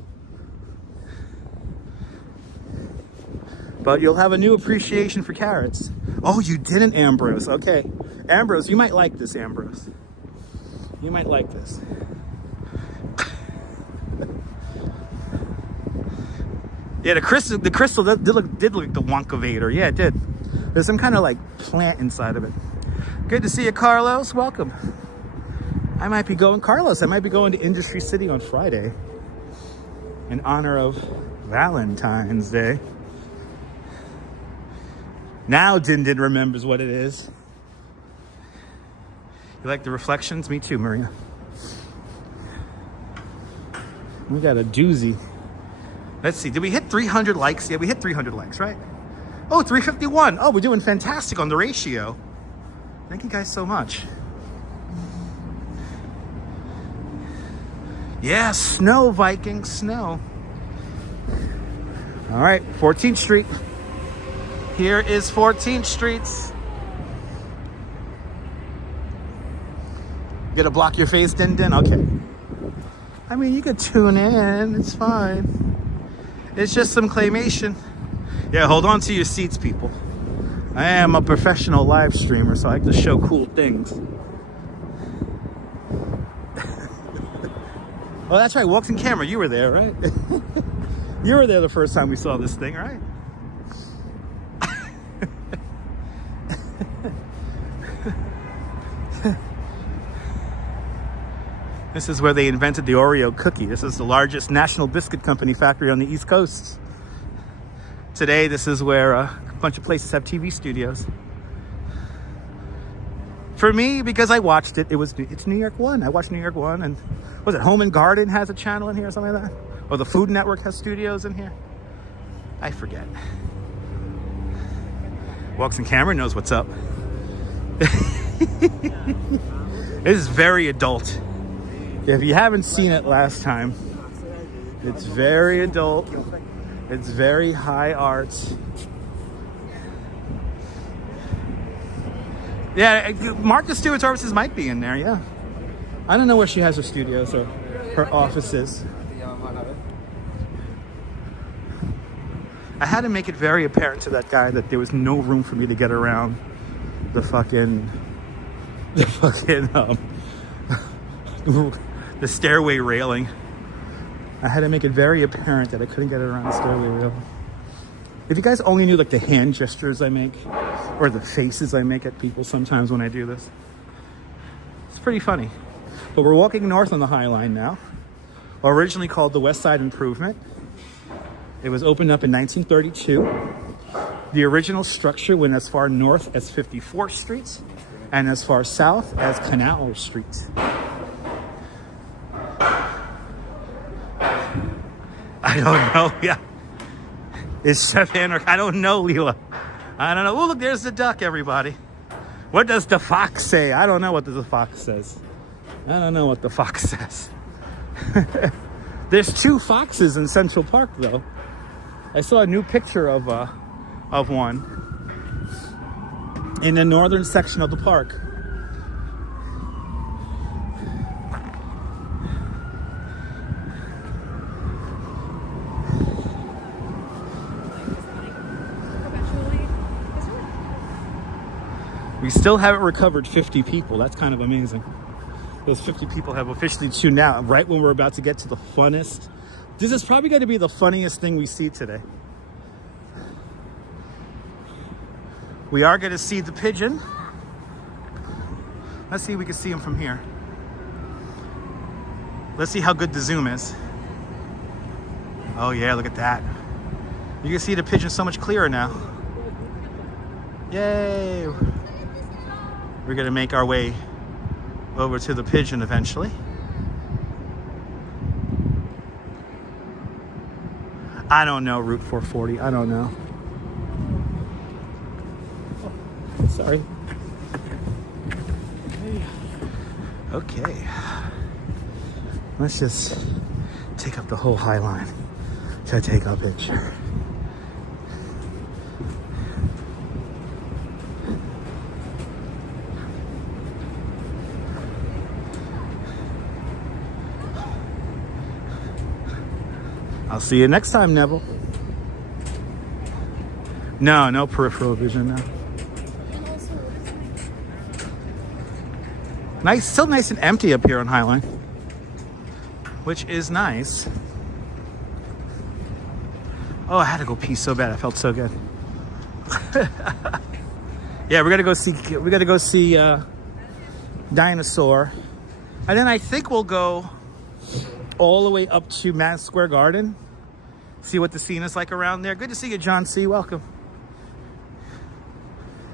But you'll have a new appreciation for carrots. Oh, you didn't, Ambrose. Okay. Ambrose, you might like this, Ambrose. You might like this. Yeah, the crystal did look like the Wonkavator. Yeah, it did. There's some kind of like plant inside of it. Good to see you, Carlos. Welcome. I might be going to Industry City on Friday in honor of Valentine's Day. Now Din remembers what it is. You like the reflections? Me too, Maria. We got a doozy. Let's see, did we hit 300 likes? Yeah, we hit 300 likes, right? Oh, 351. Oh, we're doing fantastic on the ratio. Thank you guys so much. Yeah, snow, Viking, snow. All right, 14th Street. Here is 14th Street. You gonna block your face, Din? Okay. I mean, you could tune in, it's fine. It's just some claymation. Yeah, hold on to your seats, people. I am a professional live streamer, so I like to show cool things. Oh, that's right, Walks in Camera, you were there, right? You were there the first time we saw this thing, right? This is where they invented the Oreo cookie. This is the largest national biscuit company factory on the East Coast. Today, this is where a bunch of places have TV studios. For me, because I watched it, it's New York One. I watched New York One, and was it Home and Garden has a channel in here or something like that? Or the Food Network has studios in here? I forget. Walks in Camera knows what's up. It is very adult. If you haven't seen it last time, it's very adult. It's very high arts. Yeah, Martha Stewart Services might be in there, yeah. I don't know where she has her studios or her offices. I had to make it very apparent to that guy that there was no room for me to get around the fucking the stairway railing. I had to make it very apparent that I couldn't get around the stairway railing. If you guys only knew like the hand gestures I make or the faces I make at people sometimes when I do this, it's pretty funny. But we're walking north on the High Line now, originally called the West Side Improvement. It was opened up in 1932. The original structure went as far north as 54th Street and as far south as Canal Street. I don't know. Yeah. Is Chef Anarch? I don't know, Leela. I don't know. Oh, look, there's the duck, everybody. What does the fox say? I don't know what the fox says. I don't know what the fox says. There's 2 foxes in Central Park, though. I saw a new picture of one in the northern section of the park. We still haven't recovered 50 people. That's kind of amazing. Those 50 people have officially tuned out right when we're about to get to the funnest. This is probably going to be the funniest thing we see today. We are going to see the pigeon. Let's see if we can see him from here. Let's see how good the zoom is. Oh yeah, look at that. You can see the pigeon so much clearer now. Yay! We're going to make our way over to the pigeon eventually. I don't know, Route 440. I don't know. Oh, sorry. Okay. Let's just take up the whole High Line to take a picture. I'll see you next time, Neville. No peripheral vision now. Nice, still nice and empty up here on High Line, which is nice. Oh, I had to go pee so bad. I felt so good. Yeah, we gotta go see Dinosaur, and then I think we'll go all the way up to Madison Square Garden. See what the scene is like around there. Good to see you, John C. Welcome.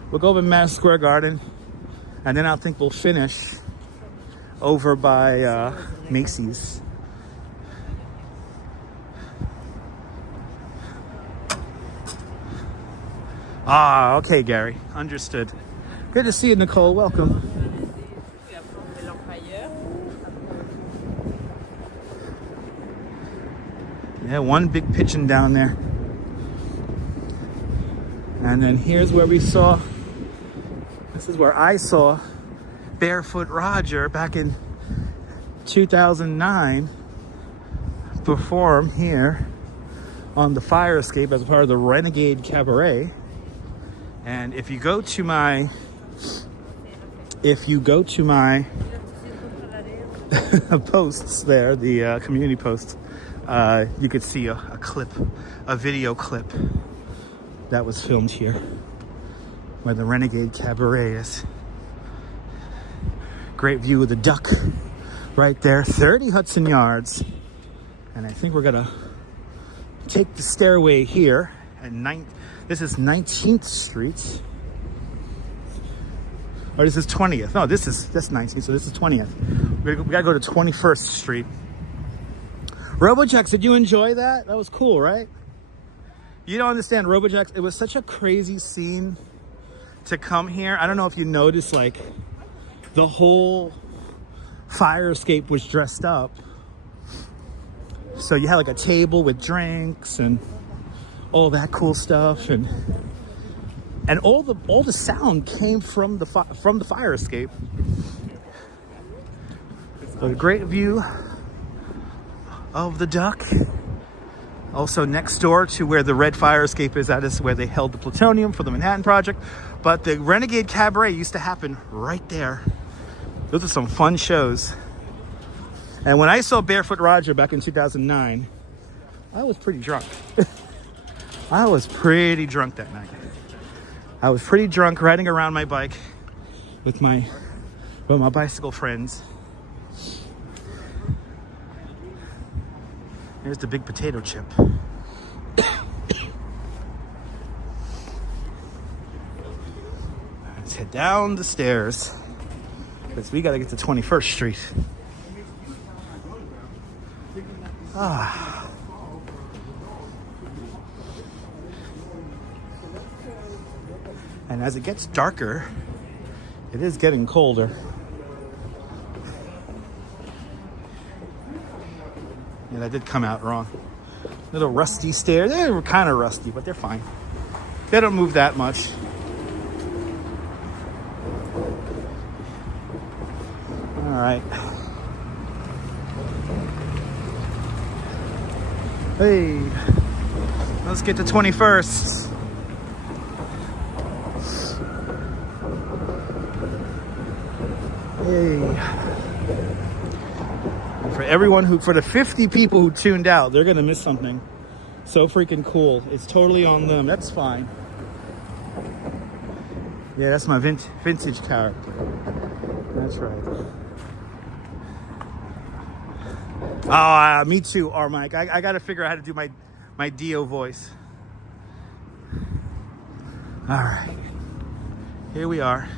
We'll go over to Madison Square Garden, and then I think we'll finish over by Macy's. Ah, okay, Gary. Understood. Good to see you, Nicole. Welcome. Yeah, one big pigeon down there. And then here's where we saw, this is where I saw Barefoot Roger back in 2009 perform here on the fire escape as part of the Renegade Cabaret. And if you go to my posts there, the community posts, you could see a video clip that was filmed here where the Renegade Cabaret is. Great view of the duck right there, 30 Hudson Yards. And I think we're gonna take the stairway here at this is 19th Street. Or this is 20th. No, that's 19th, so this is 20th. We gotta go to 21st Street. RoboJax, did you enjoy that? That was cool, right? You don't understand, RoboJax, it was such a crazy scene to come here. I don't know if you noticed, like, the whole fire escape was dressed up. So you had like a table with drinks and all that cool stuff, and all the sound came from the fire escape. A great view of the duck. Also next door to where the red fire escape is, that is where they held the plutonium for the Manhattan Project. But the Renegade Cabaret used to happen right there. Those are some fun shows. And when I saw Barefoot Roger back in 2009, I was pretty drunk. I was pretty drunk that night. I was pretty drunk riding around my bike with my bicycle friends. Here's the big potato chip. Let's head down the stairs because we got to get to 21st Street. Ah. And as it gets darker, it is getting colder. Yeah, that did come out wrong. Little rusty stairs. They were kind of rusty, but they're fine. They don't move that much. All right. Hey, let's get to 21st. Hey. For the 50 people who tuned out, they're gonna miss something so freaking cool. It's totally on them. That's fine. Yeah, that's my vintage character. That's right. Oh, me too, Mike. I gotta figure out how to do my Dio voice. All right, here we are.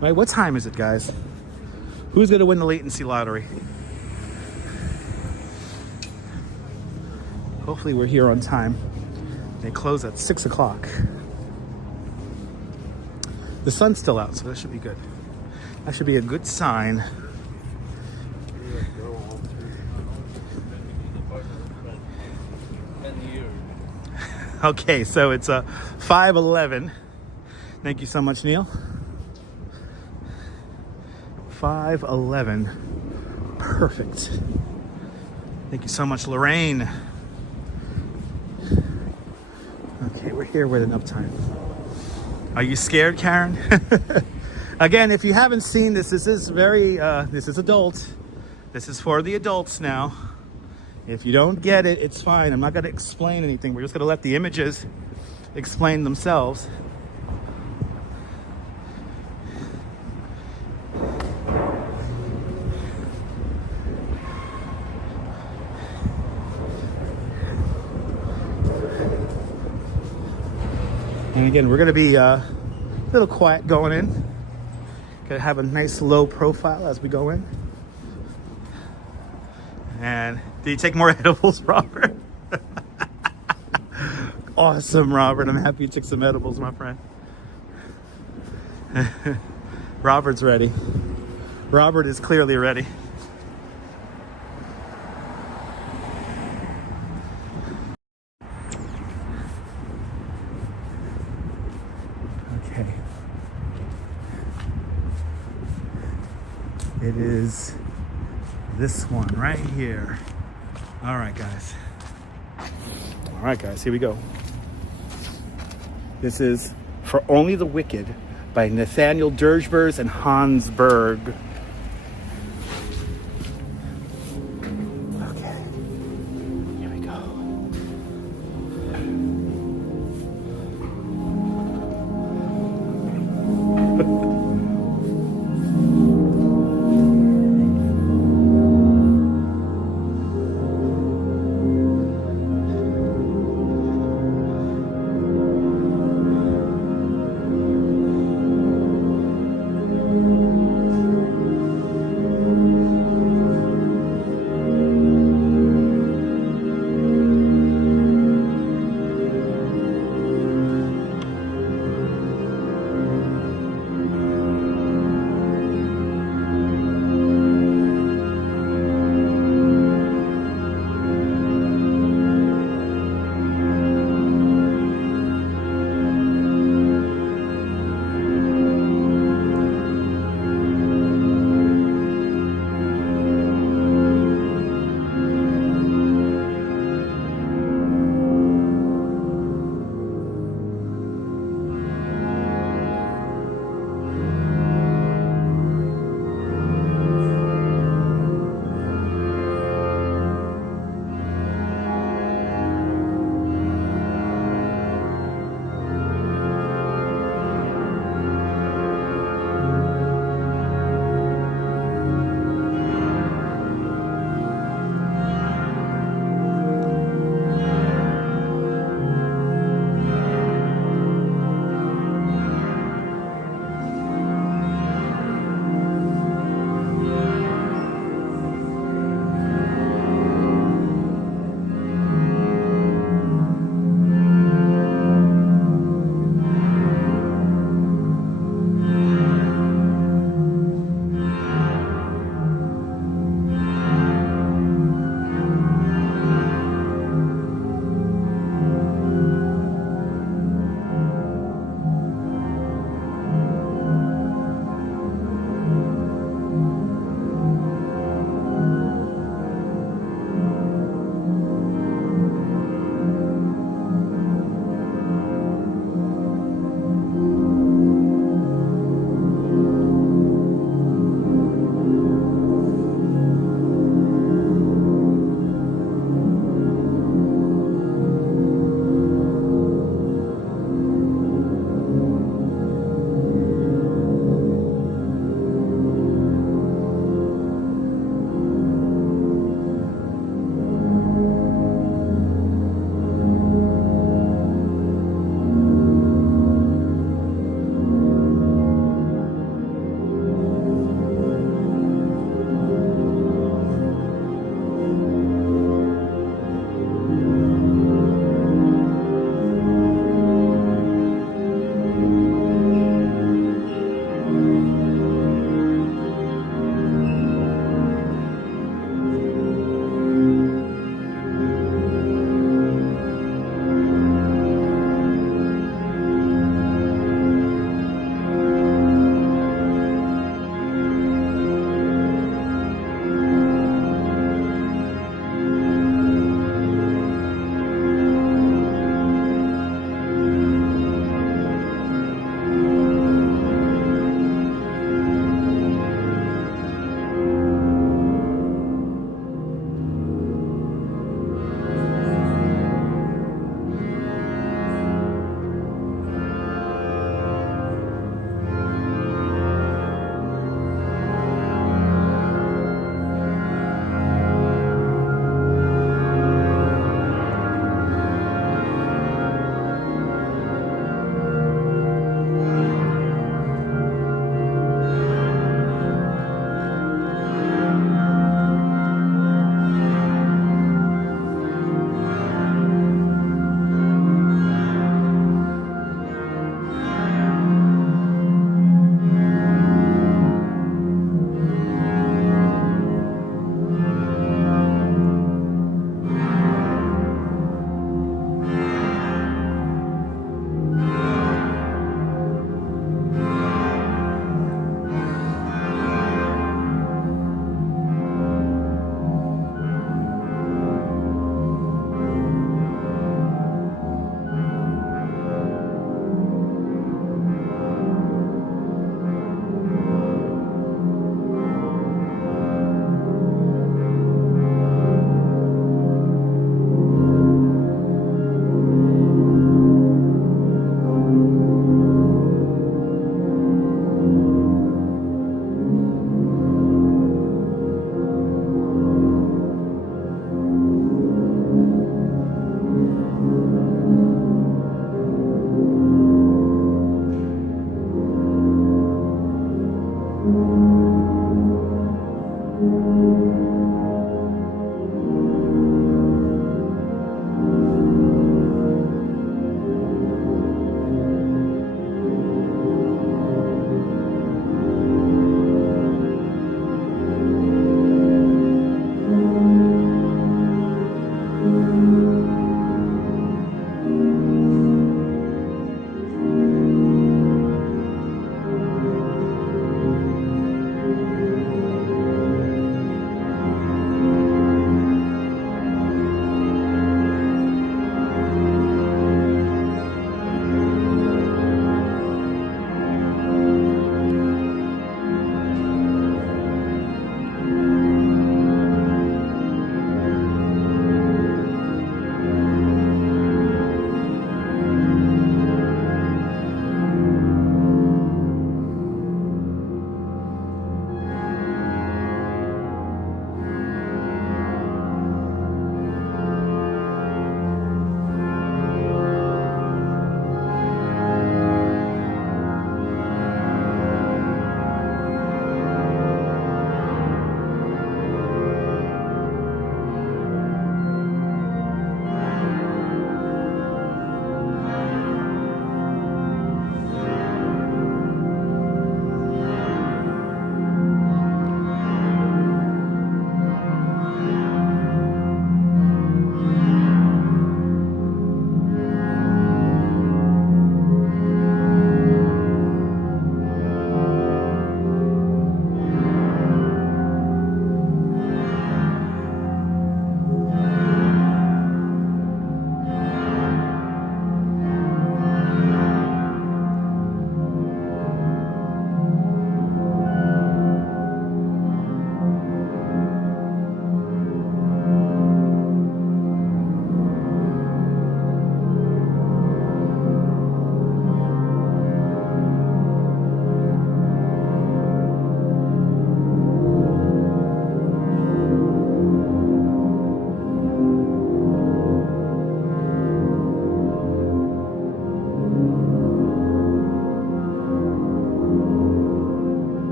Right, what time is it, guys? Who's gonna win the latency lottery? Hopefully we're here on time. They close at 6 o'clock. The sun's still out, so that should be good. That should be a good sign. Okay, so it's 5:11. Thank you so much, Neil. 5:11. Perfect. Thank you so much, Lorraine. Okay, we're here with enough time. Are you scared, Karen? Again, if you haven't seen this, this is adult. This is for the adults now. If you don't get it, it's fine. I'm not going to explain anything. We're just going to let the images explain themselves. And again, we're going to be a little quiet going in. Going to have a nice low profile as we go in. And did you take more edibles, Robert? Awesome, Robert. I'm happy you took some edibles, my friend. Robert's ready. Robert is clearly ready. Okay. It is this one right here. All right, guys. All right, guys, here we go. This is For Only the Wicked by Nathaniel Dershbers and Hans Berg. Okay, here we go.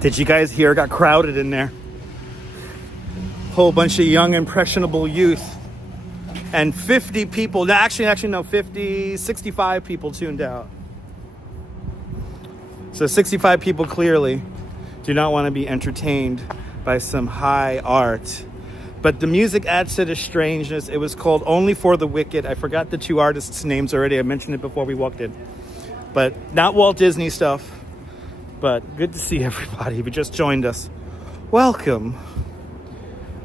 Did you guys hear? It got crowded in there. Whole bunch of young, impressionable youth. And 50 people, no, actually no, 65 people tuned out. So 65 people clearly do not want to be entertained by some high art. But the music adds to the strangeness. It was called Only for the Wicked. I forgot the two artists' names already. I mentioned it before we walked in. But not Walt Disney stuff. But good to see everybody. If you just joined us, welcome.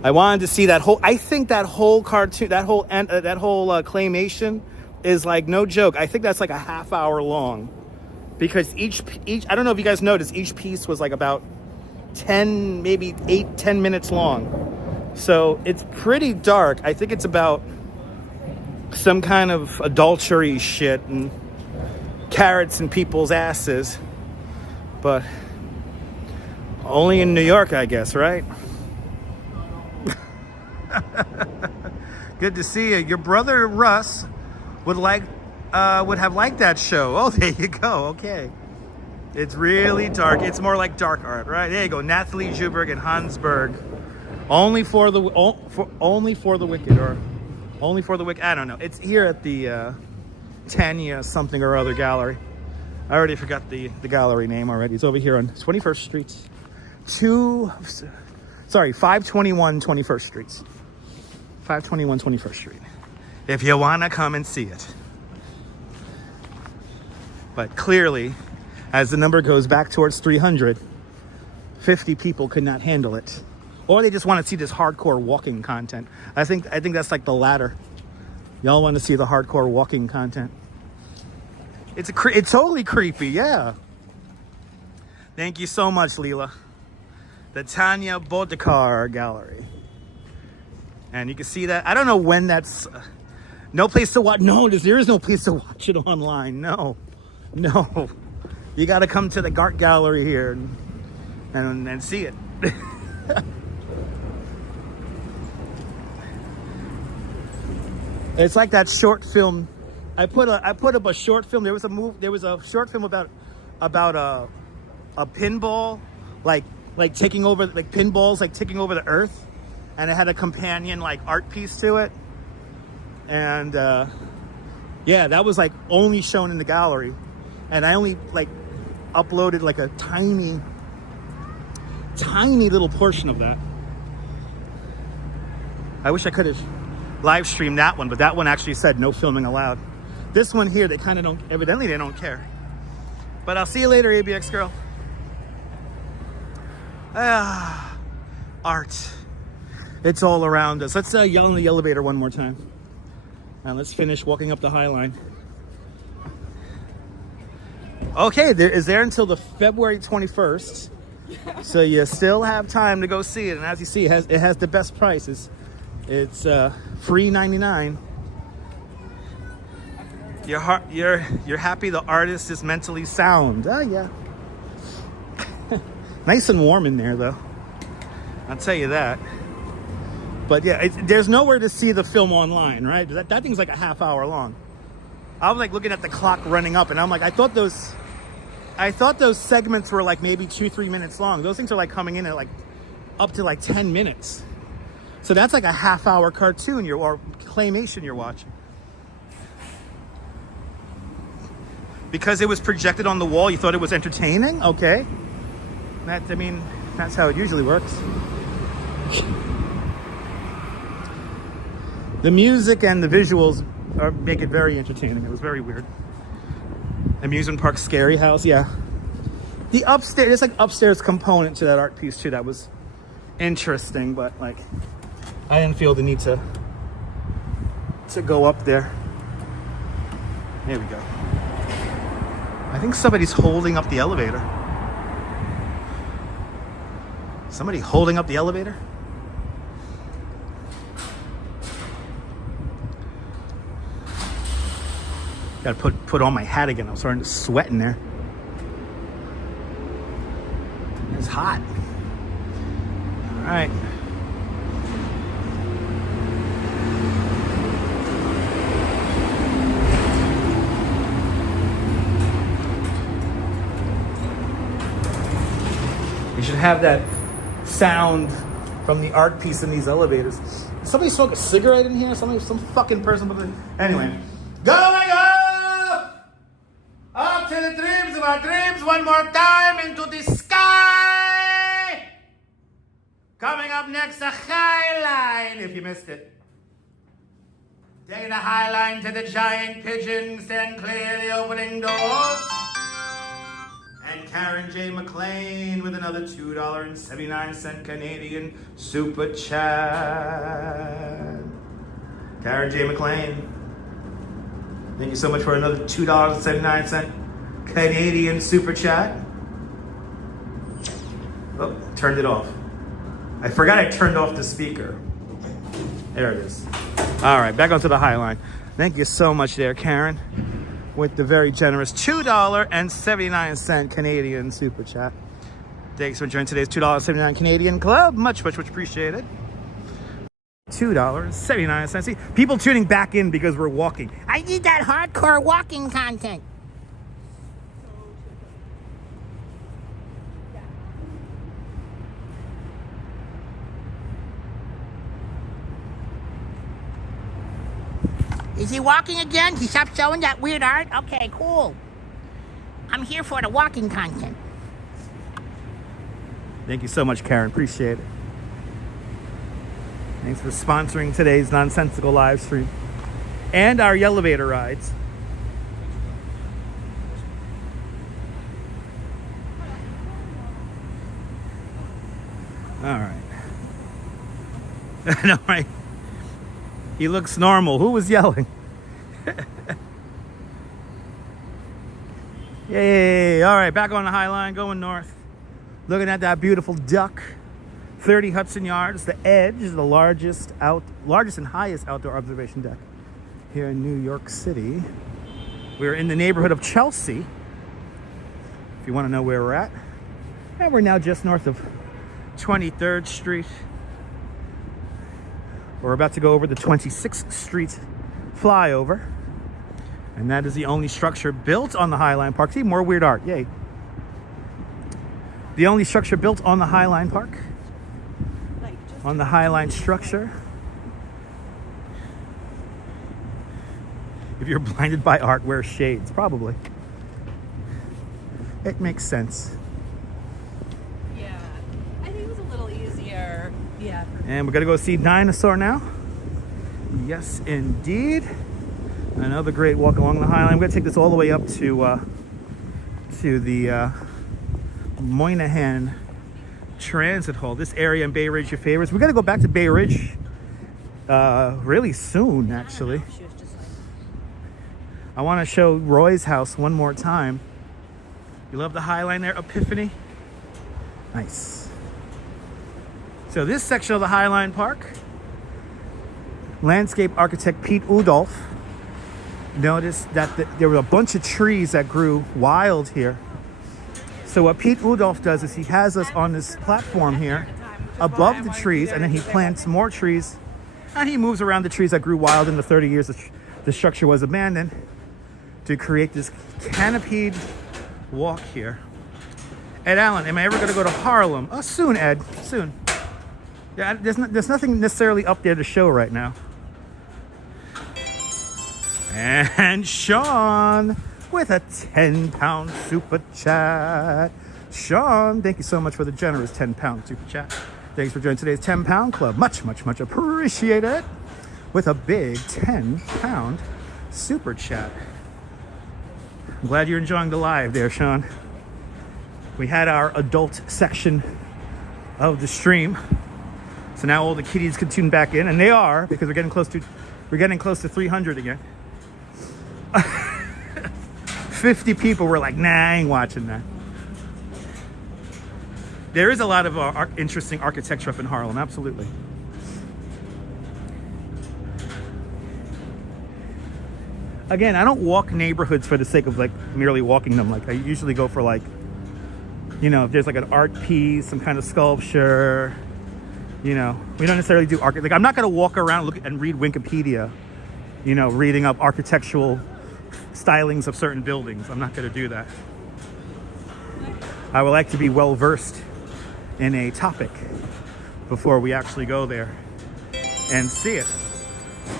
I wanted to see that whole. I think that whole cartoon, that whole claymation, is like no joke. I think that's like a half hour long, because each I don't know if you guys noticed, each piece was like about 10, maybe 8-10 minutes long. So it's pretty dark. I think it's about some kind of adultery shit and carrots in people's asses, but only in New York, I guess, right? Good to see you. Your brother Russ would have liked that show. Oh, there you go. Okay. It's really dark. It's more like dark art, right? There you go. Nathalie Juberg and Hansberg. Only for the wicked, or only for the wicked. I don't know. It's here at the Tanya something or other gallery. I already forgot the gallery name already. It's over here on 21st Street. 521 21st Street. 521 21st Street. If you want to come and see it. But clearly, as the number goes back towards 300, 50 people could not handle it. Or they just want to see this hardcore walking content. I think that's like the latter. Y'all want to see the hardcore walking content. It's totally creepy, yeah. Thank you so much, Leela. The Tanya Bodekar Gallery. And you can see that. I don't know when that's... no place to watch. No, there is no place to watch it online. No. You got to come to the Gart Gallery here and see it. It's like that short film. I put up a short film. There was a short film about a pinball, like taking over, like pinballs, like taking over the earth, and it had a companion like art piece to it. And yeah, that was like only shown in the gallery, and I only like uploaded like a tiny little portion of that. I wish I could have live streamed that one, but that one actually said no filming allowed. This one here, they kind of don't, evidently they don't care. But I'll see you later, ABX girl. Art. It's all around us. Let's yell in the elevator one more time. And let's finish walking up the High Line. Okay, there is there until the February 21st. So you still have time to go see it. And as you see, it has the best prices. It's free $99. You're happy the artist is mentally sound. Oh yeah. Nice and warm in there though. I'll tell you that. But yeah, there's nowhere to see the film online, right? That thing's like a half hour long. I was like looking at the clock running up, and I'm like, I thought those segments were like maybe 2-3 minutes long. Those things are like coming in at like up to like 10 minutes. So that's like a half hour cartoon or claymation you're watching. Because it was projected on the wall, you thought it was entertaining? Okay. That's how it usually works. The music and the visuals make it very entertaining. It was very weird. Amusement park scary house, yeah. The upstairs, there's like upstairs component to that art piece too that was interesting, but like I didn't feel the need to go up there. There we go. I think somebody's holding up the elevator. Somebody holding up the elevator? Gotta put on my hat again. I'm starting to sweat in there. It's hot. All right. have that sound from the art piece in these elevators. Somebody smoke a cigarette in here? Some fucking person. Anyway, going up to the dreams of our dreams one more time into the sky. Coming up next, the High Line, if you missed it. Taking the High Line to the giant pigeons, stand clearly opening doors. And Karen J. McLean with another $2.79 Canadian super chat. Karen J. McLean, thank you so much for another $2.79 Canadian super chat. Oh, turned it off. I forgot I turned off the speaker. There it is. All right, back onto the High Line. Thank you so much there, Karen, with the very generous $2.79 Canadian super chat. Thanks for joining today's $2.79 Canadian Club. Much appreciated. $2.79. See, people tuning back in because we're walking. I need that hardcore walking content. Is he walking again? He stopped showing that weird art? Okay, cool. I'm here for the walking content. Thank you so much, Karen. Appreciate it. Thanks for sponsoring today's nonsensical live stream and our elevator rides. All right. No, right. He looks normal. Who was yelling? Yay. All right, back on the High Line, going north. Looking at that beautiful duck. 30 Hudson Yards. The Edge is the largest and highest outdoor observation deck here in New York City. We're in the neighborhood of Chelsea, if you want to know where we're at. And we're now just north of 23rd Street. We're about to go over the 26th Street flyover. And that is the only structure built on the High Line Park. See, more weird art. Yay. The only structure built on the High Line Park. On the High Line structure. If you're blinded by art, wear shades. Probably. It makes sense. Yeah. I think it was a little easier. Yeah. And we're going to go see Dinosaur now. Yes, indeed. Another great walk along the High Line. I'm going to take this all the way up to the Moynihan Transit Hall. This area in Bay Ridge, your favorites. We're going to go back to Bay Ridge really soon, actually. I want to show Roy's house one more time. You love the High Line there, Epiphany? Nice. So this section of the High Line Park, landscape architect Pete Udolph noticed that there were a bunch of trees that grew wild here. So what Pete Udolph does is he has us on this platform here above the trees, and then he plants more trees, and he moves around the trees that grew wild in the 30 years the structure was abandoned to create this canopied walk here. Ed Allen, am I ever going to go to Harlem? Oh, soon, Ed, soon. Yeah, there's nothing necessarily up there to show right now. And Sean with a 10-pound super chat. Sean, thank you so much for the generous 10-pound super chat. Thanks for joining today's 10-pound club. Much appreciated. With a big 10-pound super chat. I'm glad you're enjoying the live there, Sean. We had our adult section of the stream. So now all the kiddies can tune back in, and they are, because we're getting close to 300 again. 50 people were like, nah, I ain't watching that. There is a lot of interesting architecture up in Harlem, absolutely. Again, I don't walk neighborhoods for the sake of like merely walking them. Like I usually go for like, you know, if there's like an art piece, some kind of sculpture, you know, we don't necessarily do art. Like I'm not going to walk around and read Wikipedia, you know, reading up architectural stylings of certain buildings. I'm not going to do that. I would like to be well versed in a topic before we actually go there and see it.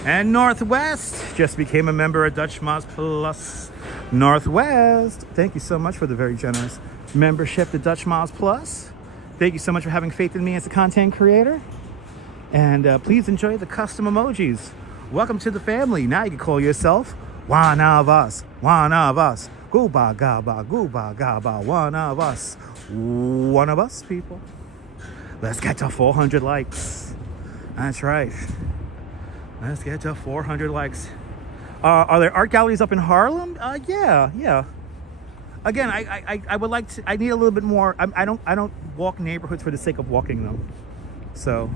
And Northwest just became a member of Dutch Moz Plus. Northwest, thank you so much for the very generous membership to Dutch Moz Plus. Thank you so much for having faith in me as a content creator. And please enjoy the custom emojis. Welcome to the family. Now you can call yourself one of us. One of us. Gooba gaba, gooba gaba, one of us. One of us, people. Let's get to 400 likes. That's right. Let's get to 400 likes. Are there art galleries up in Harlem? Yeah. Again, I would like to. I need a little bit more. I don't walk neighborhoods for the sake of walking them. So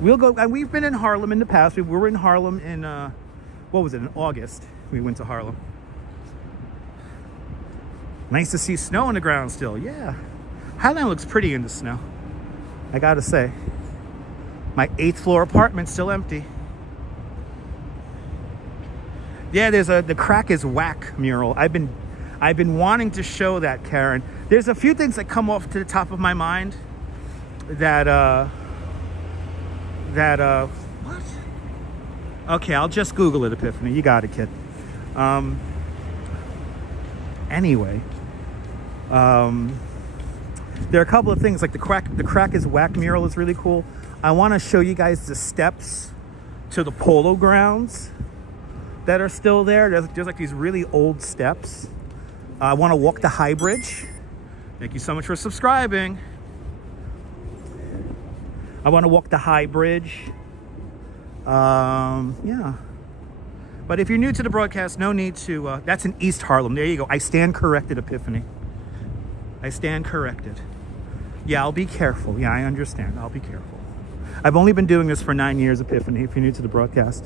we'll go. And we've been in Harlem in the past. We were in Harlem in what was it? In August, we went to Harlem. Nice to see snow on the ground still. Yeah, Highland looks pretty in the snow, I gotta say. My 8th floor apartment's still empty. Yeah, there's the crack is whack mural. I've been wanting to show that, Karen. There's a few things that come off to the top of my mind that what? Okay, I'll just Google it, Epiphany. You got it, kid. Anyway, there are a couple of things like the crack is whack mural is really cool. I want to show you guys the steps to the polo grounds that are still there. There's like these really old steps. I want to walk the High Bridge. Thank you so much for subscribing. I want to walk the High Bridge. Yeah. But if you're new to the broadcast, no need to. That's in East Harlem. There you go. I stand corrected, Epiphany. I stand corrected. Yeah, I'll be careful. Yeah, I understand. I'll be careful. I've only been doing this for 9 years, Epiphany, if you're new to the broadcast.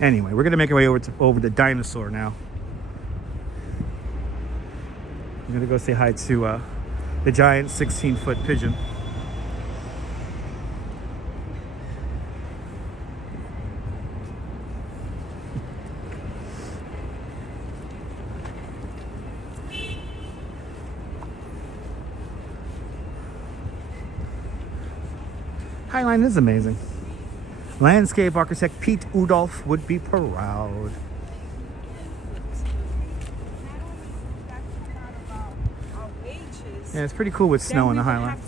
Anyway, we're gonna make our way over to Dinosaur now. I'm gonna go say hi to the giant 16-foot pigeon. Highline is amazing. Landscape architect Pete Udolph would be proud. Yeah, it's pretty cool with snow in the Highline.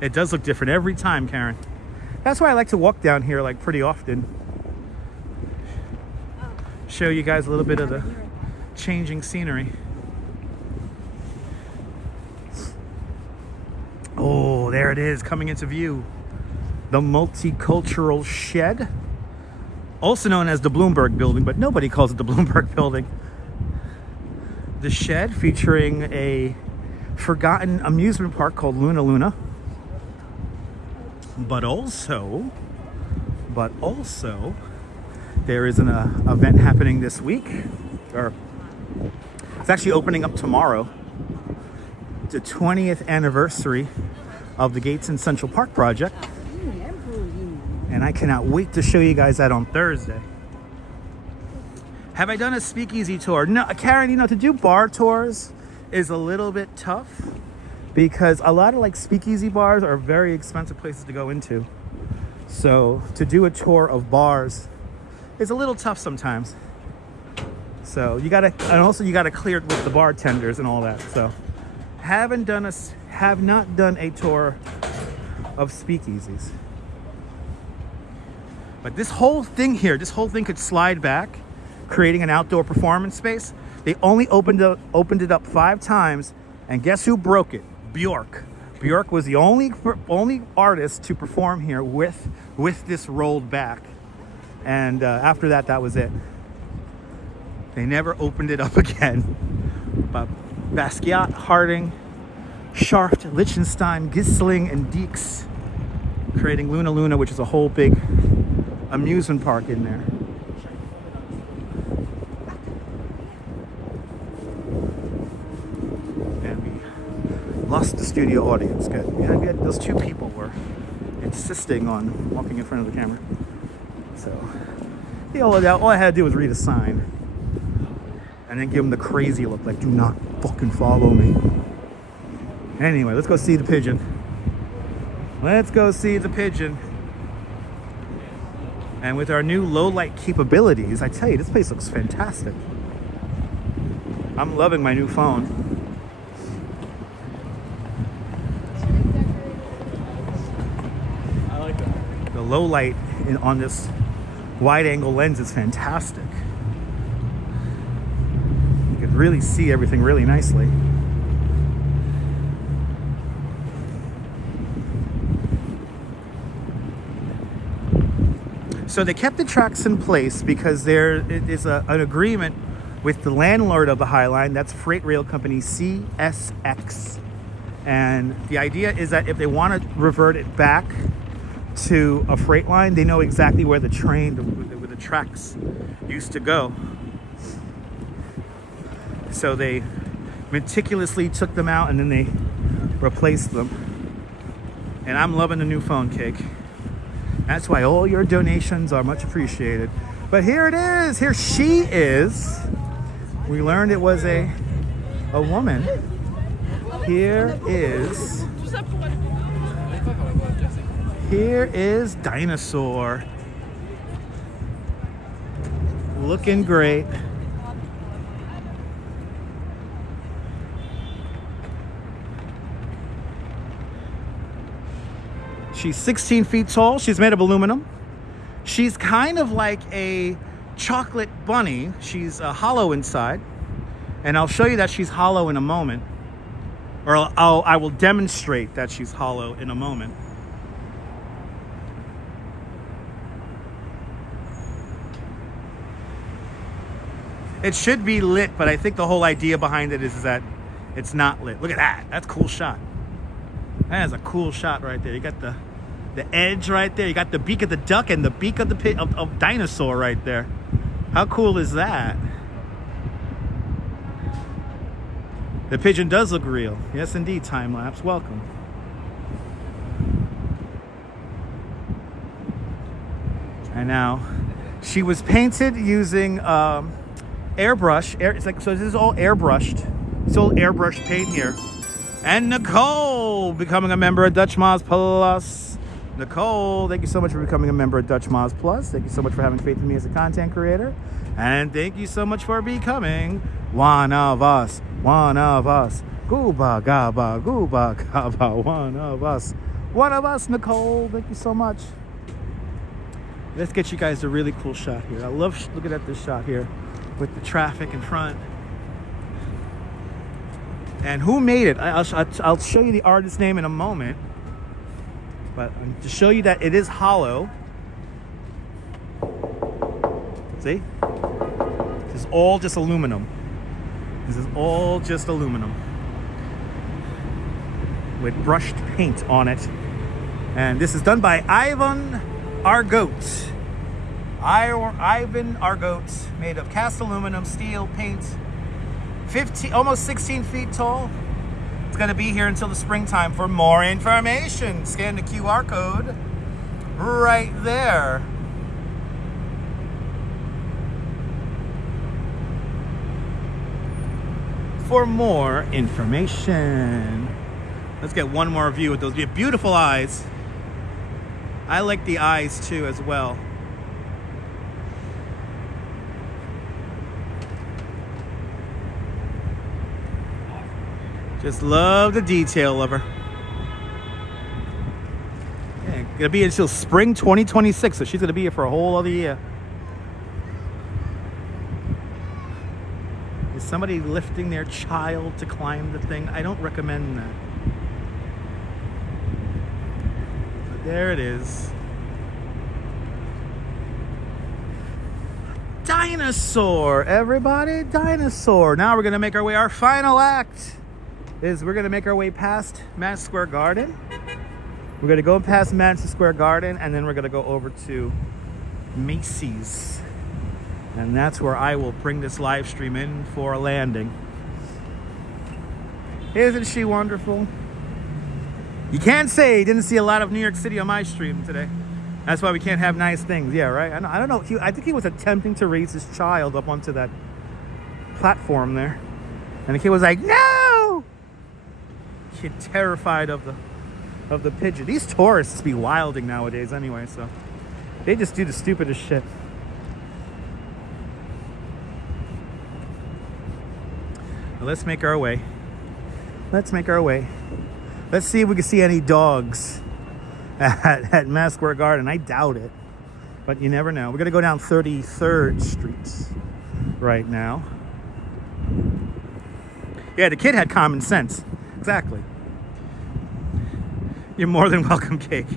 It does look different every time, Karen. That's why I like to walk down here like pretty often. Show you guys a little bit of the changing scenery. Oh, there it is, coming into view. The Multicultural Shed, also known as the Bloomberg Building, but nobody calls it the Bloomberg Building. The Shed, featuring a forgotten amusement park called Luna Luna. But also, there is an event happening this week, or it's actually opening up tomorrow. The 20th anniversary of the Gates and Central Park project. And I cannot wait to show you guys that on Thursday. Have I done a speakeasy tour? No, Karen, you know, to do bar tours is a little bit tough because a lot of like speakeasy bars are very expensive places to go into. So to do a tour of bars is a little tough sometimes. So you gotta, and also you gotta clear it with the bartenders and all that. So have not done a tour of speakeasies. But this whole thing here, could slide back, creating an outdoor performance space. They only opened it up 5 times, and guess who broke it? Bjork. Bjork was the only artist to perform here with this rolled back. And after that, that was it. They never opened it up again. But Basquiat, Harding, Scharft, Liechtenstein, Gisling, and Deeks creating Luna Luna, which is a whole big amusement park in there. And we lost the studio audience. Good. Yeah, those two people were insisting on walking in front of the camera. So, yeah, all I had to do was read a sign. And then give him the crazy look, like, do not fucking follow me. Anyway, let's go see the pigeon. Let's go see the pigeon. And with our new low light capabilities, I tell you, this place looks fantastic. I'm loving my new phone. I like that. The low light on this wide angle lens is fantastic. You can really see everything really nicely. So they kept the tracks in place because there is an agreement with the landlord of the High Line. That's freight rail company CSX. And the idea is that if they want to revert it back to a freight line, they know exactly where the tracks used to go. So they meticulously took them out and then they replaced them. And I'm loving the new phone, Cake. That's why all your donations are much appreciated. But here it is. Here she is. We learned it was a woman. Here is Dinosaur. Looking great. She's 16 feet tall. She's made of aluminum. She's kind of like a chocolate bunny. She's hollow inside. And I'll show you that she's hollow in a moment. Or I will demonstrate that she's hollow in a moment. It should be lit, but I think the whole idea behind it is that it's not lit. Look at that. That's a cool shot. That is a cool shot right there. You got the edge right there. You got the beak of the duck and the beak of the of Dinosaur right there. How cool is that? The pigeon does look real. Yes, indeed, time lapse. Welcome. And now, she was painted using airbrush. So this is all airbrushed. It's all airbrush paint here. And Nicole becoming a member of Dutch Moz Plus. Nicole, thank you so much for becoming a member of Dutch Moz Plus. Thank you so much for having faith in me as a content creator. And thank you so much for becoming one of us. One of us. Gooba gaba, gooba gaba, one of us. One of us, Nicole. Thank you so much. Let's get you guys a really cool shot here. I love looking at this shot here with the traffic in front. And who made it? I'll show you the artist's name in a moment. But to show you that it is hollow. See? This is all just aluminum. This is all just aluminum. With brushed paint on it. And this is done by Ivan Argote. Ivan Argote, made of cast aluminum, steel, paint. Almost 16 feet tall. It's going to be here until the springtime. For more information, scan the QR code right there. For more information. Let's get one more view with those beautiful eyes. I like the eyes too as well. Just love the detail of her. Yeah, gonna be until spring 2026, so she's gonna be here for a whole other year. Is somebody lifting their child to climb the thing? I don't recommend that. But there it is. Dinosaur, everybody, Dinosaur. Now we're gonna make our way, our final act is we're gonna make our way past Madison Square Garden. We're gonna go past Madison Square Garden and then we're gonna go over to Macy's. And that's where I will bring this live stream in for a landing. Isn't she wonderful? You can't say you didn't see a lot of New York City on my stream today. That's why we can't have nice things. Yeah, right? I don't know. I think he was attempting to raise his child up onto that platform there. And the kid was like, no! Kid terrified of the pigeon. These tourists be wilding nowadays anyway, so they just do the stupidest shit. Well, let's make our way. Let's make our way. Let's see if we can see any dogs at Madison Square Garden. I doubt it, but you never know. We're gonna go down 33rd Street right now. Yeah, the kid had common sense. Exactly. You're more than welcome, Cake.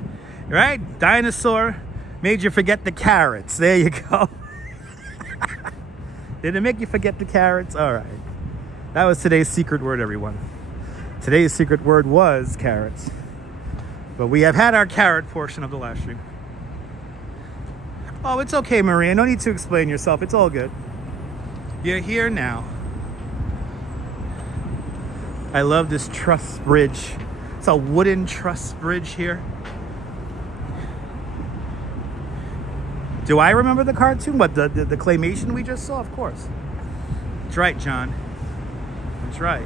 Right? Dinosaur made you forget the carrots. There you go. Did it make you forget the carrots? All right. That was today's secret word, everyone. Today's secret word was carrots. But we have had our carrot portion of the live stream. Oh, it's okay, Maria. No need to explain yourself. It's all good. You're here now. I love this truss bridge. It's a wooden truss bridge here. Do I remember the cartoon? What, the claymation we just saw? Of course. That's right, John. That's right.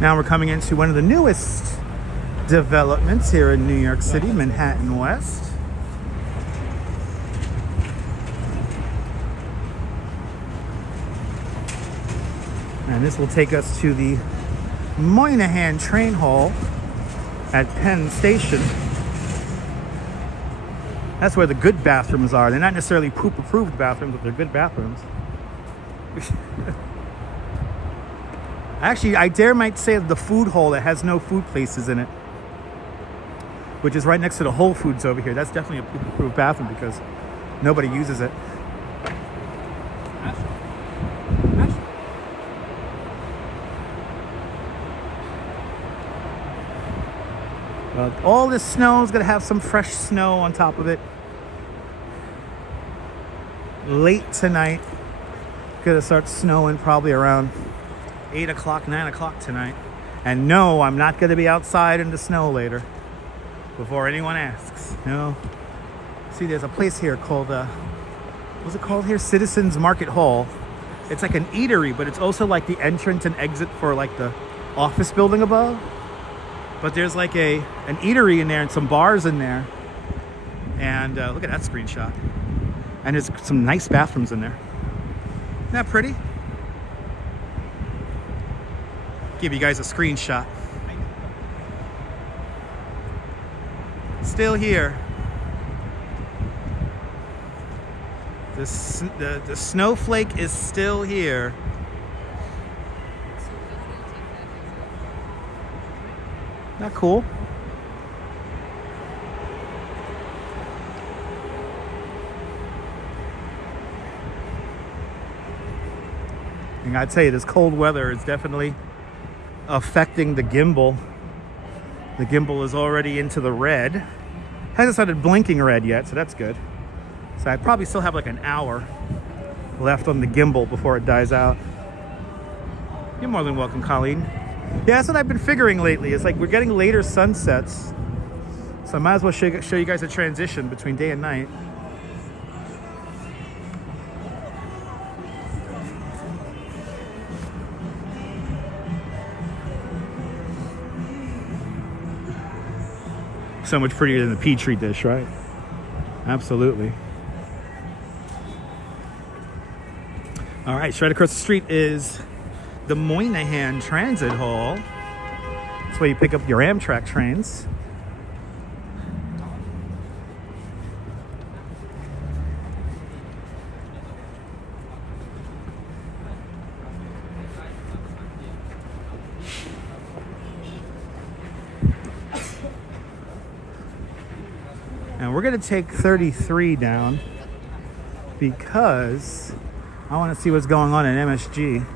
Now we're coming into one of the newest developments here in New York City, Manhattan West. And this will take us to the Moynihan Train Hall at Penn Station. That's where the good bathrooms are. They're not necessarily poop-approved bathrooms, but they're good bathrooms. Actually, I might say the food hall that has no food places in it, which is right next to the Whole Foods over here. That's definitely a poop-approved bathroom because nobody uses it. All this snow is going to have some fresh snow on top of it. Late tonight. Going to start snowing probably around 8 o'clock, 9 o'clock tonight. And no, I'm not going to be outside in the snow later. Before anyone asks. No. See, there's a place here called, what's it called here? Citizens Market Hall. It's like an eatery, but it's also like the entrance and exit for like the office building above. But there's like an eatery in there and some bars in there. And look at that screenshot. And there's some nice bathrooms in there. Isn't that pretty? Give you guys a screenshot. Still here. The snowflake is still here. Not cool. And I tell you, this cold weather is definitely affecting the gimbal. The gimbal is already into the red. Hasn't started blinking red yet, so that's good. So I probably still have like an hour left on the gimbal before it dies out. You're more than welcome, Colleen. Yeah, that's what I've been figuring lately. It's like we're getting later sunsets. So I might as well show you guys a transition between day and night. So much prettier than the Petri dish, right? Absolutely. All right, straight across the street is the Moynihan Transit Hall. That's where you pick up your Amtrak trains. And we're going to take 33 down because I want to see what's going on in MSG.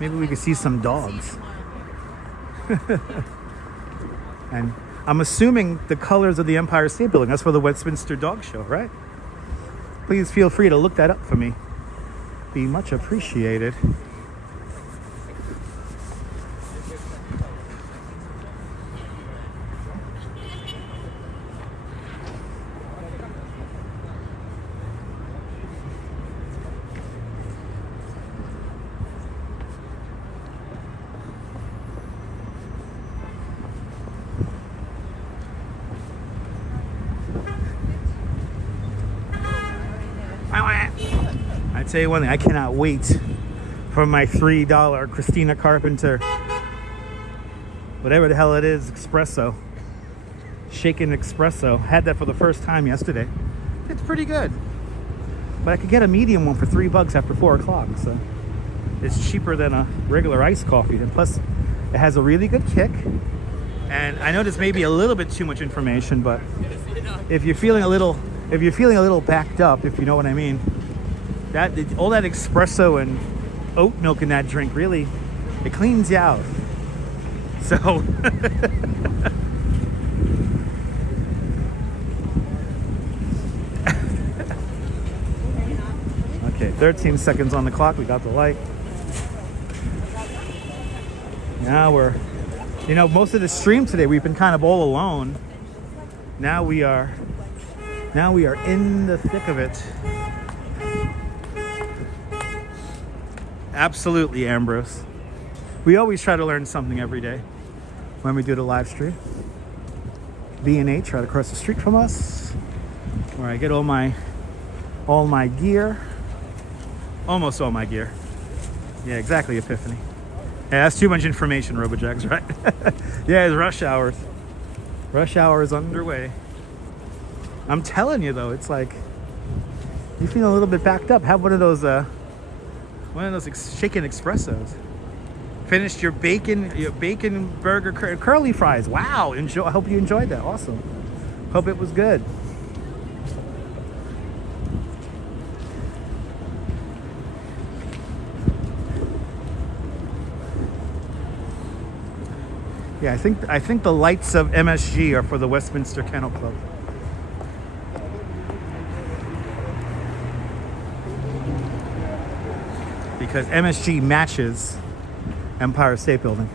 Maybe we could see some dogs. And I'm assuming the colors of the Empire State Building. That's for the Westminster Dog Show, right? Please feel free to look that up for me. Be much appreciated. I tell you one thing, I cannot wait for my $3 Christina Carpenter, whatever the hell it is, espresso. Shaken espresso. Had that for the first time yesterday. It's pretty good. But I could get a medium one for $3 after 4 o'clock, so it's cheaper than a regular iced coffee. And plus, it has a really good kick. And I know this may be a little bit too much information, but if you're feeling a little backed up, if you know what I mean, all that espresso and oat milk in that drink really, it cleans you out. So okay, 13 seconds on the clock. We got the light. Now we're, most of the stream today we've been kind of all alone. Now we are in the thick of it. Absolutely, Ambrose. We always try to learn something every day when we do the live stream. B&H right across the street from us, where I get all my gear. Almost all my gear. Yeah, exactly, Epiphany. Yeah, that's too much information, Robojags, right? Yeah, it's rush hours. Rush hour is underway. I'm telling you though, it's like you feel a little bit backed up. Have one of those shaken espressos. Finished your bacon burger curly fries. Wow, enjoy. I hope you enjoyed that. Awesome. Hope it was good. Yeah, I think the lights of MSG are for the Westminster Kennel Club. Because MSG matches Empire State Building.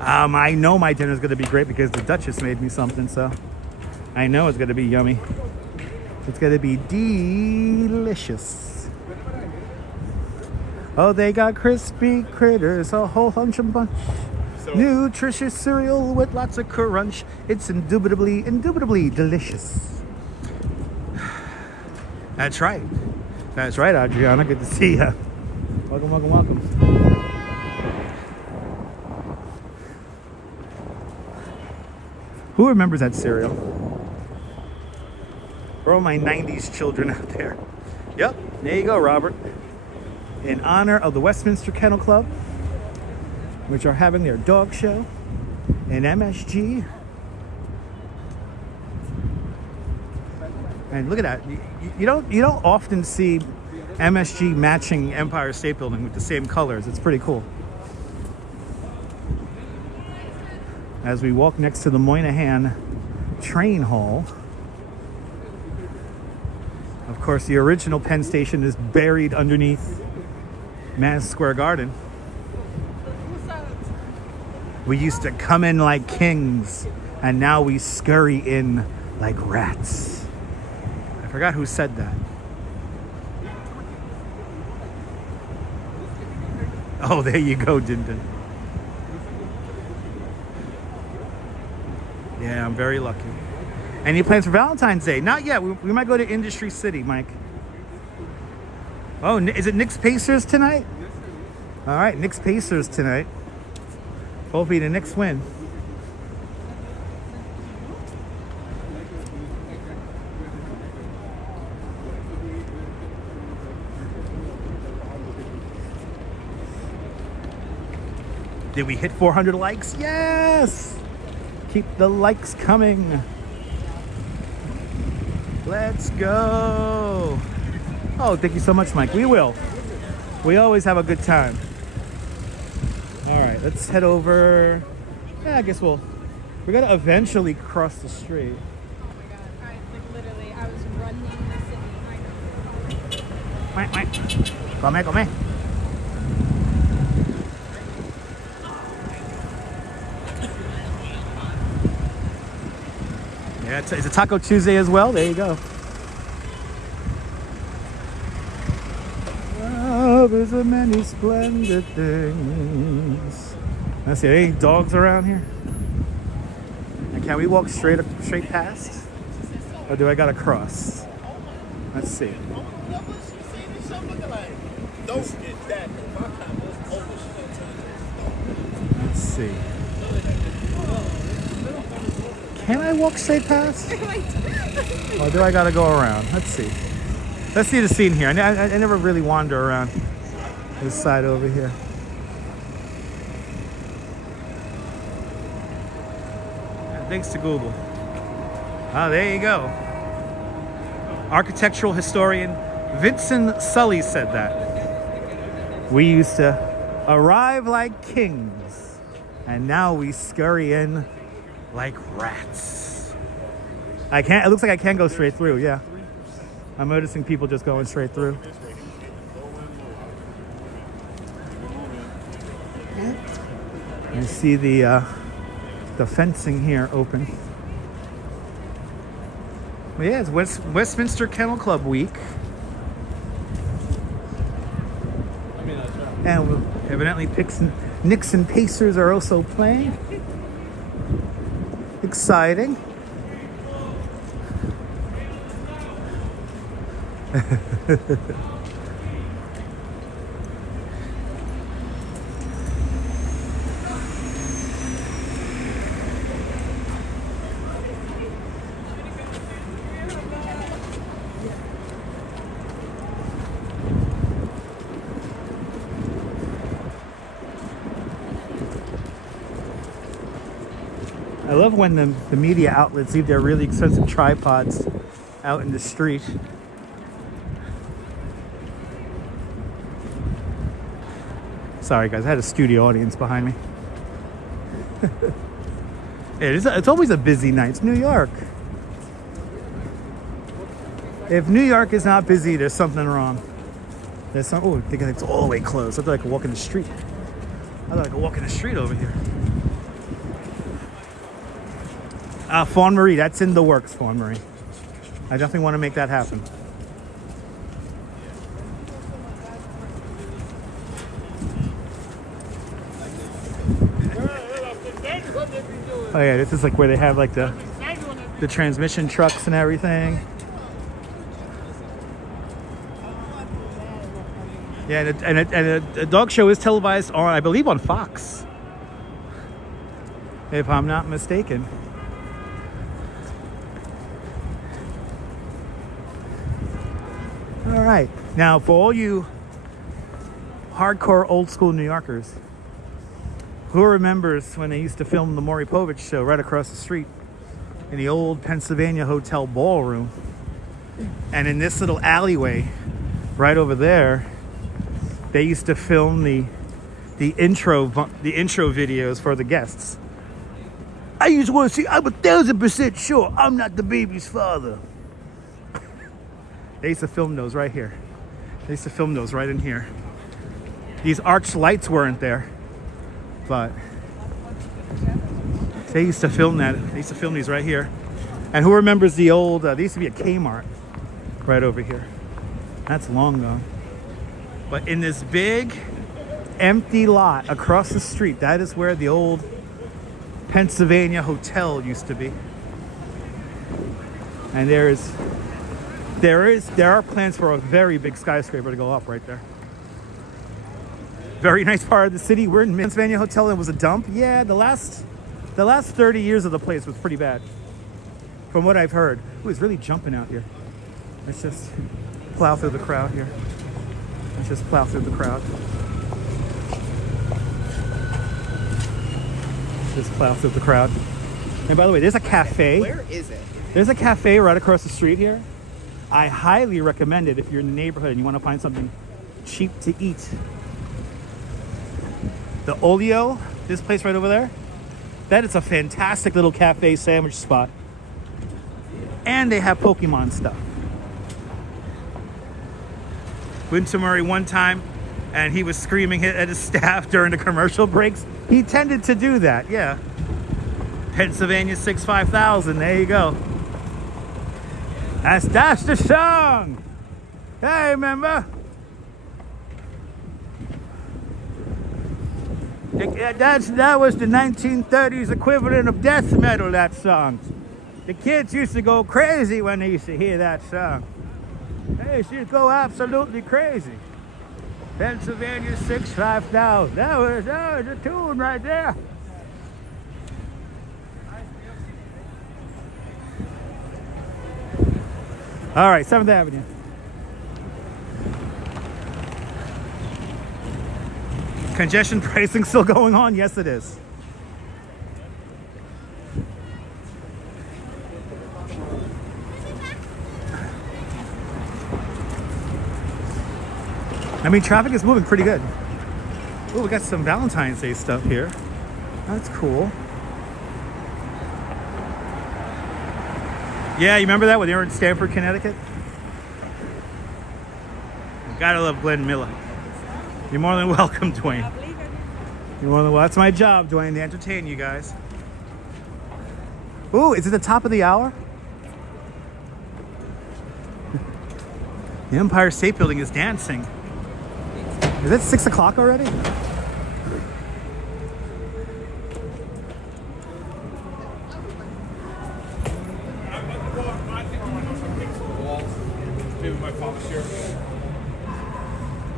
I know my dinner's gonna be great because the Duchess made me something, so I know it's gonna be yummy. It's gonna be delicious. Oh, they got crispy critters, a whole bunch. Nutritious cereal with lots of crunch. It's indubitably delicious. That's right. That's right, Adriana. Good to see you. Welcome. Who remembers that cereal? For all my 90s children out there. Yep, there you go, Robert. In honor of the Westminster Kennel Club, which are having their dog show in MSG. And look at that. You don't often see MSG matching Empire State Building with the same colors. It's pretty cool. As we walk next to the Moynihan train hall. Of course, the original Penn Station is buried underneath Madison Square Garden. We used to come in like kings, and now we scurry in like rats. I forgot who said that. Oh, there you go, Din. Yeah, I'm very lucky. Any plans for Valentine's Day? Not yet. We might go to Industry City, Mike. Oh, is it Knicks Pacers tonight? All right, Knicks Pacers tonight. Hopefully the Knicks win. Did we hit 400 likes? Yes! Keep the likes coming. Let's go. Oh, thank you so much, Mike. We will. We always have a good time. All right, let's head over. Yeah, I guess we gotta eventually cross the street. Oh my god, literally, I was running the city. Quack, quack. Come. Yeah, it's a Taco Tuesday as well. There you go. Love is a many splendid things. Let's see, any dogs around here? And can we walk straight past? Or do I gotta cross? Let's see. Let's see. Can I walk straight past? Or do I gotta go around? Let's see. Let's see the scene here. I never really wander around this side over here. Thanks to Google. Oh, there you go. Architectural historian Vincent Sully said that. We used to arrive like kings, and now we scurry in like rats. It looks like I can go straight through, yeah. I'm noticing people just going straight through. You see the fencing here open. But yeah, it's Westminster Kennel Club week. And evidently Knicks and Pacers are also playing. Exciting. I love when the media outlets leave their really expensive tripods out in the street. Sorry guys, I had a studio audience behind me. It's always a busy night. It's New York. If New York is not busy, there's something wrong. I think it's all the way closed. I thought I could walk in the street. Over here. Fawn Marie, that's in the works, Fawn Marie. I definitely want to make that happen. Oh yeah, this is like where they have like the transmission trucks and everything. Yeah, and a dog show is televised on, I believe, on Fox, if I'm not mistaken. All right, now for all you hardcore old school New Yorkers, who remembers when they used to film the Maury Povich show right across the street in the old Pennsylvania Hotel ballroom? And in this little alleyway right over there, they used to film the intro videos for the guests. I just want to see, I'm 1,000% sure I'm not the baby's father. They used to film those right here. They used to film those right in here. These arch lights weren't there, but they used to film that. They used to film these right here. And who remembers the old, there used to be a Kmart right over here. That's long gone. But in this big, empty lot across the street, that is where the old Pennsylvania Hotel used to be. And there are plans for a very big skyscraper to go up right there. Very nice part of the city. We're in Pennsylvania Hotel. It was a dump. Yeah, the last 30 years of the place was pretty bad, from what I've heard. Ooh, it's really jumping out here. Let's just plow through the crowd here. And by the way, there's a cafe. Where is it? There's a cafe right across the street here. I highly recommend it if you're in the neighborhood and you want to find something cheap to eat. The Olio, this place right over there, that is a fantastic little cafe sandwich spot. And they have Pokemon stuff. Went to Murray one time and he was screaming at his staff during the commercial breaks. He tended to do that, yeah. Pennsylvania 65000, there you go. That's the song. Hey, remember? That was the 1930s equivalent of death metal, that song. The kids used to go crazy when they used to hear that song. They used to go absolutely crazy. Pennsylvania 65000. That was a tune right there. All right, 7th Avenue. Congestion pricing still going on? Yes, it is. I mean, traffic is moving pretty good. Oh, we got some Valentine's Day stuff here. That's cool. Yeah, you remember that when they were in Stamford, Connecticut? Gotta love Glenn Miller. You're more than welcome, Dwayne. You're more than welcome. That's my job, Dwayne, to entertain you guys. Ooh, is it the top of the hour? The Empire State Building is dancing. Is it 6 o'clock already?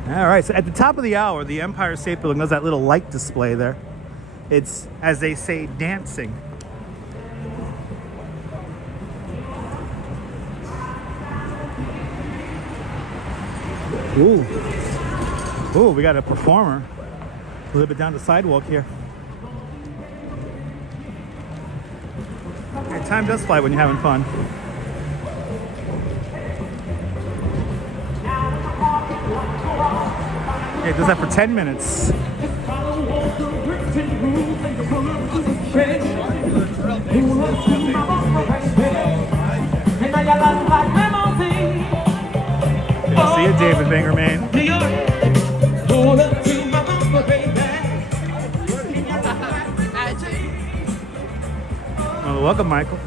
All right, so at the top of the hour, the Empire State Building does that little light display there. It's, as they say, dancing. Ooh. Ooh, we got a performer a little bit down the sidewalk here. Hey, time does fly when you're having fun. Yeah, it does that for 10 minutes. Yeah, see you, David Bangerman. Well, welcome, Michael.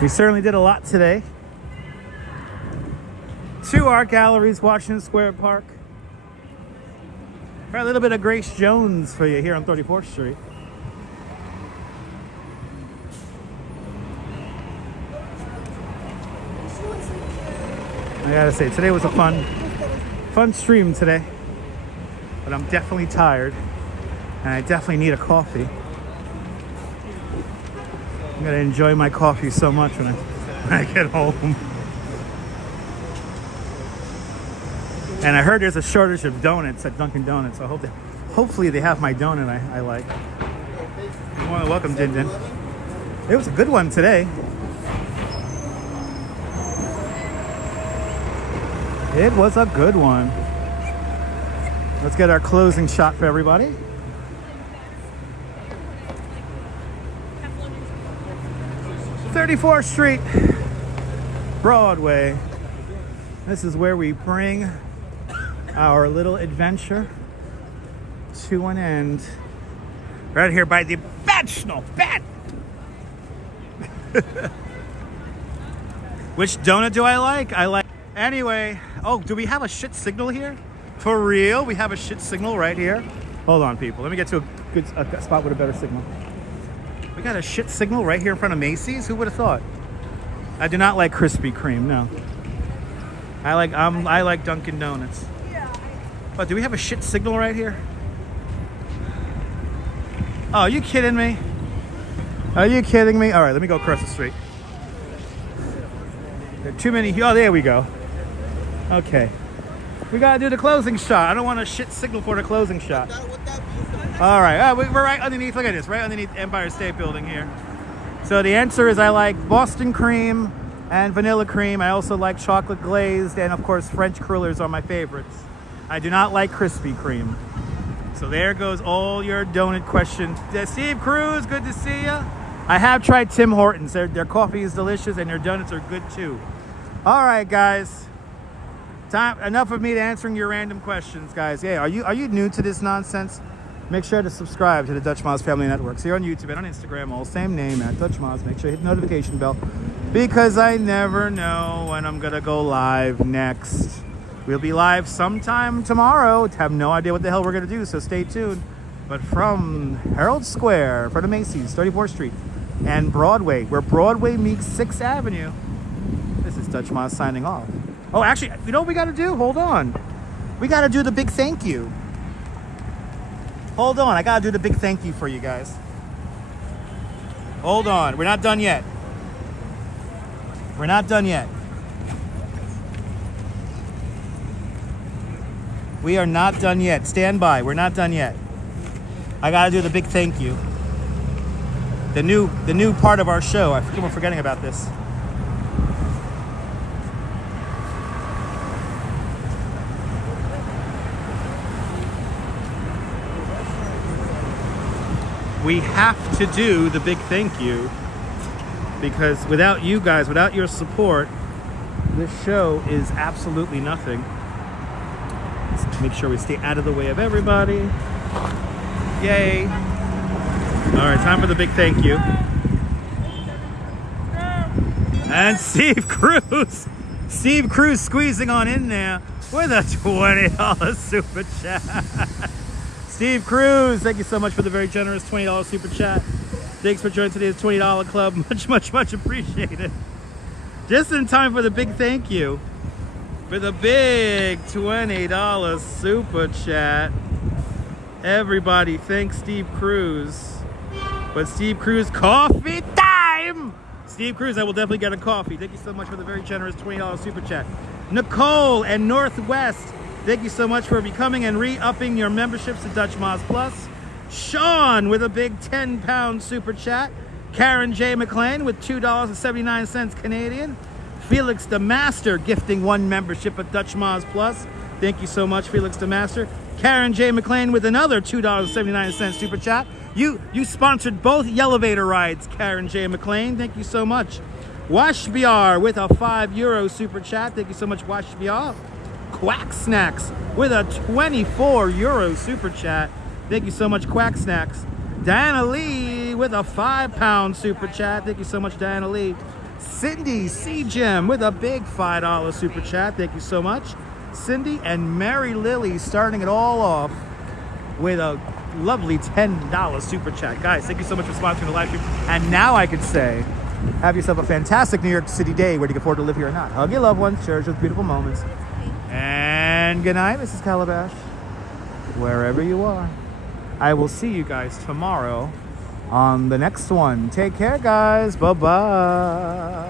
We certainly did a lot today. 2 art galleries, Washington Square Park. Got a little bit of Grace Jones for you here on 34th Street. I gotta say, today was a fun stream today. But I'm definitely tired. And I definitely need a coffee. I'm gonna enjoy my coffee so much when I get home. And I heard there's a shortage of donuts at Dunkin' Donuts. So hopefully they have my donut I like. You're more than welcome, Din Din. It was a good one today. It was a good one. Let's get our closing shot for everybody. (34th Street, Broadway. This is where we bring our little adventure to an end. Right here by the National Bat. Which donut do I like? Anyway, oh, do we have a shit signal here? For real? We have a shit signal right here? Hold on, people. Let me get to a spot with a better signal. We got a shit signal right here in front of Macy's? Who would have thought? I do not like Krispy Kreme, no. I like Dunkin' Donuts. But do we have a shit signal right here? Oh, are you kidding me? Are you kidding me? All right, let me go across the street. There are too many. Oh, there we go. Okay. We gotta do the closing shot. I don't want a shit signal for the closing shot. What that means? All right, we're right underneath. Look at this, right underneath Empire State Building here. So the answer is I like Boston cream and vanilla cream. I also like chocolate glazed, and of course French crullers are my favorites. I do not like Krispy Kreme. So there goes all your donut questions. Steve Cruz, good to see you. I have tried Tim Hortons. Their coffee is delicious and their donuts are good too. All right, guys. Time enough of me to answering your random questions, guys. Yeah, are you new to this nonsense? Make sure to subscribe to the Dutch Moz Family Network. So you're on YouTube and on Instagram, all same name at Dutch Moz. Make sure you hit the notification bell because I never know when I'm gonna go live next. We'll be live sometime tomorrow. Have no idea what the hell we're gonna do, so stay tuned. But from Herald Square, in front of Macy's, 34th Street, and Broadway, where Broadway meets 6th Avenue, this is Dutch Moz signing off. Oh, actually, you know what we gotta do? Hold on. We gotta do the big thank you. Hold on, I gotta do the big thank you for you guys. Hold on, we're not done yet. We're not done yet. We are not done yet. Stand by, we're not done yet. I gotta do the big thank you. The new part of our show. I keep on forgetting about this. We have to do the big thank you because without you guys, without your support, this show is absolutely nothing. Let's make sure we stay out of the way of everybody. Yay. All right, time for the big thank you. And Steve Cruz. Steve Cruz squeezing on in there with a $20 super chat. Steve Cruz, thank you so much for the very generous $20 super chat. Thanks for joining today's $20 club. Much appreciated. Just in time for the big thank you. For the big $20 super chat. Everybody, thanks Steve Cruz. But Steve Cruz, coffee time! Steve Cruz, I will definitely get a coffee. Thank you so much for the very generous $20 super chat. Nicole and Northwest, thank you so much for becoming and re-upping your memberships to Dutch Moz Plus. Sean with a big 10-pound super chat. Karen J. McLean with $2.79 Canadian. Felix the Master gifting 1 membership at Dutch Moz Plus. Thank you so much, Felix the Master. Karen J. McLean with another $2.79 super chat. You sponsored both elevator rides, Karen J. McLean. Thank you so much. Washbiar with a €5 super chat. Thank you so much, Washbiar. Quack Snacks with a €24 super chat. Thank you so much, Quack Snacks. Diana Lee with a £5 super chat. Thank you so much, Diana Lee. Cindy C. Gem with a big $5 super chat. Thank you so much, Cindy. And Mary Lily starting it all off with a lovely $10 super chat. Guys, thank you so much for sponsoring the live stream. And now I could say, have yourself a fantastic New York City day, whether you can afford to live here or not. Hug your loved ones, cherish those beautiful moments. And good night, Mrs. Calabash, wherever you are. I will see you guys tomorrow on the next one. Take care, guys. Bye-bye.